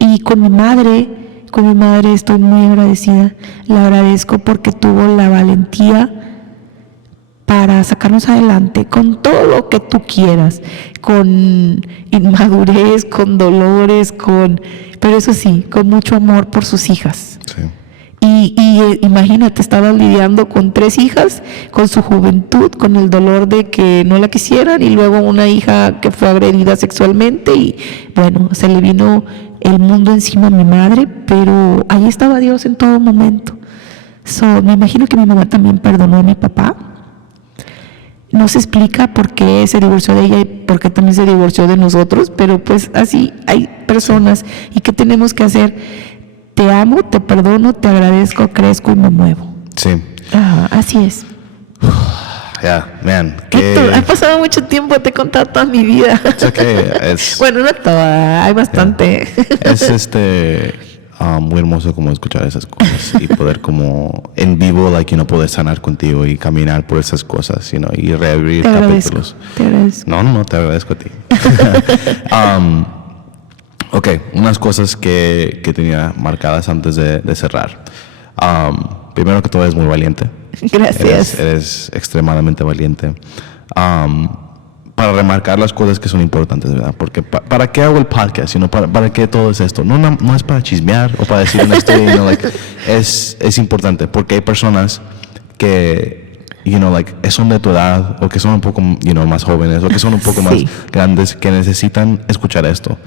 y con mi madre estoy muy agradecida. La agradezco porque tuvo la valentía para sacarnos adelante con todo lo que tú quieras, con inmadurez, con dolores, pero eso sí, con mucho amor por sus hijas. Sí. Y imagínate, estaba lidiando con 3 hijas, con su juventud, con el dolor de que no la quisieran, y luego una hija que fue agredida sexualmente, y bueno, se le vino el mundo encima a mi madre, pero ahí estaba Dios en todo momento. Me imagino que mi mamá también perdonó a mi papá. No se explica por qué se divorció de ella y por qué también se divorció de nosotros, pero pues así hay personas. ¿Y qué tenemos que hacer? Te amo, te perdono, te agradezco, crezco y me muevo. Sí. Así es. Yeah, man. Héctor, ha pasado mucho tiempo, te he contado toda mi vida. It's okay. Bueno, no toda, hay bastante. Yeah. Es muy hermoso como escuchar esas cosas y poder como en vivo, poder sanar contigo y caminar por esas cosas, y reabrir capítulos. Te agradezco. No, te agradezco a ti. Ok, unas cosas que tenía marcadas antes de cerrar. Primero que todo, eres muy valiente. Gracias. Eres extremadamente valiente. Para remarcar las cosas que son importantes, ¿verdad? Porque ¿para qué hago el podcast? ¿Para qué todo es esto? No es para chismear o para decir una historia. Es importante porque hay personas que son de tu edad, o que son un poco más jóvenes, o que son un poco más grandes, que necesitan escuchar esto.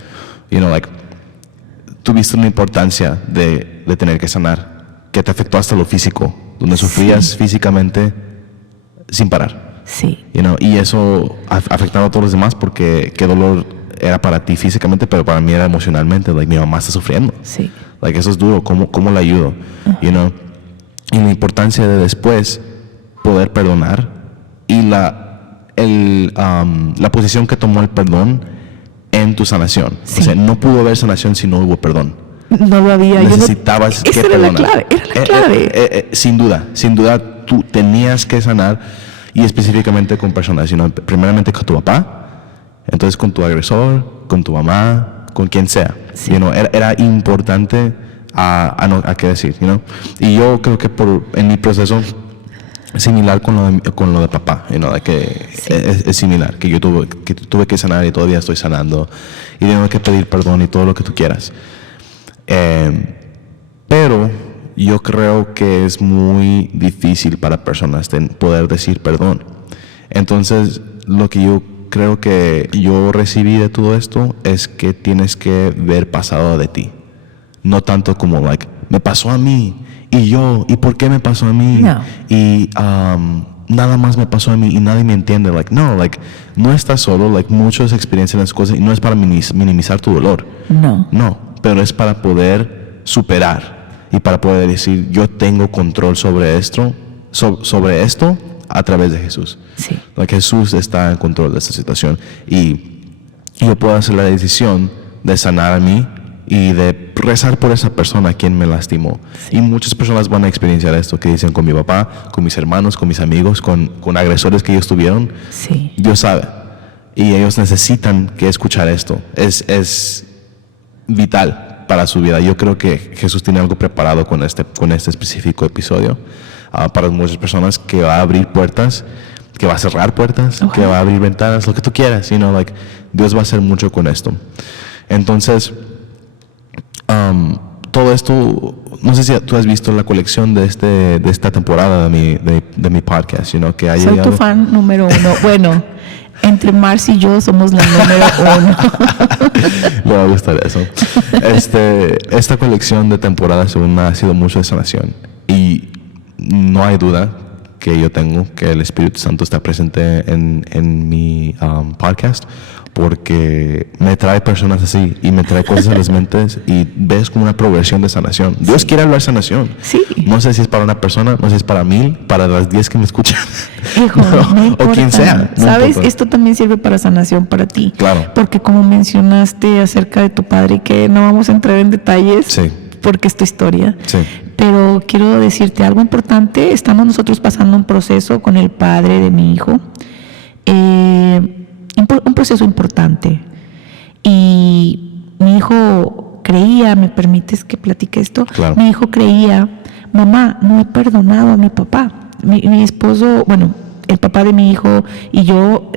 Tuviste una importancia de tener que sanar, que te afectó hasta lo físico, donde sufrías físicamente sin parar. Sí. Y eso afectaba a todos los demás, porque qué dolor era para ti físicamente, pero para mí era emocionalmente. Mi mamá está sufriendo. Sí. Eso es duro. ¿Cómo la ayudo? Uh-huh. Y la importancia de después poder perdonar, y la posición que tomó el perdón en tu sanación. Sí. O sea, no pudo haber sanación si no hubo perdón. No lo había. Necesitabas que perdonar. Era la clave. Sin duda, tú tenías que sanar. Y específicamente con personas, primeramente con tu papá, entonces con tu agresor, con tu mamá, con quien sea. Sí. Era importante a qué decir. Y yo creo que en mi proceso similar con lo de papá, que es similar, que yo tuve que sanar y todavía estoy sanando, y tengo que pedir perdón y todo lo que tú quieras. Pero yo creo que es muy difícil para personas poder decir perdón. Entonces, lo que yo creo que yo recibí de todo esto es que tienes que ver pasado de ti. No tanto como, me pasó a mí, y por qué me pasó a mí. No. Y nada más me pasó a mí y nadie me entiende. Like, no, like, no estás solo. Like, muchos experiencian las cosas y no es para minimizar tu dolor. No, pero es para poder superar y para poder decir, yo tengo control sobre esto, sobre esto a través de Jesús. Sí. Like, Jesús está en control de esta situación y yo puedo hacer la decisión de sanar a mí y de rezar por esa persona a quien me lastimó. Y muchas personas van a experienciar esto, que dicen con mi papá, con mis hermanos, con mis amigos, con agresores que ellos tuvieron. Sí. Dios sabe. Y ellos necesitan que escuchar esto. Es vital para su vida. Yo creo que Jesús tiene algo preparado con este específico episodio para muchas personas, que va a abrir puertas, que va a cerrar puertas, que va a abrir ventanas, lo que tú quieras. Like, Dios va a hacer mucho con esto. Entonces, todo esto, no sé si tú has visto la colección de esta temporada de mi podcast, que ha Soy llegado. tu fan número 1. Bueno, entre Marcy y yo somos la número 1. Le va a gustar eso. Esta colección de temporada segunda ha sido mucho de sanación y no hay duda que yo tengo que el Espíritu Santo está presente en mi podcast, porque me trae personas así y me trae cosas a las mentes y ves como una progresión de sanación. Dios quiere hablar sanación. Sí. No sé si es para una persona, no sé si es para 1000, para las 10 que me escuchan. Hijo, no importa. O quien sea. No ¿Sabes? importa. Esto también sirve para sanación para ti. Claro. Porque como mencionaste acerca de tu padre, que no vamos a entrar en detalles, Sí. porque es tu historia. Sí. Pero quiero decirte algo importante. Estamos nosotros pasando un proceso con el padre de mi hijo. Un proceso importante. Y mi hijo creía, ¿me permites que platique esto? Claro. Mi hijo creía, mamá, no he perdonado a mi papá. Mi esposo, bueno, el papá de mi hijo y yo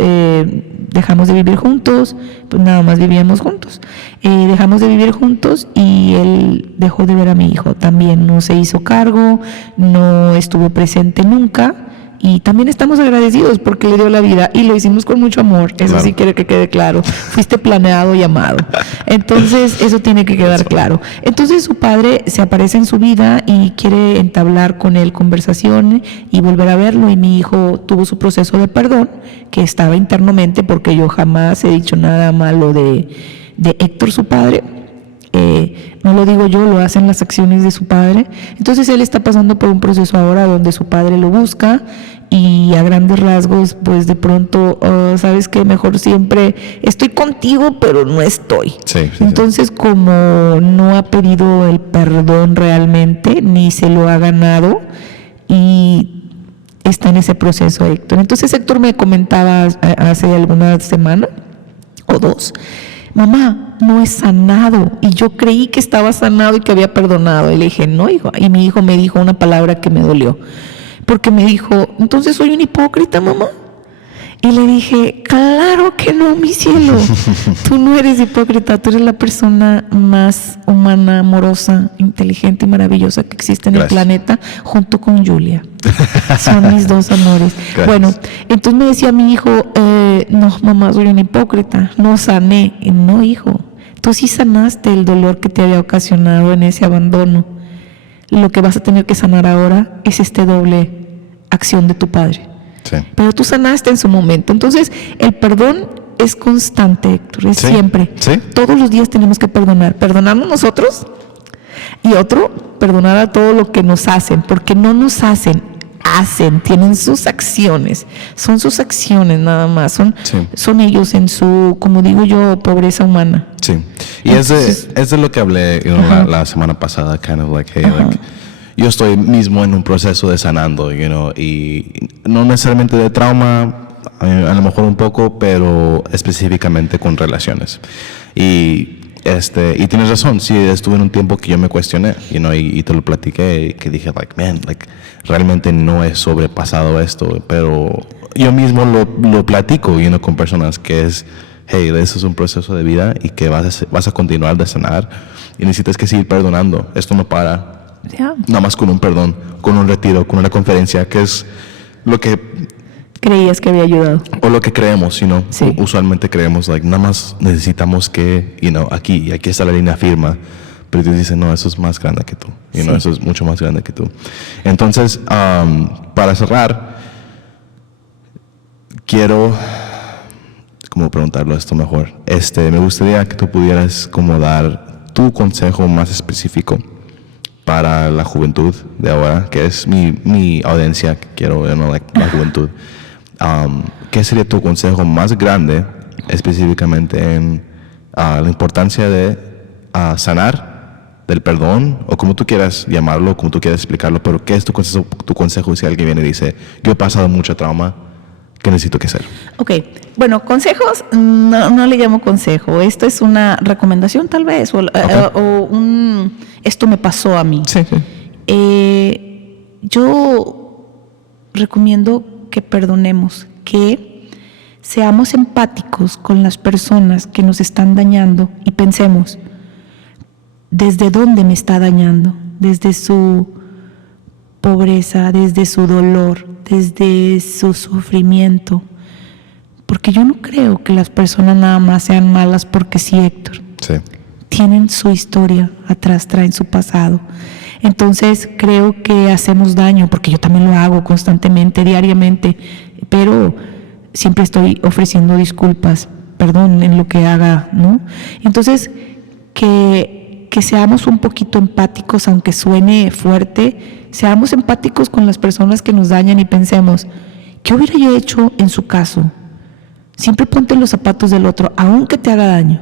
dejamos de vivir juntos, pues nada más vivíamos juntos. Dejamos de vivir juntos y él dejó de ver a mi hijo. También no se hizo cargo, no estuvo presente nunca. Y también estamos agradecidos porque le dio la vida y lo hicimos con mucho amor. Eso Claro. sí quiere que quede claro. Fuiste planeado y amado. Entonces, eso tiene que quedar claro. Entonces, su padre se aparece en su vida y quiere entablar con él conversación y volver a verlo. Y mi hijo tuvo su proceso de perdón, que estaba internamente, porque yo jamás he dicho nada malo de Héctor, su padre. No lo digo yo, lo hacen las acciones de su padre. Entonces él está pasando por un proceso ahora donde su padre lo busca y a grandes rasgos, pues de pronto, sabes que mejor siempre estoy contigo, pero no estoy. Sí. Entonces, como no ha pedido el perdón realmente, ni se lo ha ganado, y está en ese proceso Héctor. Entonces Héctor me comentaba hace alguna semana o 2, mamá, no he sanado. Y yo creí que estaba sanado y que había perdonado. Y le dije, no, hijo. Y mi hijo me dijo una palabra que me dolió. Porque me dijo, entonces soy un hipócrita, mamá. Y le dije, claro que no, mi cielo. Tú no eres hipócrita, tú eres la persona más humana, amorosa, inteligente y maravillosa que existe en el planeta, junto con Julia. Son mis 2 amores. Gracias. Bueno, entonces me decía mi hijo, no, mamá, soy un hipócrita, no sané. Y no, hijo, tú sí sanaste el dolor que te había ocasionado en ese abandono. Lo que vas a tener que sanar ahora es doble acción de tu padre. Sí. Pero tú sanaste en su momento. Entonces, el perdón es constante, Héctor, es siempre. Sí. Todos los días tenemos que perdonar. Perdonarnos nosotros y otro, perdonar a todo lo que nos hacen, porque no nos hacen, tienen sus acciones. Son sus acciones nada más. Son ellos en su, como digo yo, pobreza humana. Sí. Y entonces, es de lo que hablé la semana pasada, kind of like, hey, like, yo estoy mismo en un proceso de sanando, y no necesariamente de trauma, a lo mejor un poco, pero específicamente con relaciones. Y tienes razón, sí, estuve en un tiempo que yo me cuestioné, y te lo platiqué, que dije, like, man, like, realmente no he sobrepasado esto, pero yo mismo lo platico, con personas, que es, hey, eso es un proceso de vida y que vas a continuar de sanar y necesitas que seguir perdonando. Esto no para. Nada más con un perdón, con un retiro, con una conferencia, que es lo que creías que había ayudado, o lo que creemos, Sí. Usualmente creemos, like, nada más necesitamos que, aquí está la línea firma, pero Dios dice, no, eso es más grande que tú, Sí. eso es mucho más grande que tú. Entonces, para cerrar, quiero, ¿cómo preguntarlo esto mejor? Me gustaría que tú pudieras como dar tu consejo más específico para la juventud de ahora, que es mi audiencia, que quiero, la juventud. ¿Qué sería tu consejo más grande específicamente en la importancia de sanar, del perdón, o como tú quieras llamarlo, como tú quieras explicarlo, pero qué es tu consejo si alguien viene y dice, yo he pasado mucho trauma, ¿qué necesito que hacer? Ok, bueno, consejos, no le llamo consejo, esto es una recomendación tal vez, esto me pasó a mí. Sí. Yo recomiendo que perdonemos, que seamos empáticos con las personas que nos están dañando y pensemos, ¿desde dónde me está dañando? Desde su pobreza, desde su dolor, desde su sufrimiento. Porque yo no creo que las personas nada más sean malas porque sí, Héctor. Sí. Tienen su historia atrás, traen su pasado. Entonces creo que hacemos daño, porque yo también lo hago constantemente, diariamente, pero siempre estoy ofreciendo disculpas, perdón en lo que haga, ¿no? Entonces, que seamos un poquito empáticos, aunque suene fuerte, seamos empáticos con las personas que nos dañan y pensemos, ¿qué hubiera yo hecho en su caso? Siempre ponte en los zapatos del otro, aunque te haga daño.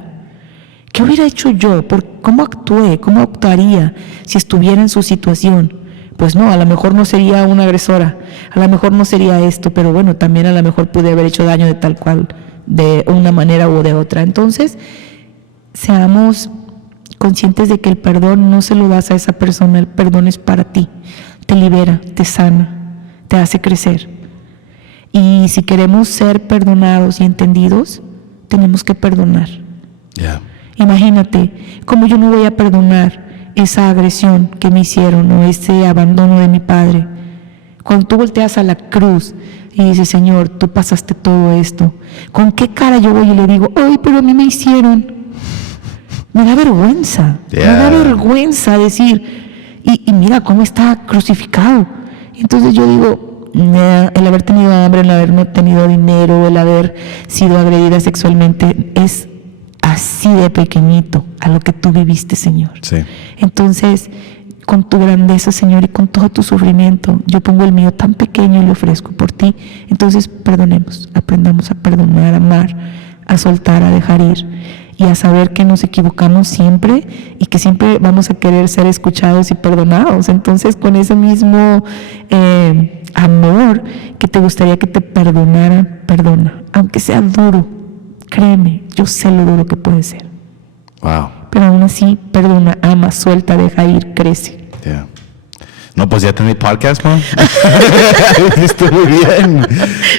¿Qué hubiera hecho yo? ¿Cómo actué? ¿Cómo actuaría si estuviera en su situación? Pues no, a lo mejor no sería una agresora, a lo mejor no sería esto, pero bueno, también a lo mejor pude haber hecho daño de tal cual, de una manera u de otra. Entonces, seamos conscientes de que el perdón no se lo das a esa persona, el perdón es para ti, te libera, te sana, te hace crecer. Y si queremos ser perdonados y entendidos, tenemos que perdonar. Yeah. Imagínate, ¿cómo yo no voy a perdonar esa agresión que me hicieron o ese abandono de mi padre? Cuando tú volteas a la cruz y dices, Señor, tú pasaste todo esto, ¿con qué cara yo voy y le digo, ay, pero a mí me hicieron? Me da vergüenza, Yeah. me da vergüenza decir, y mira cómo está crucificado. Entonces yo digo, el haber tenido hambre, el haber no tenido dinero, el haber sido agredida sexualmente, es así de pequeñito a lo que tú viviste, Señor. Sí. Entonces, con tu grandeza, Señor, y con todo tu sufrimiento, yo pongo el mío tan pequeño y lo ofrezco por ti. Entonces, perdonemos, aprendamos a perdonar, a amar, a soltar, a dejar ir y a saber que nos equivocamos siempre y que siempre vamos a querer ser escuchados y perdonados. Entonces, con ese mismo amor que te gustaría que te perdonaran, perdona, aunque sea duro. Créeme, yo sé lo duro que puede ser. Wow. Pero aún así, perdona, ama, suelta, deja ir, crece. Yeah. No, pues ya tenés podcast, man. Estuvo muy bien.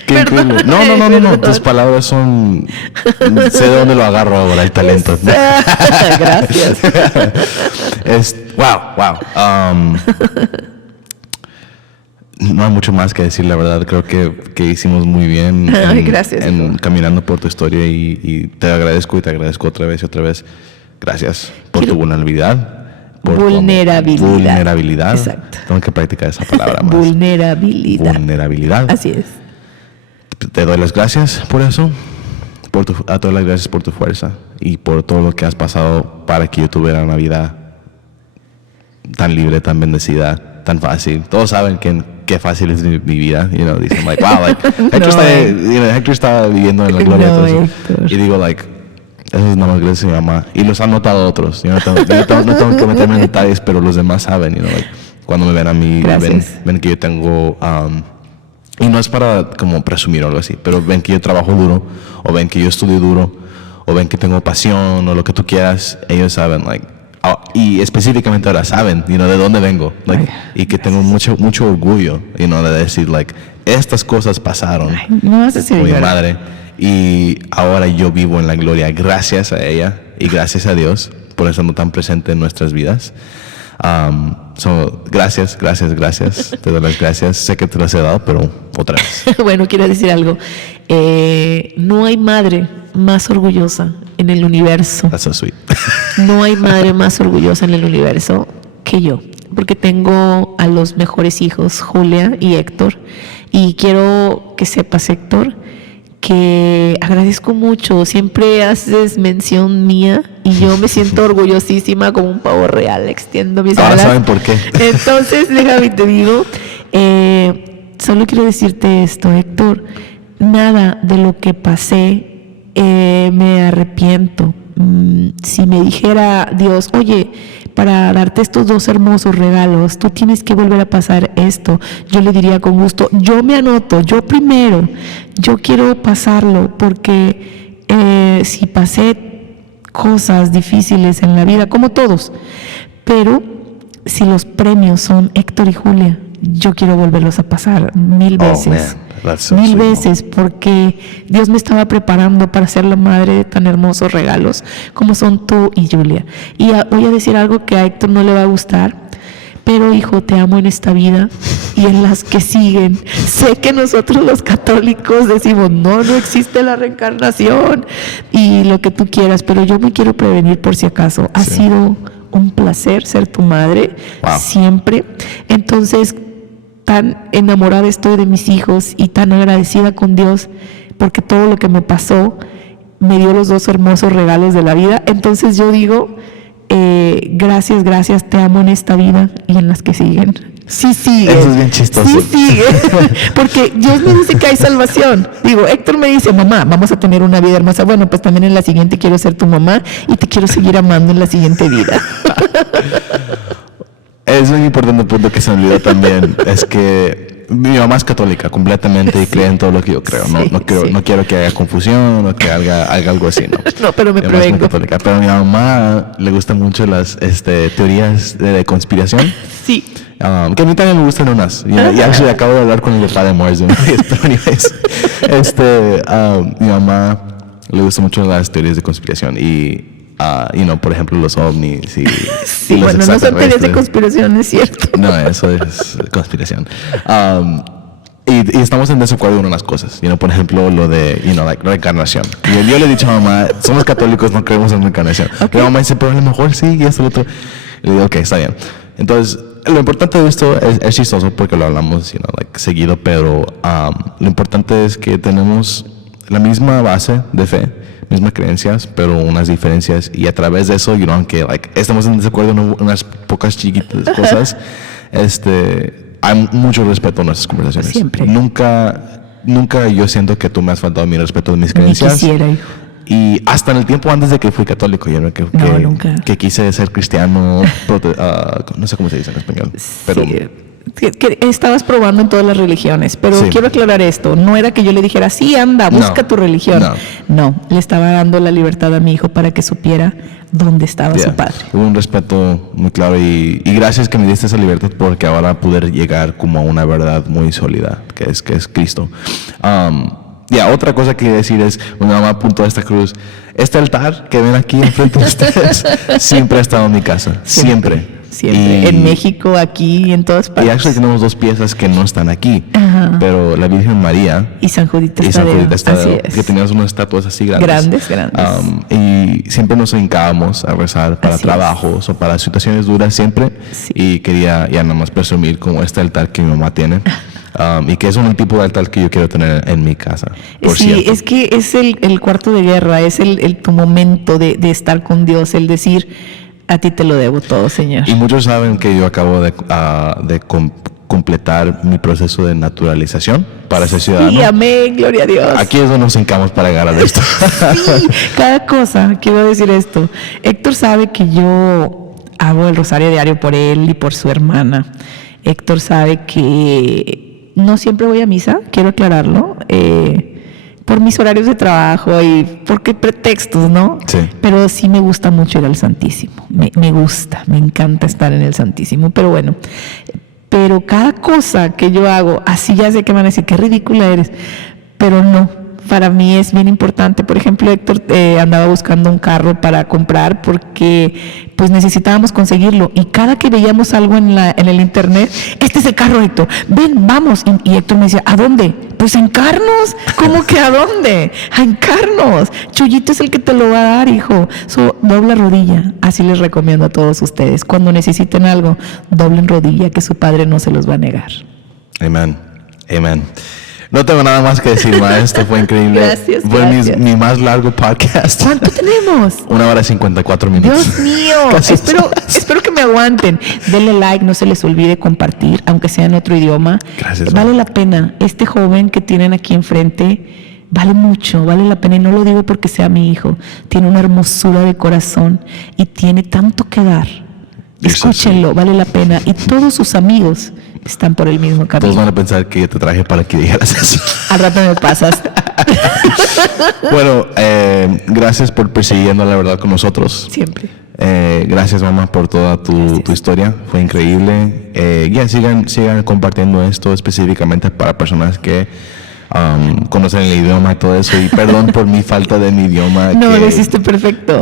Qué increíble. No. Tus palabras son... Sé de dónde lo agarro ahora, el talento. Gracias. Wow. No hay mucho más que decir, la verdad. Creo que hicimos muy bien Gracias, caminando por tu historia y te agradezco otra vez y otra vez. Gracias por tu vulnerabilidad. Vulnerabilidad. Exacto. Tengo que practicar esa palabra más. Vulnerabilidad. Así es. Te doy las gracias por eso. A todas las gracias por tu fuerza y por todo lo que has pasado para que yo tuviera una vida tan libre, tan bendecida, tan fácil. Todos saben qué fácil es mi vida. Dicen, wow, Héctor está viviendo en la gloria. Y digo, eso es nada más gracias a mi mamá. Y los han notado otros. Yo no tengo que meterme en detalles, pero los demás saben. Cuando me ven a mí, ven que yo tengo... y no es para como presumir o algo así, pero ven que yo trabajo duro, o ven que yo estudio duro, o ven que tengo pasión, o lo que tú quieras. Ellos saben, y específicamente ahora saben, de dónde vengo. Y que tengo mucho orgullo, de decir, estas cosas pasaron. No vas a decir con mi madre. Y ahora yo vivo en la gloria gracias a ella y gracias a Dios por estar tan presente en nuestras vidas. Gracias. Te doy las gracias. Sé que te las he dado, pero otra vez. Bueno, quiero decir algo. No hay madre más orgullosa en el universo. That's so sweet. No hay madre más orgullosa en el universo que yo, porque tengo a los mejores hijos, Julia y Héctor. Y quiero que sepas, Héctor, que agradezco mucho. Siempre haces mención mía y yo me siento orgullosísima como un pavo real. Extiendo mis Ahora alas. saben por qué. Entonces, déjame te digo, solo quiero decirte esto, Héctor. Nada de lo que pasé me arrepiento. Si me dijera Dios, oye, para darte estos 2 hermosos regalos, tú tienes que volver a pasar esto, yo le diría con gusto, yo me anoto, yo primero, yo quiero pasarlo, porque si pasé cosas difíciles en la vida, como todos, pero si los premios son Héctor y Julia, yo quiero volverlos a pasar 1000 veces. Man. That's so 1000 sweet. veces, porque Dios me estaba preparando para ser la madre de tan hermosos regalos como son tú y Julia. Y voy a decir algo que a Héctor no le va a gustar, pero hijo, te amo en esta vida y en las que siguen. Sé que nosotros los católicos decimos, no existe la reencarnación y lo que tú quieras, pero yo me quiero prevenir por si acaso. Ha sido un placer ser tu madre, siempre. Entonces, tan enamorada estoy de mis hijos y tan agradecida con Dios porque todo lo que me pasó me dio los 2 hermosos regalos de la vida. Entonces yo digo, gracias, te amo en esta vida y en las que siguen. Sí sigue. Eso es bien chistoso. Sí sigue. Porque Dios me dice que hay salvación. Digo, Héctor me dice, mamá, vamos a tener una vida hermosa. Bueno, pues también en la siguiente quiero ser tu mamá y te quiero seguir amando en la siguiente vida. Es un importante punto que se me olvidó también, es que mi mamá es católica completamente y cree en todo lo que yo creo. No quiero que haya confusión o que haga algo así, ¿no? No, pero me Mi mamá es muy prevengo. católica, pero a mi mamá le gustan mucho las teorías de conspiración. Sí. Que a mí también me gustan unas. Y actually acabo de hablar con el papá de Mars. Pero anyways, mi mamá le gustan mucho las teorías de conspiración y por ejemplo, los ovnis y Sí, los bueno, no son teorías de extraterrestres. conspiración, es cierto. No, eso es conspiración. Y estamos en desacuerdo en unas cosas. Por ejemplo, lo de, reencarnación. Y yo le he dicho a mamá, somos católicos, no creemos en reencarnación. Y mamá dice, pero a lo mejor sí, y esto, lo otro. Y le digo, ok, está bien. Entonces, lo importante de esto es chistoso porque lo hablamos, seguido, pero lo importante es que tenemos la misma base de fe, mismas creencias, pero unas diferencias, y a través de eso, aunque estamos en desacuerdo en unas pocas chiquitas cosas, hay mucho respeto en nuestras conversaciones. Siempre. Nunca yo siento que tú me has faltado mi respeto de mis creencias. Ni quisiera, hijo. Y hasta en el tiempo antes de que fui católico, nunca. Que quise ser cristiano, no sé cómo se dice en español, pero Sí. Que estabas probando en todas las religiones, pero Sí. quiero aclarar esto, no era que yo le dijera, sí, anda, busca No, tu religión. no. Le estaba dando la libertad a mi hijo para que supiera dónde estaba su padre. hubo un respeto muy claro y gracias que me diste esa libertad porque ahora pude llegar como a una verdad muy sólida, que es Cristo. Otra cosa que quería decir es, mi mamá apuntó a esta cruz. Este altar que ven aquí enfrente de ustedes siempre ha estado en mi casa, siempre. Siempre. En México, aquí y en todas Y partes. actually tenemos 2 piezas que no están aquí, Ajá. pero la Virgen María Y San Judito y San Tadeo. Judito Tadeo, Así es. que teníamos unas estatuas así grandes. Grandes. Y siempre nos hincábamos a rezar para Así trabajos o para situaciones duras siempre. Sí. Y quería ya nada más presumir como este altar que mi mamá tiene. Y que es un tipo de altar que yo quiero tener en mi casa. Por Sí, cierto. es que es el cuarto de guerra, es tu momento de estar con Dios, el decir, a ti te lo debo todo, Señor. Y muchos saben que yo acabo de completar mi proceso de naturalización para ser ciudadano. Sí, amén, gloria a Dios. Aquí es donde nos hincamos para agarrar esto. Sí, cada cosa, quiero decir esto. Héctor sabe que yo hago el rosario diario por él y por su hermana. Héctor sabe que no siempre voy a misa, quiero aclararlo, por mis horarios de trabajo y porque pretextos, ¿no? Sí. Pero sí me gusta mucho ir al Santísimo. Me gusta, me encanta estar en el Santísimo. Pero bueno, cada cosa que yo hago, así ya sé que van a decir, qué ridícula eres, pero no. Para mí es bien importante. Por ejemplo, Héctor andaba buscando un carro para comprar porque pues necesitábamos conseguirlo. Y cada que veíamos algo en el internet, este es el carro, Héctor, ven, vamos. Y Héctor me decía, ¿a dónde? Pues a Encarnos. ¿Cómo que a dónde? A Encarnos. Chuyito es el que te lo va a dar, hijo. Dobla rodilla. Así les recomiendo a todos ustedes. Cuando necesiten algo, doblen rodilla, que su padre no se los va a negar. Amen. Amen. No tengo nada más que decir, ma. Esto fue increíble. Gracias, Fue gracias. mi más largo podcast. ¿Cuánto tenemos? 1 hora y 54 minutos. Dios mío, Casi. espero que me aguanten. Denle like, no se les olvide compartir, aunque sea en otro idioma. Gracias, Vale la pena. Este joven que tienen aquí enfrente vale mucho, vale la pena. Y no lo digo porque sea mi hijo. Tiene una hermosura de corazón y tiene tanto que dar. Eso Escúchenlo, vale la pena. Y todos sus amigos están por el mismo Todos van camino. a pensar que te traje para que dijeras eso. Al rato me pasas. Bueno, gracias por persiguiendo la verdad con nosotros. Siempre. Gracias, mamá, por toda tu historia. Fue increíble. Sigan compartiendo esto específicamente para personas que conocen el idioma y todo eso. Y perdón por mi falta de mi idioma. No, que- lo hiciste perfecto.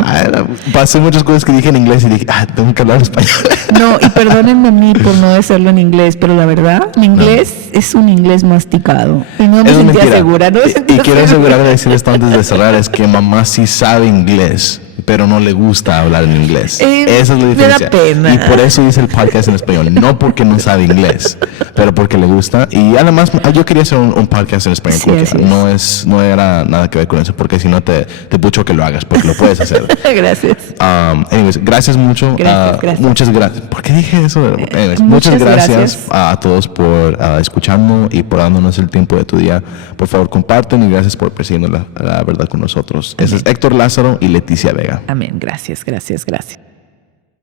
Pasé muchas cosas que dije en inglés y dije, tengo que hablar español. No, y perdónenme a mí por no decirlo en inglés, pero la verdad, mi inglés es un inglés masticado. Y no me Eso es sentía mentira. segura, ¿no? Me Y sentía quiero segura. asegurar de decirles esto antes de cerrar, es que mamá sí sabe inglés, pero no le gusta hablar en inglés. Esa es la me da diferencia. pena. Y por eso hice el podcast en español, no porque no sabe inglés, pero porque le gusta. Y además yo quería hacer un podcast en español, Sí, así es. no era nada que ver con eso, porque si no te pucho que lo hagas, porque lo puedes hacer. Gracias. Anyways, gracias mucho. Gracias. Muchas gracias. ¿Por qué dije eso? Anyways, Muchas muchas gracias gracias. a todos por escucharnos y por dándonos el tiempo de tu día. Por favor, comparten y gracias por persiguiendo la verdad con nosotros. Ese es Héctor Lázaro y Leticia Vega. Amén. Gracias, gracias, gracias.